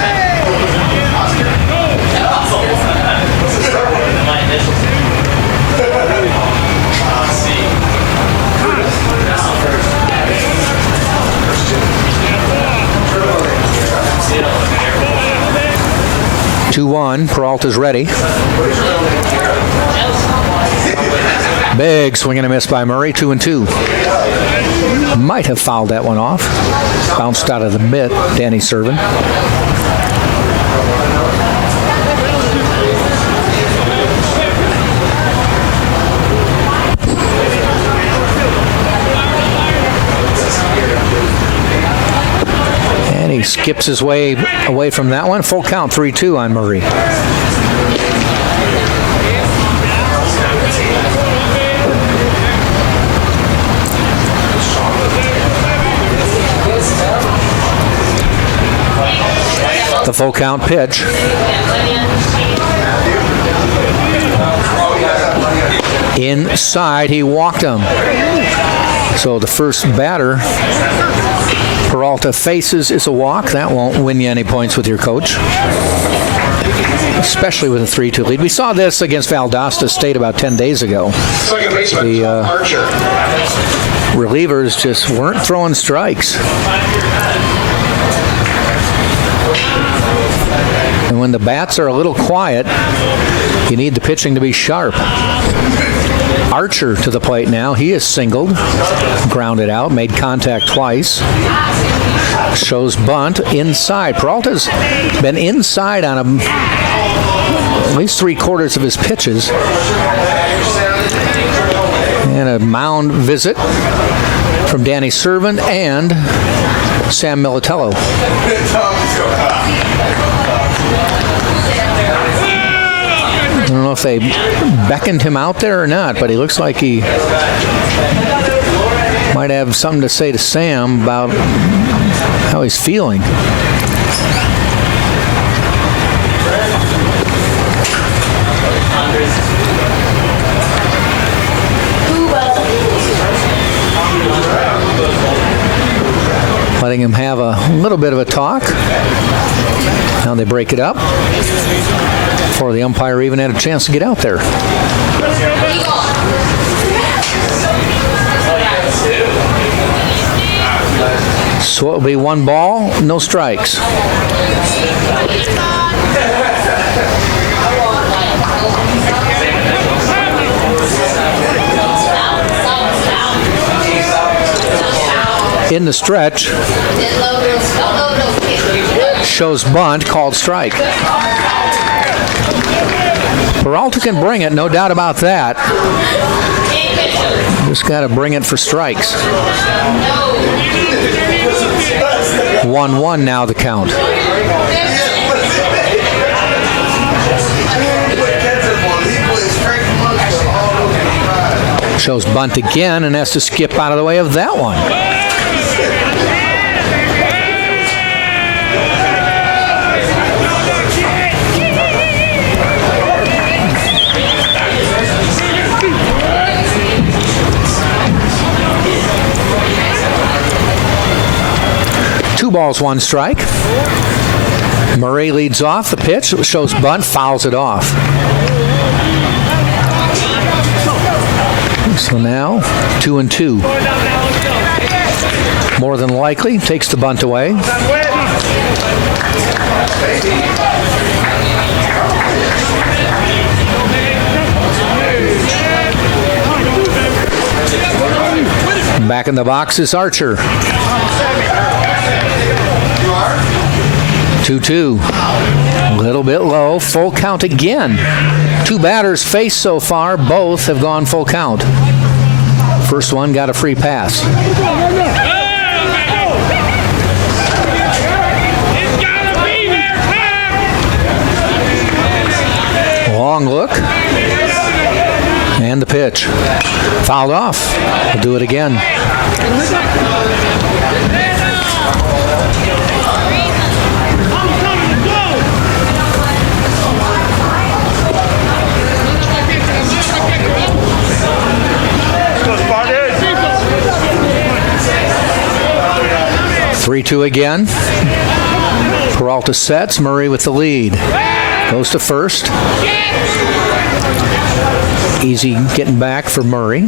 Peralta's ready. Big swing and a miss by Murray. 2-2. Might have fouled that one off. Bounced out of the mitt. Danny Servin. And he skips his way away from that one. Full count, 3-2 on Murray. The full count pitch. Inside, he walked him. So the first batter Peralta faces is a walk. That won't win you any points with your coach, especially with a 3-2 lead. We saw this against Valdosta State about 10 days ago. Second baseman, The Archer. relievers just weren't throwing strikes. And when the bats are a little quiet, you need the pitching to be sharp. Archer to the plate now. He is singled, grounded out, made contact twice. Shows bunt inside. Peralta's been inside on at least 3/4 of his pitches. And a mound visit from Danny Servin and Sam Militello. I don't know if they beckoned him out there or not, but he looks like he might have something to say to Sam about how he's feeling. Letting him have a little bit of a talk. Now they break it up before the umpire even had a chance to get out there. So it'll be 1 ball, no strikes. In the stretch, shows bunt, called strike. Peralta can bring it, no doubt about that. Just got to bring it for strikes. 1-1 now the count. Shows bunt again and has to skip out of the way of that one. Two balls, one strike. Murray leads off the pitch. It shows bunt, fouls it off. So now 2-2. More than likely takes the bunt away. Back in the box is Archer. 2-2. A little bit low. Full count again. Two batters faced so far. Both have gone full count. First one got a free pass. Long look. And the pitch. Fouled off. We'll do it again. Spartans! 3-2 again. Peralta sets. Murray with the lead. Goes to first. Easy getting back for Murray.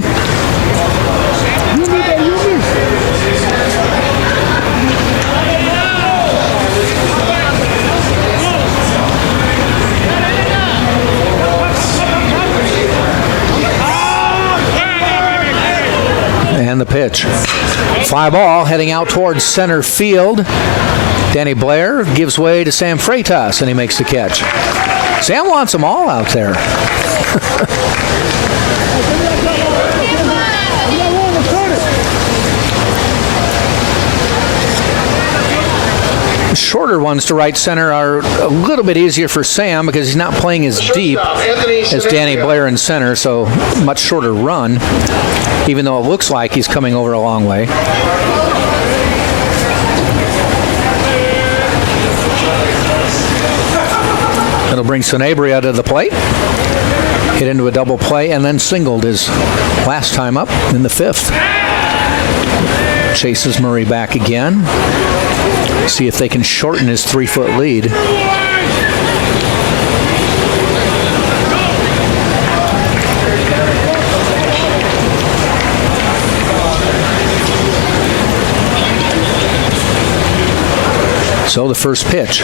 And the pitch. Fly ball heading out towards center field. Danny Blair gives way to Sam Freitas, and he makes the catch. Sam wants them all out there. Shorter ones to right center are a little bit easier for Sam because he's not playing as deep as Danny Blair in center, so much shorter run, even though it looks like he's coming over a long way. It'll bring Sanabria to the plate. Hit into a double play and then singled his last time up in the fifth. Chases Murray back again. See if they can shorten his 3-foot lead. So the first pitch.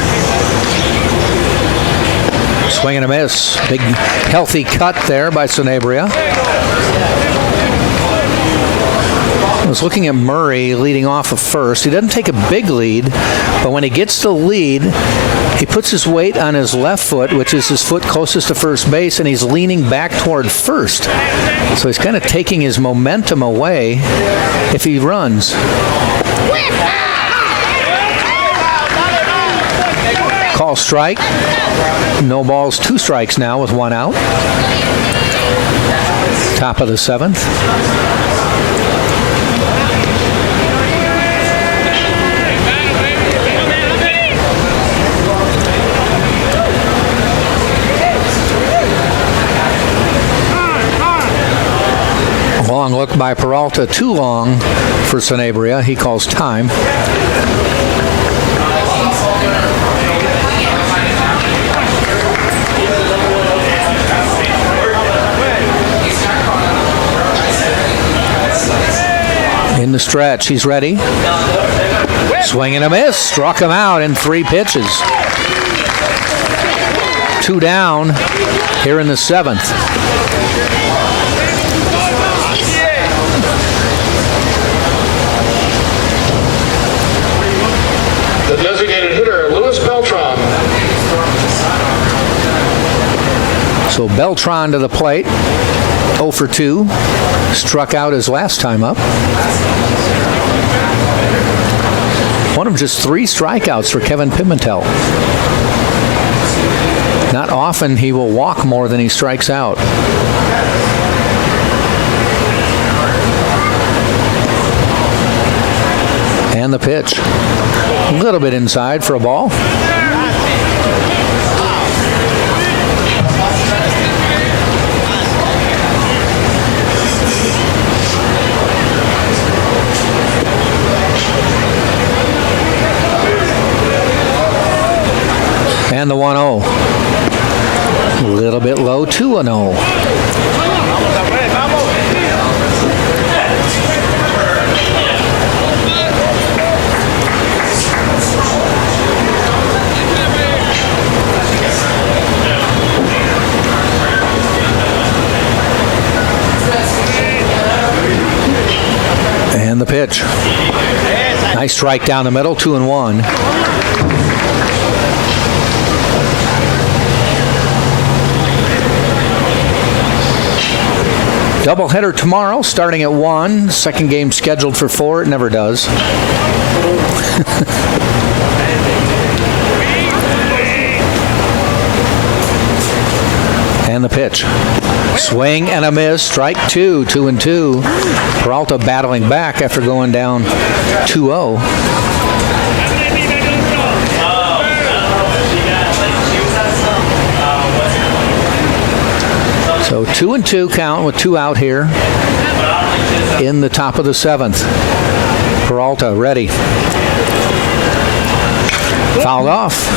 Swing and a miss. Big healthy cut there by Sanabria. I was looking at Murray leading off of first. He doesn't take a big lead, but when he gets the lead, he puts his weight on his left foot, which is his foot closest to first base, and he's leaning back toward first. So he's kind of taking his momentum away if he runs. Call strike. No balls, 2 strikes now with 1 out. Top of the 7th. Long look by Peralta, too long for Sanabria. He calls time. In the stretch, he's ready. Swing and a miss. Struck him out in 3 pitches. 2 down here in the 7th. The designated hitter, Louis Beltran. So Beltran to the plate. 0 for 2. Struck out his last time up. One of just 3 strikeouts for Kevin Pimentel. Not often he will walk more than he strikes out. And the pitch. A little bit inside for a ball. And the 1-0. A little bit low, 2-0. And the pitch. Nice strike down the middle, 2-1. Doubleheader tomorrow, starting at 1. Second game scheduled for 4. It never does. And the pitch. Swing and a miss. Strike 2. 2-2. Peralta battling back after going down 2-0. So 2-2 count with 2 out here in the top of the 7th. Peralta ready. Fouled off.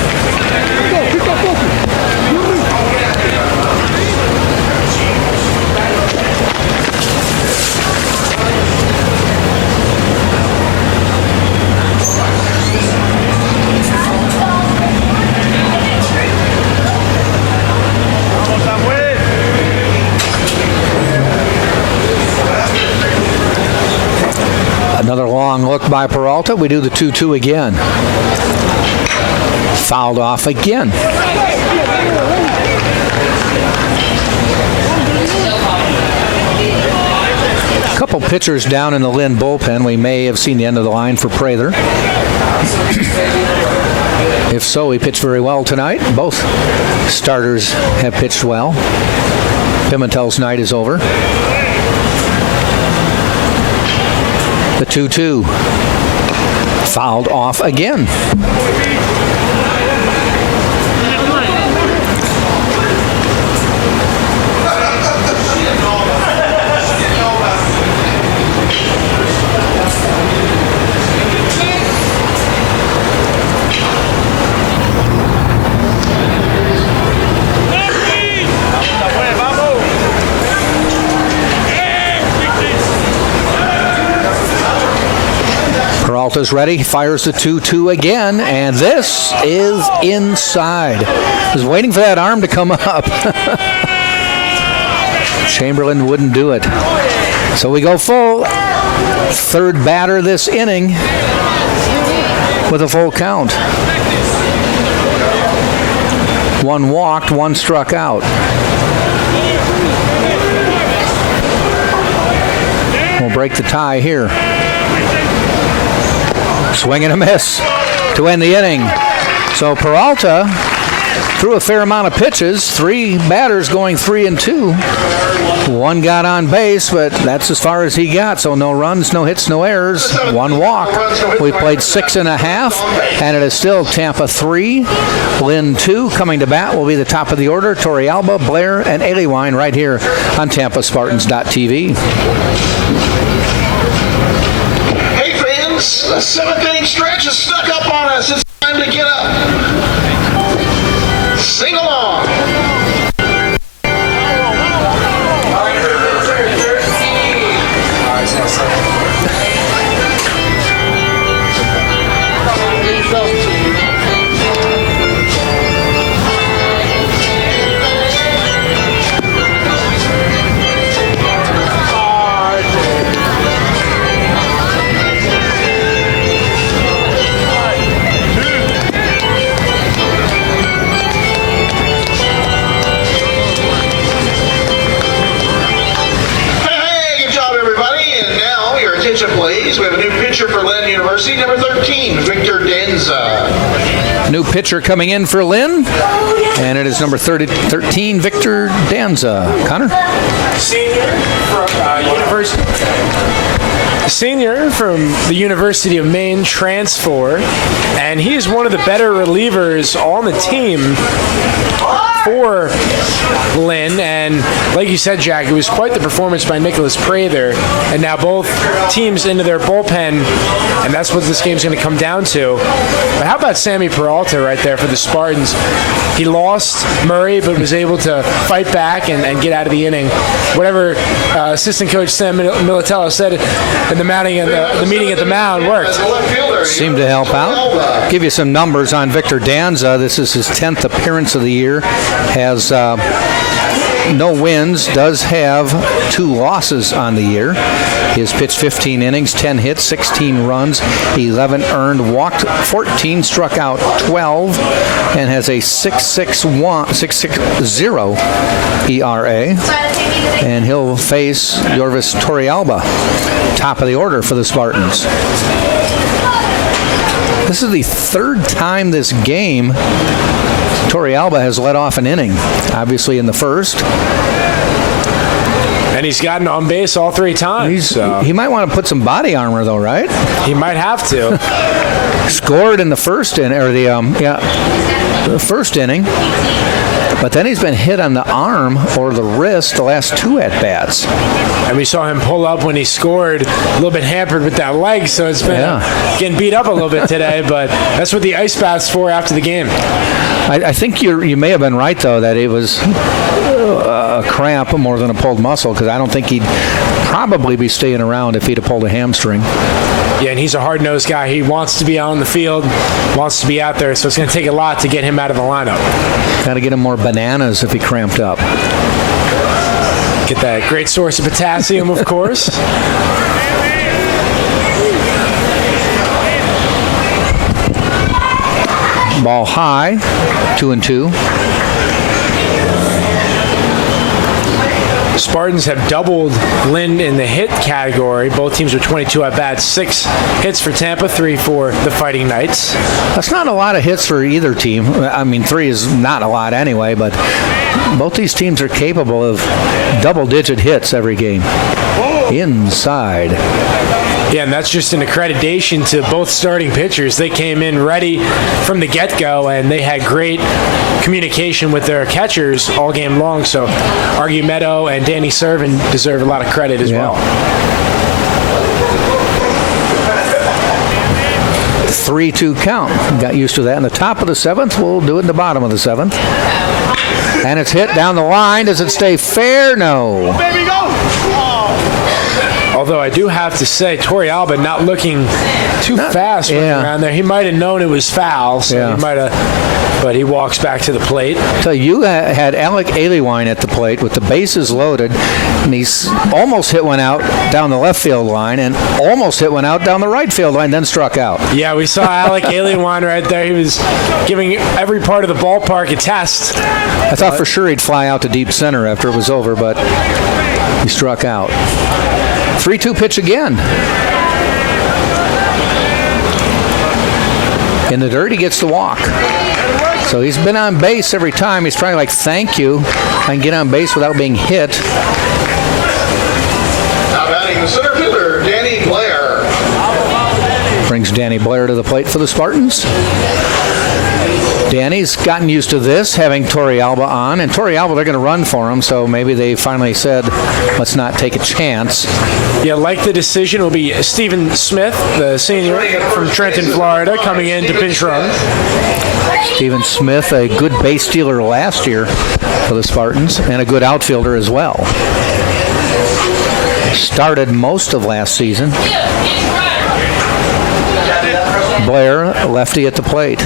Another long look by Peralta. We do the 2-2 again. Fouled off again. A couple pitchers down in the Lynn bullpen. We may have seen the end of the line for Prather. If so, he pitched very well tonight. Both starters have pitched well. Pimentel's night is over. The 2-2. Fouled off again. Peralta's ready, fires the 2-2 again, and this is inside. Was waiting for that arm to come up. Chamberlain wouldn't do it. So we go full. Third batter this inning with a full count. 1 walked, 1 struck out. We'll break the tie here. Swing and a miss to end the inning. So Peralta threw a fair amount of pitches. 3 batters going 3-2. 1 got on base, but that's as far as he got. So no runs, no hits, no errors. 1 walk. We played 6.5, and it is still Tampa 3, Lynn 2. Coming to bat will be the top of the order. Torrealba, Blair, and Aliwine right here on TampaSpartans.tv. The 7th inning stretch is stuck up on us. It's time to get up. Sing along. seat number 13, Victor Danza. New pitcher coming in for Lynn, and it is number 13, Victor Danza. Connor? Senior from the University of Maine, transfer, and he is one of the better relievers on the team for Lynn. And like you said, Jack, it was quite the performance by Nicholas Prather, and now both teams into their bullpen, and that's what this game's going to come down to. But how about Sammy Peralta right there for the Spartans? He lost Murray, but was able to fight back and get out of the inning. Whatever assistant coach Sam Militello said in the meeting at the mound worked. Seemed to help out. Give you some numbers on Victor Danza. This is his 10th appearance of the year. Has no wins, does have 2 losses on the year. He has pitched 15 innings, 10 hits, 16 runs, 11 earned, walked 14, struck out 12, and has a 6.60 ERA. And he'll face Yorvis Torrealba, top of the order for the Spartans. This is the 3rd time this game Torrealba has led off an inning, obviously in the first. And he's gotten on base all 3 times. He might want to put some body armor, though, right? He might have to. Scored in the first inning, or the first inning. But then he's been hit on the arm or the wrist the last 2 at-bats. And we saw him pull up when he scored, a little bit hampered with that leg, so it's been getting beat up a little bit today, but that's what the ice bath's for after the game. I think you may have been right, though, that it was a cramp more than a pulled muscle, because I don't think he'd probably be staying around if he'd have pulled a hamstring. Yeah, and he's a hard-nosed guy. He wants to be on the field, wants to be out there, so it's going to take a lot to get him out of the lineup. Got to get him more bananas if he cramped up. Get that great source of potassium, of course. Ball high, 2-2. Spartans have doubled Lynn in the hit category. Both teams are 22 at-bats, 6 hits for Tampa, 3 for the Fighting Knights. That's not a lot of hits for either team. I mean, 3 is not a lot anyway, but both these teams are capable of double-digit hits every game. Inside. Yeah, and that's just an accreditation to both starting pitchers. They came in ready from the get-go, and they had great communication with their catchers all game long. So Argumedo and Danny Servin deserve a lot of credit as well. 3-2 count. Got used to that in the top of the 7th. We'll do it in the bottom of the 7th. And it's hit down the line. Does it stay fair? No. Baby, go! Although I do have to say, Torrealba not looking too fast around there. He might have known it was foul, so he might have, but he walks back to the plate. So you had Alec Aliwine at the plate with the bases loaded, and he's almost hit one out down the left field line and almost hit one out down the right field line, then struck out. Yeah, we saw Alec Aliwine right there. He was giving every part of the ballpark a test. I thought for sure he'd fly out to deep center after it was over, but he struck out. 3-2 pitch again. In the dirt, he gets the walk. So he's been on base every time. He's trying to thank you and get on base without being hit. Now batting the center fielder, Danny Blair. Brings Danny Blair to the plate for the Spartans. Danny's gotten used to this, having Torrealba on, and Torrealba, they're going to run for him, so maybe they finally said, let's not take a chance. Yeah, like the decision will be Stephen Smith, the senior from Trenton, Florida, coming in to pinch run. Stephen Smith, a good base stealer last year for the Spartans, and a good outfielder as well. Started most of last season. Blair, lefty at the plate.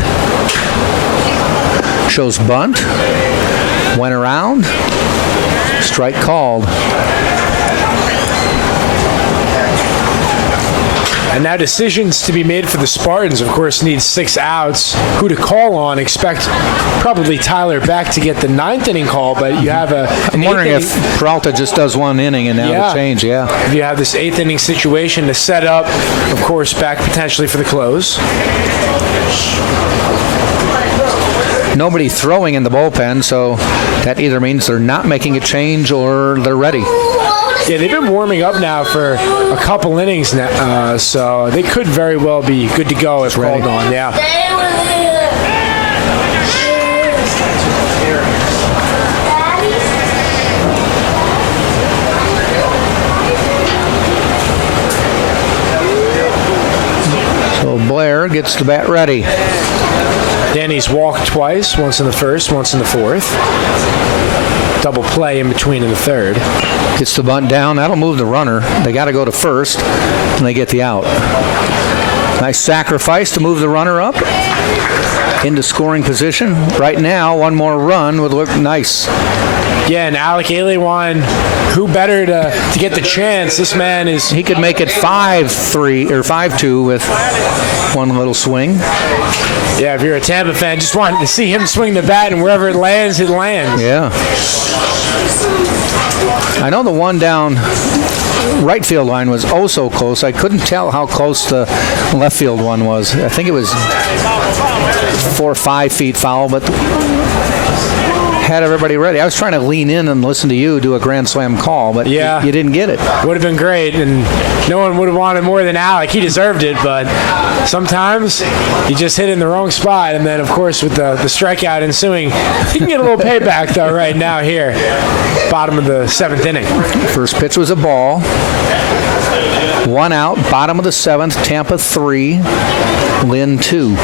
Shows bunt, went around, strike called. And now decisions to be made for the Spartans, of course, need 6 outs. Who to call on? Expect probably Tyler Beck to get the 9th inning call, but you have I'm wondering if Peralta just does 1 inning and now the change, If you have this 8th inning situation to set up, of course, Beck potentially for the close. Nobody throwing in the bullpen, so that either means they're not making a change or they're ready. Yeah, they've been warming up now for a couple innings now, so they could very well be good to go if called on. Yeah. So Blair gets the bat ready. Danny's walked twice, once in the first, once in the fourth. Double play in between in the third. Gets the bunt down. That'll move the runner. They got to go to first, and they get the out. Nice sacrifice to move the runner up into scoring position. Right now, one more run would look nice. Yeah, and Alec Aliwan, who better to get the chance? This man is... He could make it 5-3 or 5-2 with one little swing. Yeah, if you're a Tampa fan, just wanted to see him swing the bat, and wherever it lands, it lands. Yeah. I know the one down right field line was oh so close. I couldn't tell how close the left field one was. I think it was 4 or 5 feet foul, but had everybody ready. I was trying to lean in and listen to you do a grand slam call, but you didn't get it. Would have been great, and no one would have wanted more than Alec. He deserved it, but sometimes you just hit in the wrong spot, and then, of course, with the strikeout ensuing, he can get a little payback, though, right now here. Bottom of the 7th inning. First pitch was a ball. 1 out, bottom of the 7th, Tampa 3, Lynn 2.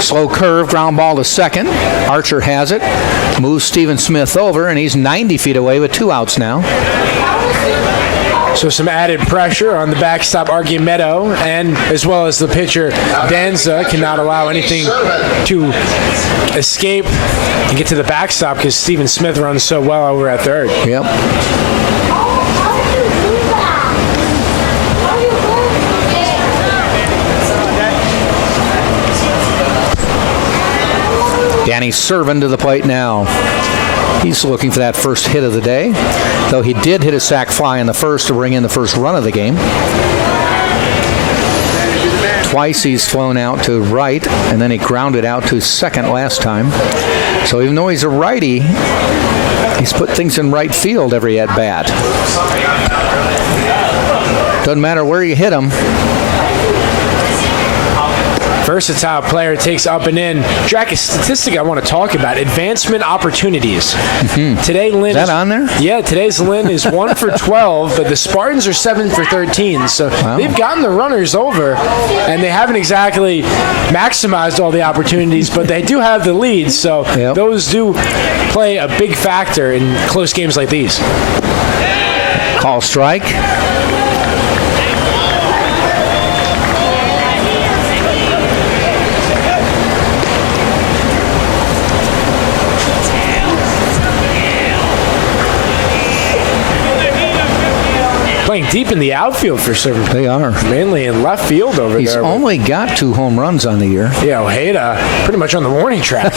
Slow curve, ground ball to second. Archer has it. Moves Stephen Smith over, and he's 90 feet away with 2 outs now. So some added pressure on the backstop Argumedo, and as well as the pitcher Danza cannot allow anything to escape and get to the backstop because Stephen Smith runs so well over at third. Yep. Danny Servin to the plate now. He's looking for that first hit of the day, though he did hit a sac fly in the first to bring in the first run of the game. Twice he's flown out to right, and then he grounded out to second last time. So even though he's a righty, he's put things in right field every at-bat. Doesn't matter where you hit him. Versatile player, takes up and in. Jack, a statistic I want to talk about: advancement opportunities. Mm-hmm. Today, Lynn is that on there? Yeah, today's Lynn is 1 for 12, but the Spartans are 7 for 13. So they've gotten the runners over, and they haven't exactly maximized all the opportunities, but they do have the lead. So those do play a big factor in close games like these. Call strike. Playing deep in the outfield for Servin. They are. Mainly in left field over there. He's only got 2 home runs on the year. Yeah, Ojeda pretty much on the warning track.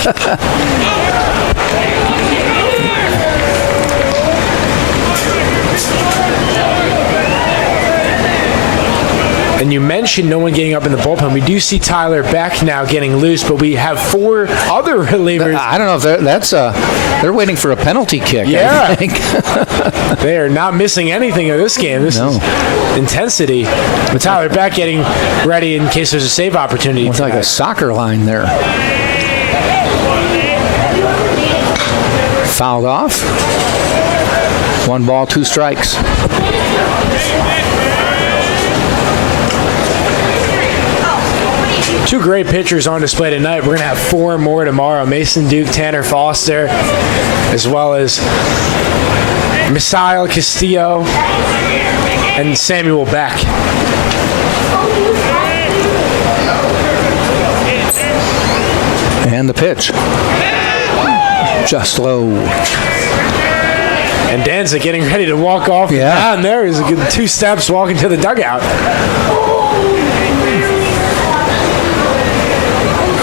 And you mentioned no one getting up in the bullpen. We do see Tyler Beck now getting loose, but we have 4 other relievers. I don't know if they're waiting for a penalty kick. Yeah. I think. They are not missing anything of this game. This is intensity. But Tyler Beck getting ready in case there's a save opportunity. It's like a soccer line there. Fouled off. 1 ball, 2 strikes. Two great pitchers on display tonight. We're going to have 4 more tomorrow. Mason Duke, Tanner Foster, as well as Misael Castillo and Samuel Beck. And the pitch. Just low. And Danza getting ready to walk off the mound there. He's a good 2 steps walking to the dugout.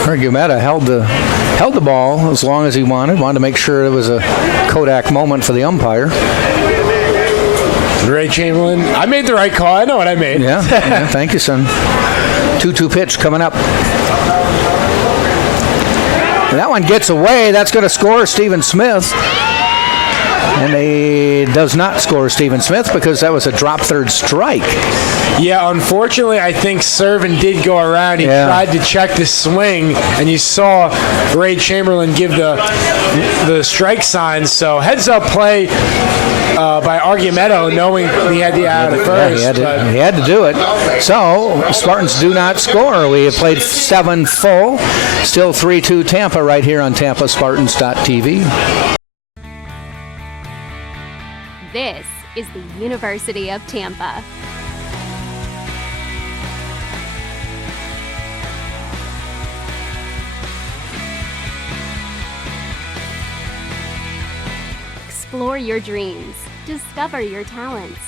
Argumeta held the ball as long as he wanted to make sure it was a Kodak moment for the umpire. Ray Chamberlain, I made the right call. I know what I made. Yeah, thank you, son. 2-2 pitch coming up. And that one gets away. That's going to score Stephen Smith. And he does not score Stephen Smith because that was a drop third strike. Yeah, unfortunately, I think Servin did go around. He tried to check the swing, and you saw Ray Chamberlain give the strike sign. So heads-up play by Argumeta, knowing he had the out at first. Yeah, he had to do it. So Spartans do not score. We have played 7 full. Still 3-2 Tampa right here on TampaSpartans.tv. This is the University of Tampa. Explore your dreams. Discover your talents.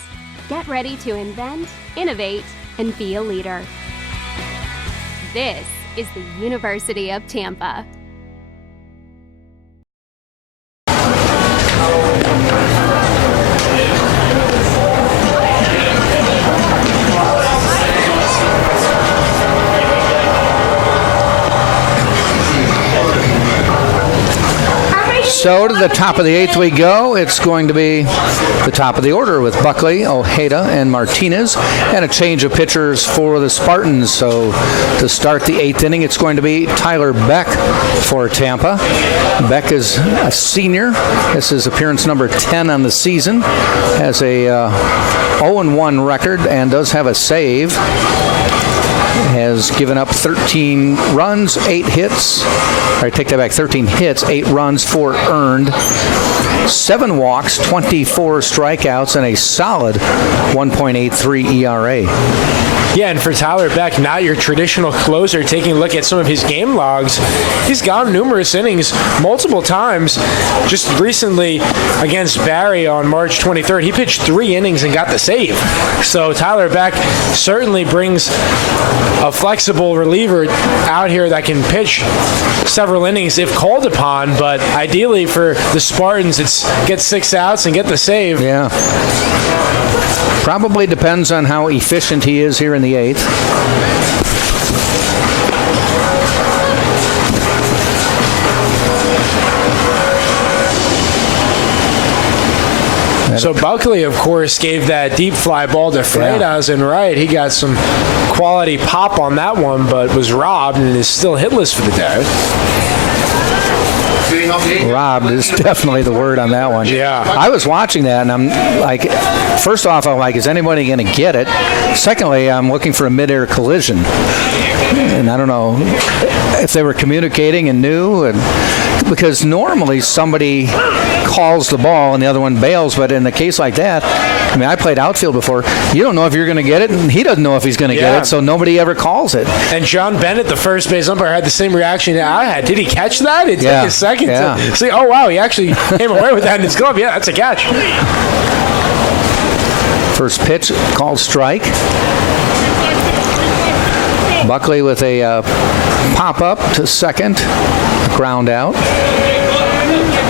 Get ready to invent, innovate, and be a leader. This is the University of Tampa. So to the top of the 8th we go. It's going to be the top of the order with Buckley, Ojeda, and Martinez, and a change of pitchers for the Spartans. So to start the 8th inning, it's going to be Tyler Beck for Tampa. Beck is a senior. This is appearance number 10 on the season. Has a 0-1 record and does have a save. Has given up 13 runs, 8 hits. I take that back, 13 hits, 8 runs, 4 earned, 7 walks, 24 strikeouts, and a solid 1.83 ERA. Yeah, and for Tyler Beck, not your traditional closer, taking a look at some of his game logs, he's gone numerous innings multiple times. Just recently against Barry on March 23rd, he pitched 3 innings and got the save. So Tyler Beck certainly brings a flexible reliever out here that can pitch several innings if called upon, but ideally for the Spartans, it's get 6 outs and get the save. Yeah. Probably depends on how efficient he is here in the 8th. So Buckley, of course, gave that deep fly ball to Freitas and right. He got some quality pop on that one, but was robbed and is still hitless for the day. Robbed is definitely the word on that one. Yeah. I was watching that, and I'm like, first off, I'm like, is anybody going to get it? Secondly, I'm looking for a midair collision. And I don't know if they were communicating and knew, because normally somebody calls the ball and the other one bails, but in a case like that, I mean, I played outfield before. You don't know if you're going to get it, and he doesn't know if he's going to get it, so nobody ever calls it. And John Bennett, the first base umpire, had the same reaction that I had. Did he catch that? It took a second to see, oh, wow, he actually came away with that in his glove. Yeah, that's a catch. First pitch called strike. Buckley with a pop-up to second, ground out,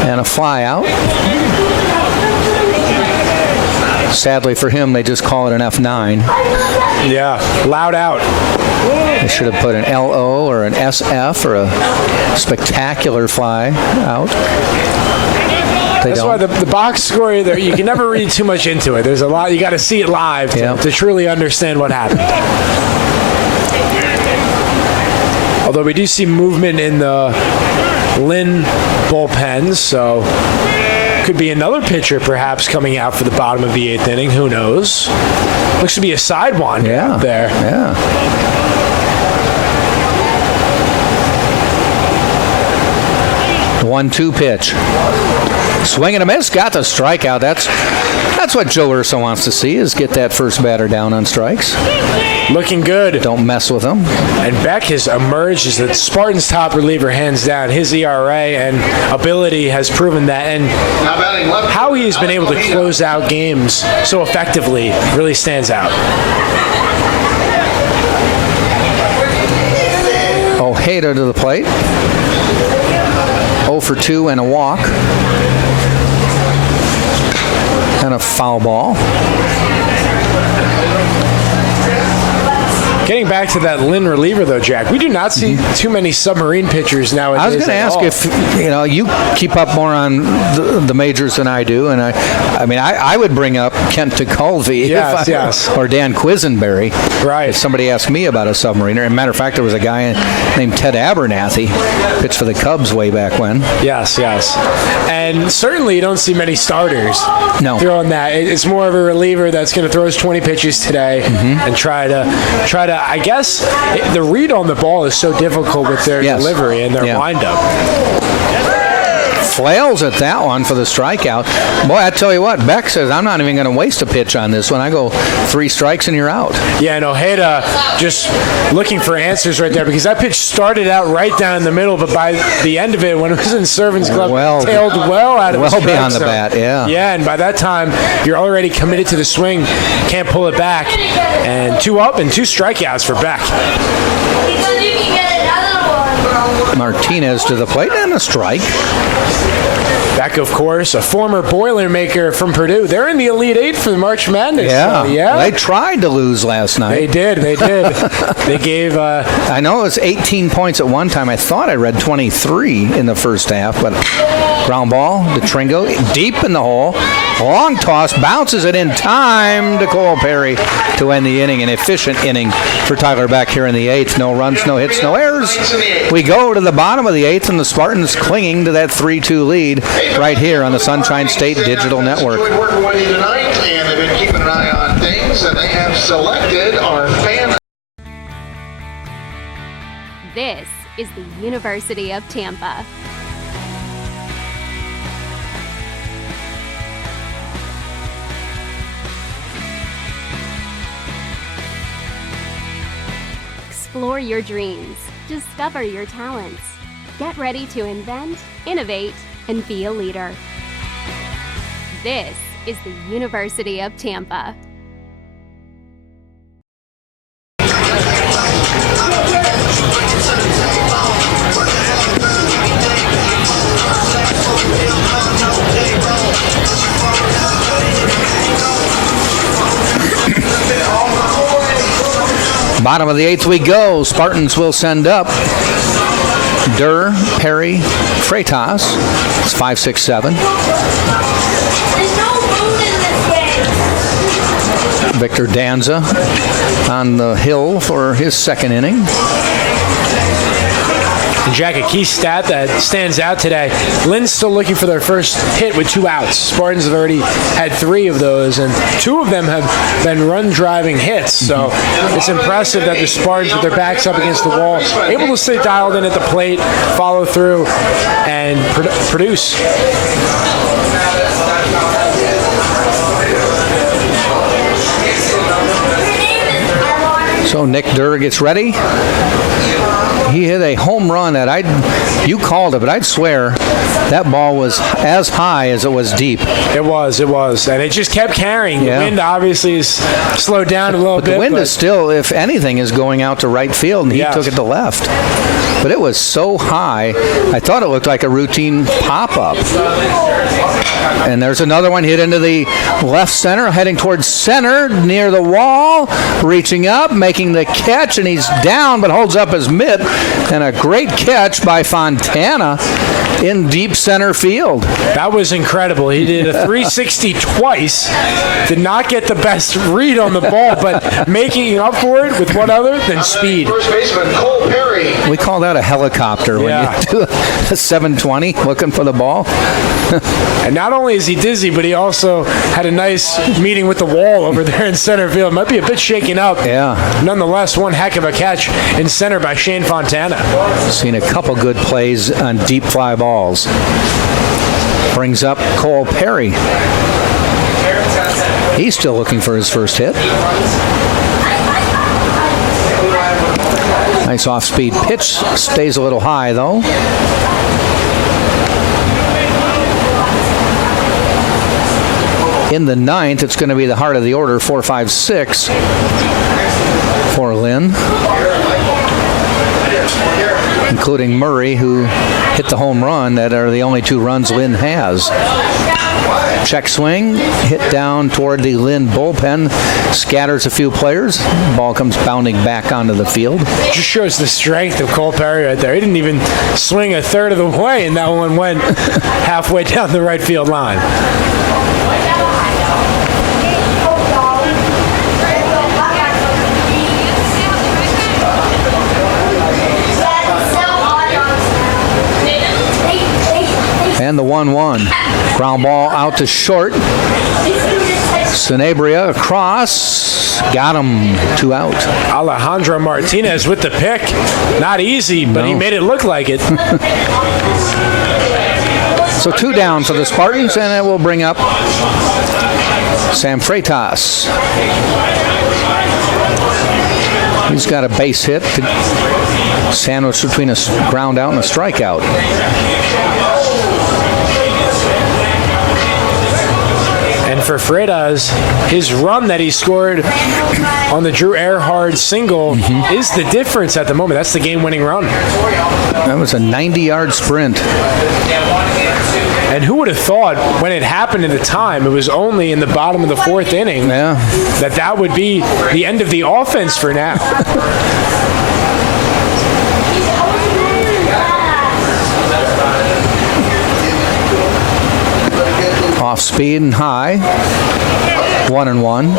and a fly out. Sadly for him, they just call it an F9. Yeah, loud out. They should have put an LO or an SF or a spectacular fly out. That's why the box score, you can never read too much into it. There's a lot, you got to see it live to truly understand what happened. Although we do see movement in the Lynn bullpen, so could be another pitcher perhaps coming out for the bottom of the 8th inning. Who knows? Looks to be a sidewinder out there. Yeah. 1-2 pitch. Swing and a miss. Got the strikeout. That's that's what Joe Urso wants to see, is get that first batter down on strikes. Looking good. Don't mess with him. And Beck has emerged as the Spartans' top reliever, hands down. His ERA and ability has proven that. And how he has been able to close out games so effectively really stands out. Ojeda to the plate. 0 for 2 and a walk. And a foul ball. Getting back to that Lynn reliever, though, Jack, we do not see too many submarine pitchers nowadays. I was going to ask if you keep up more on the majors than I do, and I would bring up Kent DeCulvey or Dan Quisenberry. Right. If somebody asked me about a submariner. As a matter of fact, there was a guy named Ted Abernathy, pitched for the Cubs way back when. Yes. And certainly you don't see many starters throwing that. It's more of a reliever that's going to throw his 20 pitches today and try to. I guess the read on the ball is so difficult with their delivery and their windup. Flails at that one for the strikeout. Boy, I tell you what, Beck says, I'm not even going to waste a pitch on this one. I go 3 strikes and you're out. Yeah, and Ojeda just looking for answers right there, because that pitch started out right down the middle, but by the end of it, when it was in Servant's glove, tailed well out of the strike beyond the zone. bat, yeah. Yeah, and by that time, you're already committed to the swing, can't pull it back, and 2 up and 2 strikeouts for Beck. Martinez to the plate and a strike. Beck, of course, a former Boilermaker from Purdue. They're in the Elite Eight for the March Madness. Yeah. They tried to lose last night. They did. They gave... I know it was 18 points at one time. I thought I read 23 in the first half, but ground ball to Tringo, deep in the hole. Long toss, bounces it in time to Cole Perry to end the inning. An efficient inning for Tyler Beck here in the 8th. No runs, no hits, no errors. We go to the bottom of the 8th, and the Spartans clinging to that 3-2 lead right here on the Sunshine State Digital Network. Enjoyed working with you tonight, and they've been keeping an eye on things, and they have selected our fan. This is the University of Tampa. Explore your dreams. Discover your talents. Get ready to invent, innovate, and be a leader. This is the University of Tampa. Bottom of the 8th we go. Spartans will send up Durr, Perry, Freitas. It's 5, 6, 7. Victor Danza on the hill for his second inning. And Jack, a key stat that stands out today, Lynn's still looking for their first hit with 2 outs. Spartans have already had 3 of those, and 2 of them have been run-driving hits. So it's impressive that the Spartans, with their backs up against the wall, able to stay dialed in at the plate, follow through, and produce. So Nick Durr gets ready. He hit a home run that you called it, but I'd swear that ball was as high as it was deep. It was. And it just kept carrying. The wind obviously is slowed down a little bit. The wind is still, if anything, is going out to right field, and he took it to left. But it was so high, I thought it looked like a routine pop-up. And there's another one hit into the left center, heading towards center, near the wall, reaching up, making the catch, and he's down, but holds up his mitt. And a great catch by Fontana in deep center field. That was incredible. He did a 360 twice. Did not get the best read on the ball, but making up for it with what other than speed. First baseman Cole Perry. We call that a helicopter when you do a 720 looking for the ball. And not only is he dizzy, but he also had a nice meeting with the wall over there in center field. Might be a bit shaken up. Yeah. Nonetheless, one heck of a catch in center by Shane Fontana. Seen a couple good plays on deep fly balls. Brings up Cole Perry. He's still looking for his first hit. Nice off-speed pitch. Stays a little high, though. In the ninth, it's going to be the heart of the order, 4, 5, 6 for Lynn, including Murray, who hit the home run. That are the only 2 runs Lynn has. Check swing, hit down toward the Lynn bullpen, scatters a few players. Ball comes bounding back onto the field. Just shows the strength of Cole Perry right there. He didn't even swing a third of the way, and that one went halfway down the right field line. And the 1-1. Ground ball out to short. Sanabria across. Got him. 2 out. Alejandro Martinez with the pick. Not easy, but he made it look like it. So 2 down for the Spartans, and it will bring up Sam Freitas. He's got a base hit to sandwich between a ground out and a strikeout. For Freitas, his run that he scored on the Drew Earhart single is the difference at the moment. That's the game-winning run. That was a 90-yard sprint. And who would have thought when it happened at the time, it was only in the bottom of the 4th inning, that would be the end of the offense for now. Off speed and high. 1-1.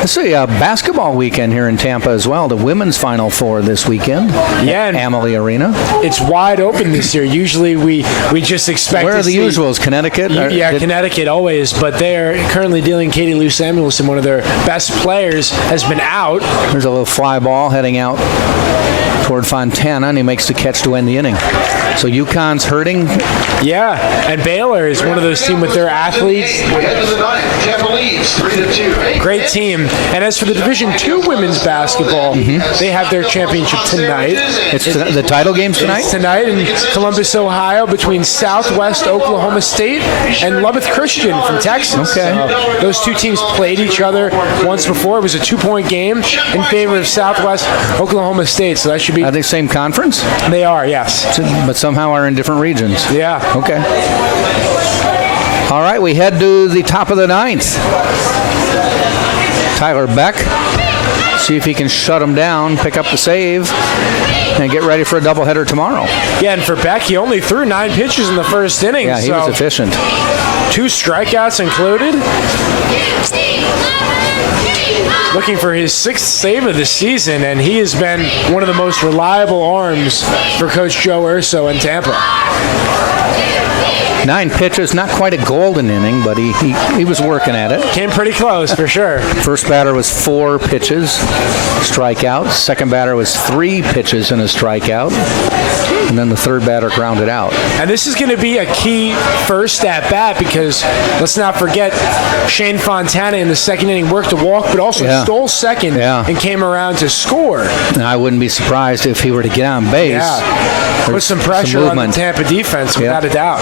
This is a basketball weekend here in Tampa as well. The women's Final Four this weekend. Yeah, at Amalie Arena. It's wide open this year. Usually we just expect. Where are the usuals? Connecticut? Connecticut always. But they're currently dealing. Katie Lou Samuelson, one of their best players, has been out. There's a little fly ball heading out toward Fontana, and he makes the catch to end the inning. So UConn's hurting. Yeah, and Baylor is one of those teams with their athletes. Tampa leads 3-2. Great team. And as for the Division II women's basketball, they have their championship tonight. It's the title games tonight? It's tonight in Columbus, Ohio, between Southwest Oklahoma State and Lubbock Christian from Texas. Okay. Those 2 teams played each other once before. It was a 2-point game in favor of Southwest Oklahoma State. So that should be. Are they same conference? They are, yes. But somehow are in different regions. Yeah. Okay. All right, we head to the top of the 9th. Tyler Beck. See if he can shut him down, pick up the save, and get ready for a doubleheader tomorrow. Yeah, and for Beck, he only threw 9 pitches in the first inning. Yeah, he was efficient. 2 strikeouts included. Looking for his 6th save of the season, and he has been one of the most reliable arms for Coach Joe Urso in Tampa. 9 pitches, not quite a golden inning, but he was working at it. Came pretty close, for sure. First batter was 4 pitches, strikeout. Second batter was 3 pitches and a strikeout. And then the third batter grounded out. And this is going to be a key first at-bat because let's not forget Shane Fontana in the second inning worked a walk but also stole second and came around to score. And I wouldn't be surprised if he were to get on base. Yeah. Put some pressure on the Tampa defense without a doubt.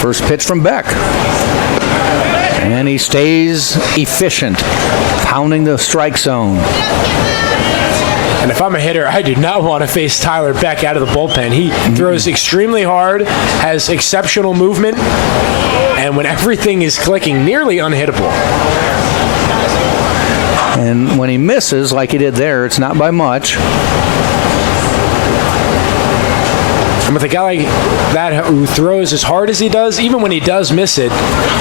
First pitch from Beck. And he stays efficient, pounding the strike zone. And if I'm a hitter, I do not want to face Tyler Beck out of the bullpen. He throws extremely hard, has exceptional movement, and when everything is clicking, nearly unhittable. And when he misses, like he did there, it's not by much. And with a guy like that who throws as hard as he does, even when he does miss it.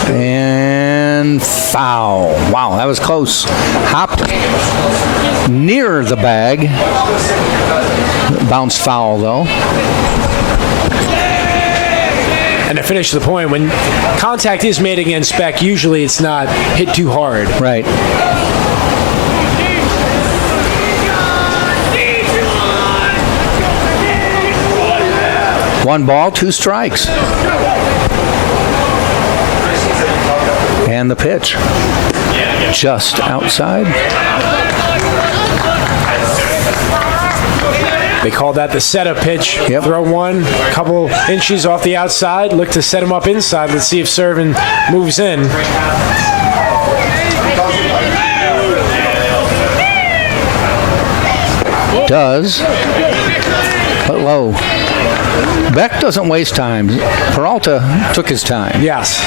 And foul. Wow, that was close. Hopped near the bag. Bounce foul, though. And to finish the point, when contact is made against Beck, usually it's not hit too hard. Right. One ball, 2 strikes. And the pitch. Just outside. They call that the setup pitch. Yep. Throw one, a couple inches off the outside, look to set him up inside. Let's see if Servin moves in. Does, but low. Beck doesn't waste time. Peralta took his time. Yes.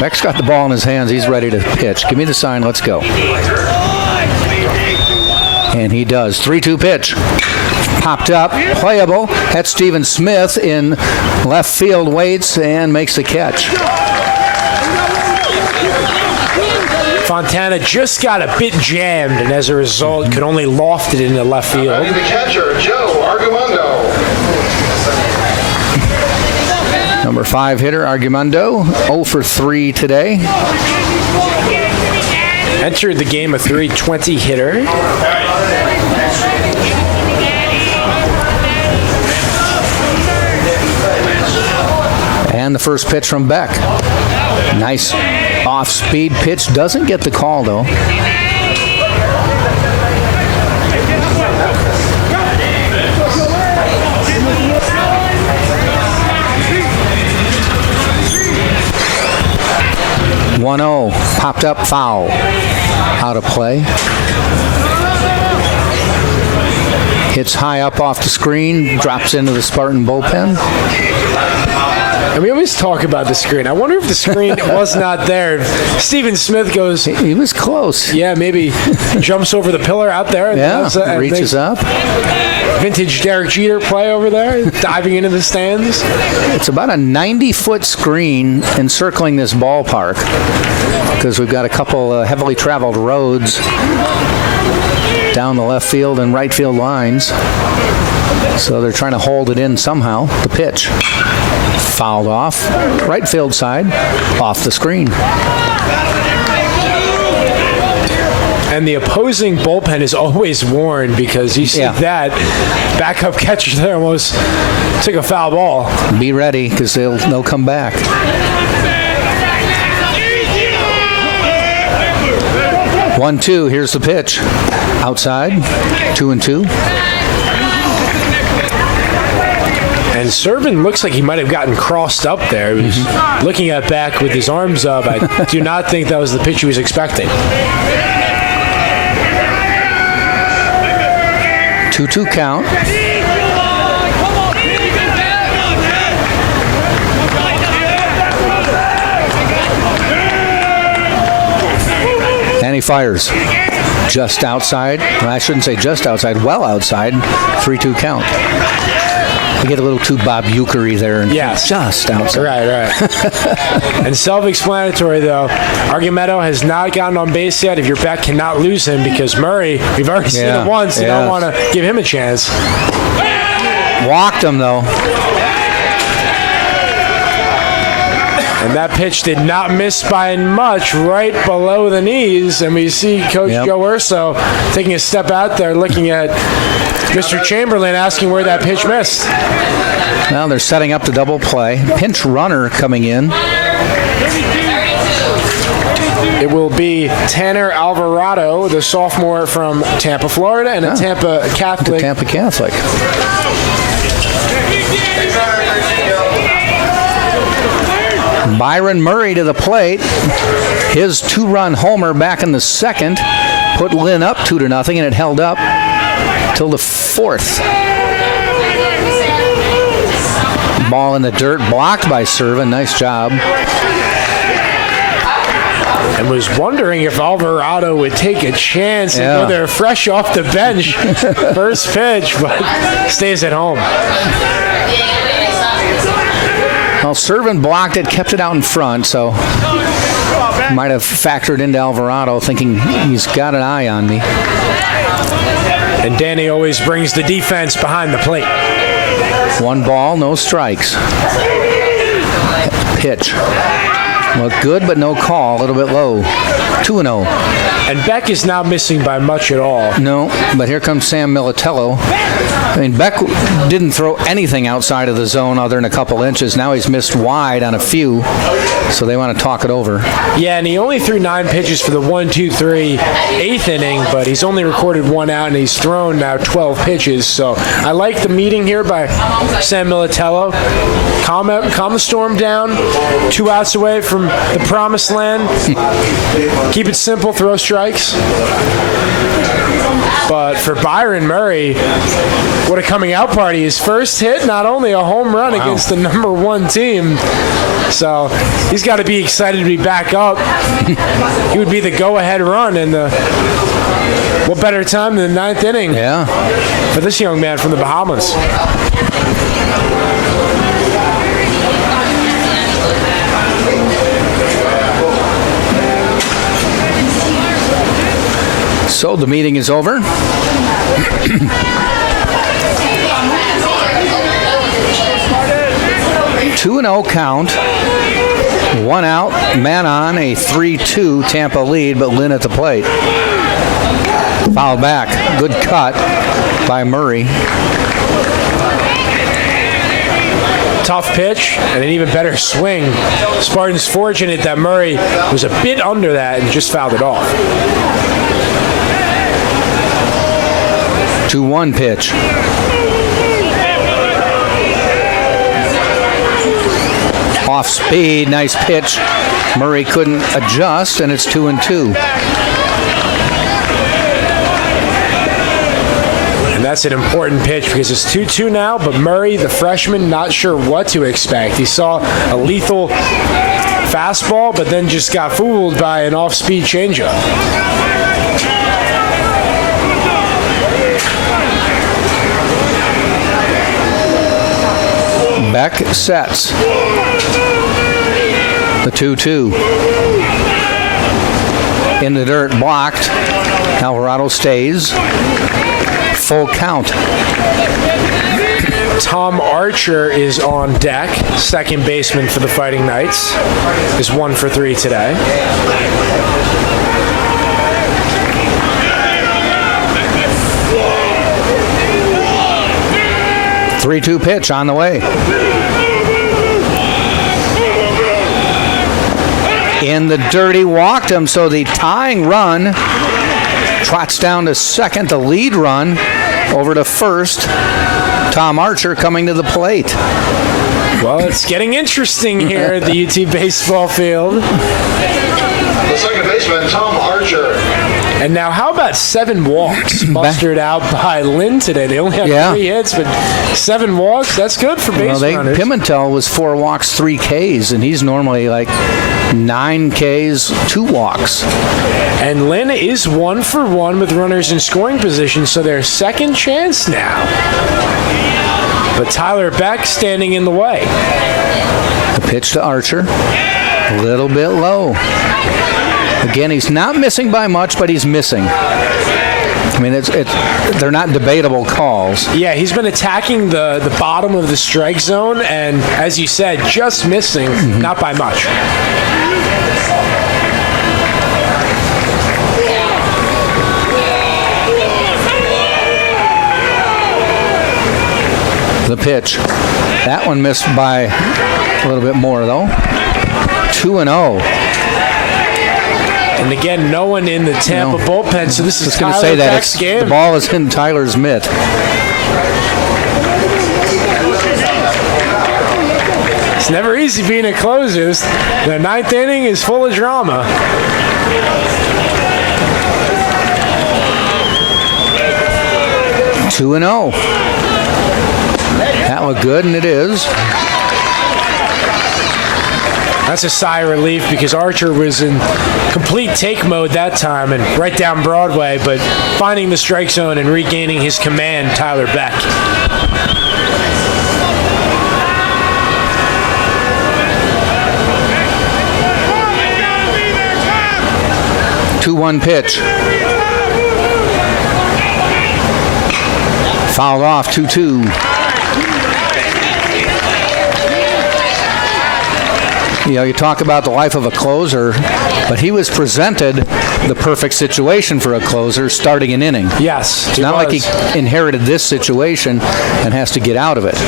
Beck's got the ball in his hands. He's ready to pitch. Give me the sign. Let's go. And he does. 3-2 pitch. Popped up. Playable. That's Stephen Smith in left field. Waits and makes the catch. Fontana just got a bit jammed, and as a result, could only loft it into left field. The catcher, Joe Argumando. Number 5 hitter, Argumando. 0 for 3 today. Entered the game a .320 hitter. And the first pitch from Beck. Nice off-speed pitch. Doesn't get the call, though. .1-0, popped up, foul. Out of play. Hits high up off the screen, drops into the Spartan bullpen. And we always talk about the screen. I wonder if the screen was not there. Stephen Smith goes... He was close. Yeah, maybe jumps over the pillar out there. Yeah, reaches up. Vintage Derek Jeter play over there, diving into the stands. It's about a 90-foot screen encircling this ballpark because we've got a couple heavily traveled roads down the left field and right field lines. So they're trying to hold it in somehow. The pitch. Fouled off. Right field side. Off the screen. And the opposing bullpen is always warned because you see that backup catcher there almost took a foul ball. Be ready because they'll come back. 1-2. Here's the pitch. Outside. 2-2. And Servin looks like he might have gotten crossed up there. He was looking at Beck with his arms up. I do not think that was the pitch he was expecting. 2-2 count. And he fires. Just outside. Well, I shouldn't say just outside. Well outside. 3-2 count. We get a little too Bob Euchre there. And just outside. Right. And self-explanatory, though. Argumento has not gotten on base yet. If your Beck cannot lose him because Murray, we've already seen it once. You don't want to give him a chance. Walked him, though. And that pitch did not miss by much, right below the knees. And we see Coach Joe Urso taking a step out there, looking at Mr. Chamberlain, asking where that pitch missed. Well, they're setting up the double play. Pinch runner coming in. It will be Tanner Alvarado, the sophomore from Tampa, Florida, and a Tampa Catholic. Tampa Catholic. Byron Murray to the plate. His 2-run homer back in the second put Lynn up 2-0, and it held up till the fourth. Ball in the dirt, blocked by Servin. Nice job. And was wondering if Alvarado would take a chance and go there fresh off the bench. First pitch, but stays at home. Well, Servin blocked it, kept it out in front, so Might have factored into Alvarado, thinking he's got an eye on me. And Danny always brings the defense behind the plate. 1 ball, no strikes. Pitch. Look good, but no call. A little bit low. 2-0. And Beck is not missing by much at all. No, but here comes Sam Militello. I mean, Beck didn't throw anything outside of the zone other than a couple inches. Now he's missed wide on a few, so they want to talk it over. Yeah, and he only threw 9 pitches for the 1-2-3 8th inning, but he's only recorded 1 out, and he's thrown now 12 pitches. So I like the meeting here by Sam Militello. Calm the storm down. 2 outs away from the promised land. Keep it simple, throw strikes. But for Byron Murray, what a coming out party. His first hit, not only a home run against the number 1 team. So he's got to be excited to be back up. He would be the go-ahead run, and what better time than the 9th inning for this young man from the Bahamas. So the meeting is over. 2-0 count. 1 out, man on, a 3-2 Tampa lead, but Lynn at the plate. Foul back. Good cut by Murray. Tough pitch and an even better swing. Spartans fortunate that Murray was a bit under that and just fouled it off. 2-1 pitch. Off speed, nice pitch. Murray couldn't adjust, and it's 2-2. And that's an important pitch because it's 2-2 now, but Murray, the freshman, not sure what to expect. He saw a lethal fastball, but then just got fooled by an off-speed changeup. Beck sets. The 2-2. In the dirt, blocked. Alvarado stays. Full count. Tom Archer is on deck, second baseman for the Fighting Knights. Is 1 for 3 today. Three-two pitch on the way. In the dirty, walked him, so the tying run trots down to second. The lead run over to first. Tom Archer coming to the plate. Well, it's getting interesting here at the UT baseball field. The second baseman, Tom Archer. And now, how about 7 walks mustered out by Lynn today? They only had 3 hits, but 7 walks, that's good for base runners. Pimentel was 4 walks, 3 Ks, and he's normally like 9 Ks, 2 walks. And Lynn is 1 for 1 with runners in scoring position, so their second chance now. But Tyler Beck standing in the way. The pitch to Archer, a little bit low. Again, he's not missing by much, but he's missing. I mean, they're not debatable calls. Yeah, he's been attacking the bottom of the strike zone, and as you said, just missing, not by much. The pitch. That one missed by a little bit more, though. 2-0. And again, no one in the Tampa bullpen, so this is Tyler Beck's game. The ball is in Tyler's mitt. It's never easy being a closer. The 9th inning is full of drama. Two and 0. That looked good, and it is. That's a sigh of relief because Archer was in complete take mode that time and right down Broadway, but finding the strike zone and regaining his command, Tyler Beck. 2-1 pitch. Fouled off, 2-2. You know, you talk about the life of a closer, but he was presented the perfect situation for a closer, starting an inning. Yes, it's not like he inherited this situation and has to get out of it.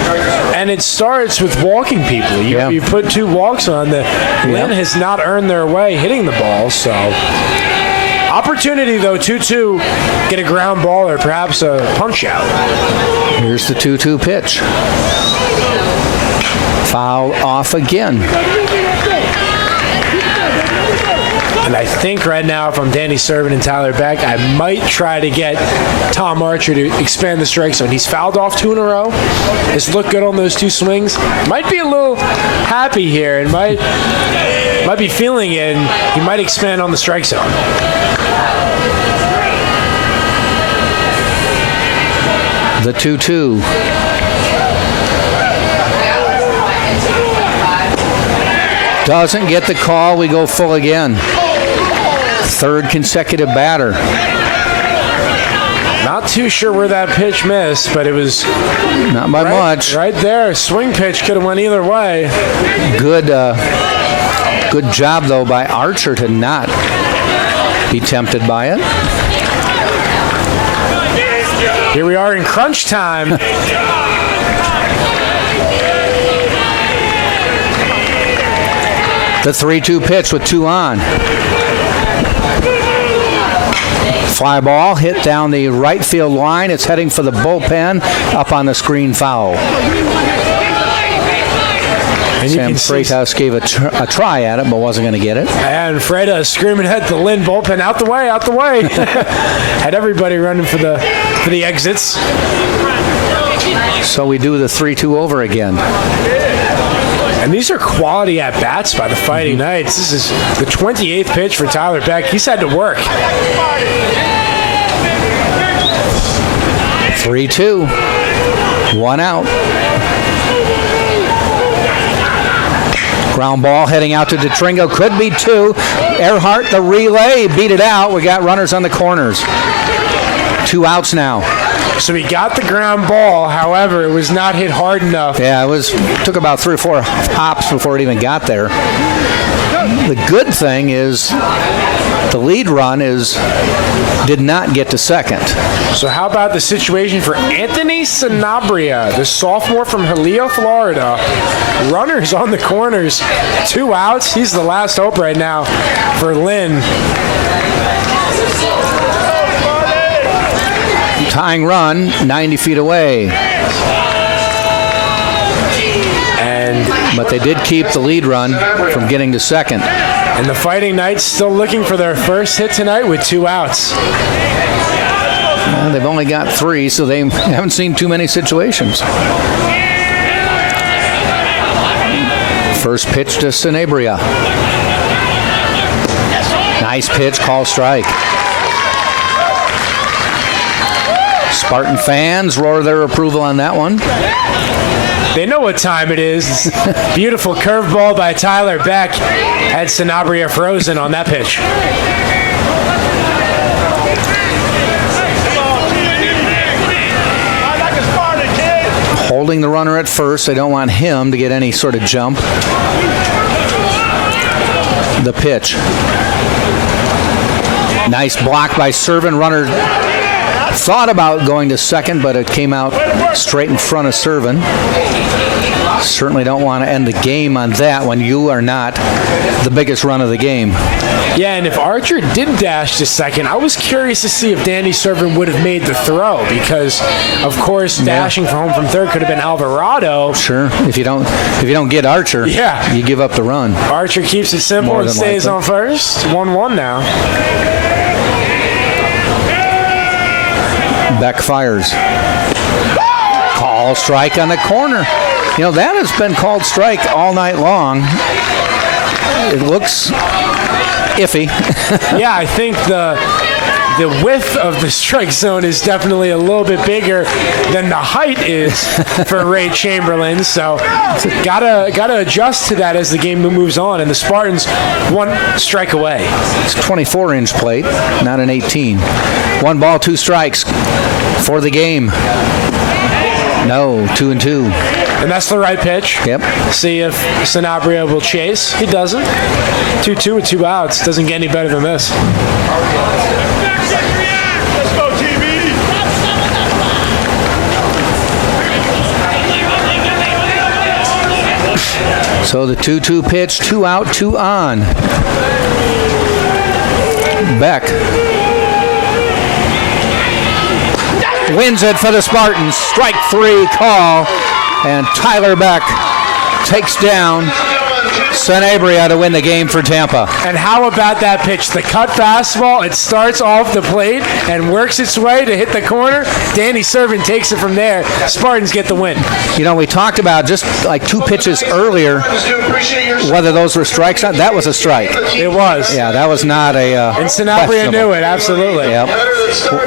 And it starts with walking people. You put 2 walks on. Lynn has not earned their way hitting the ball, so opportunity though, 2-2, get a ground ball or perhaps a punch out. Here's the 2-2 pitch. Foul off again. And I think right now, if I'm Danny Servin and Tyler Beck, I might try to get Tom Archer to expand the strike zone. He's fouled off 2 in a row. It's looked good on those 2 swings. Might be a little happy here and might be feeling it, and he might expand on the strike zone. The 2-2. Doesn't get the call. We go full again. 3rd consecutive batter. Not too sure where that pitch missed, but it was not by much. Right there. Swing pitch could have went either way. Good job, though, by Archer to not be tempted by it. Here we are in crunch time. The 3-2 pitch with 2 on. Fly ball hit down the right field line. It's heading for the bullpen, up on the screen, foul. Sam Freitas gave a try at it, but wasn't going to get it. And Freitas screaming at the Lynn bullpen, out the way, out the way. Had everybody running for the exits. So we do the 3-2 over again. And these are quality at-bats by the Fighting Knights. This is the 28th pitch for Tyler Beck. He's had to work. 3-2. 1 out. Ground ball heading out to DeTringo. Could be 2. Earhart, the relay, beat it out. We got runners on the corners. 2 outs now. So he got the ground ball, however, it was not hit hard enough. Yeah, it took about 3 or 4 hops before it even got there. The good thing is the lead run did not get to second. So how about the situation for Anthony Sanabria, the sophomore from Jaleo, Florida? Runners on the corners, 2 outs. He's the last hope right now for Lynn. Tying run, 90 feet away. But they did keep the lead run from getting to second. And the Fighting Knights still looking for their first hit tonight with 2 outs. Well, they've only got 3, so they haven't seen too many situations. First pitch to Sanabria. Nice pitch, call strike. Spartan fans roar their approval on that one. They know what time it is. Beautiful curveball by Tyler Beck. Had Sanabria frozen on that pitch. Holding the runner at first. They don't want him to get any sort of jump. The pitch. Nice block by Servin. Runner thought about going to second, but it came out straight in front of Servin. Certainly don't want to end the game on that when you are not the biggest run of the game. Yeah, and if Archer did dash to second, I was curious to see if Danny Servin would have made the throw because, of course, dashing for home from third could have been Alvarado. Sure. If you don't get Archer, you give up the run. Archer keeps it simple and stays on first. 1-1 now. Beck fires. Call strike on the corner. You know, that has been called strike all night long. It looks iffy. Yeah, I think the width of the strike zone is definitely a little bit bigger than the height is for Ray Chamberlain. So gotta adjust to that as the game moves on. And the Spartans 1 strike away. It's a 24-inch plate, not an 18. 1 ball, 2 strikes for the game. No, 2-2. And that's the right pitch. Yep. See if Sanabria will chase. He doesn't. 2-2 with 2 outs. Doesn't get any better than this. So the 2-2 pitch, 2 out, 2 on. Beck wins it for the Spartans. Strike 3 call, and Tyler Beck takes down Sanabria to win the game for Tampa. And how about that pitch? The cut fastball, it starts off the plate and works its way to hit the corner. Danny Servant takes it from there. Spartans get the win. You know, we talked about just like 2 pitches earlier, whether those were strikes. That was a strike. It was. Yeah, that was not a and Sanabria knew it, absolutely. Yep.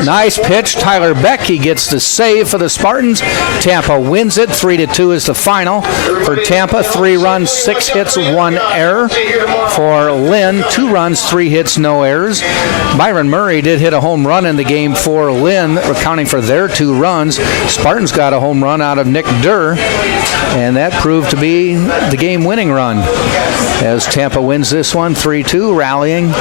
Nice pitch. Tyler Beck, he gets the save for the Spartans. Tampa wins it. 3-2 is the final. For Tampa, 3 runs, 6 hits, 1 error. For Lynn, 2 runs, 3 hits, no errors. Byron Murray did hit a home run in the game for Lynn, accounting for their 2 runs. Spartans got a home run out of Nick Durr, and that proved to be the game-winning run as Tampa wins this one 3-2, rallying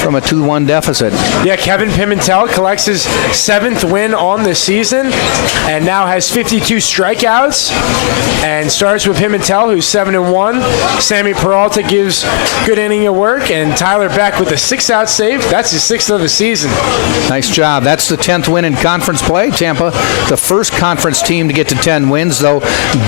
from a 2-1 deficit. Yeah, Kevin Pimentel collects his 7th win on the season and now has 52 strikeouts and starts with Pimentel, who's 7-1. Sammy Peralta gives good inning of work, and Tyler Beck with a 6-out save. That's his 6th of the season. Nice job. That's the 10th win in conference play. Tampa, the first conference team to get to 10 wins, though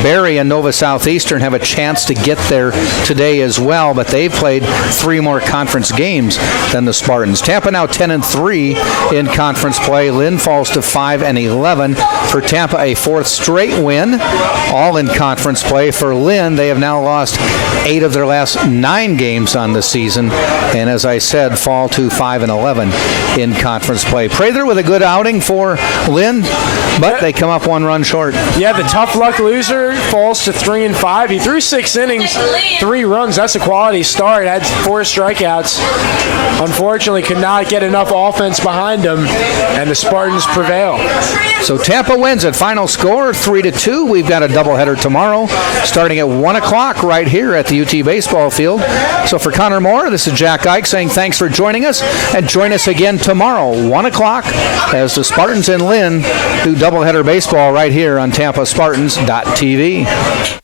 Barry and Nova Southeastern have a chance to get there today as well, but they've played 3 more conference games than the Spartans. Tampa now 10-3 in conference play. Lynn falls to 5-11. For Tampa, a 4th straight win, all in conference play. For Lynn, they have now lost 8 of their last 9 games on the season, and as I said, fall to 5-11 in conference play. Prather with a good outing for Lynn, but they come up 1 run short. Yeah, the tough luck loser falls to 3-5. He threw 6 innings, 3 runs. That's a quality start. Had 4 strikeouts. Unfortunately, could not get enough offense behind him, and the Spartans prevail. So Tampa wins it. Final score 3-2. We've got a doubleheader tomorrow, starting at 1 o'clock right here at the UT baseball field. So for Connor Moore, this is Jack Ike saying thanks for joining us, and join us again tomorrow, 1 o'clock, as the Spartans and Lynn do doubleheader baseball right here on TampaSpartans.tv.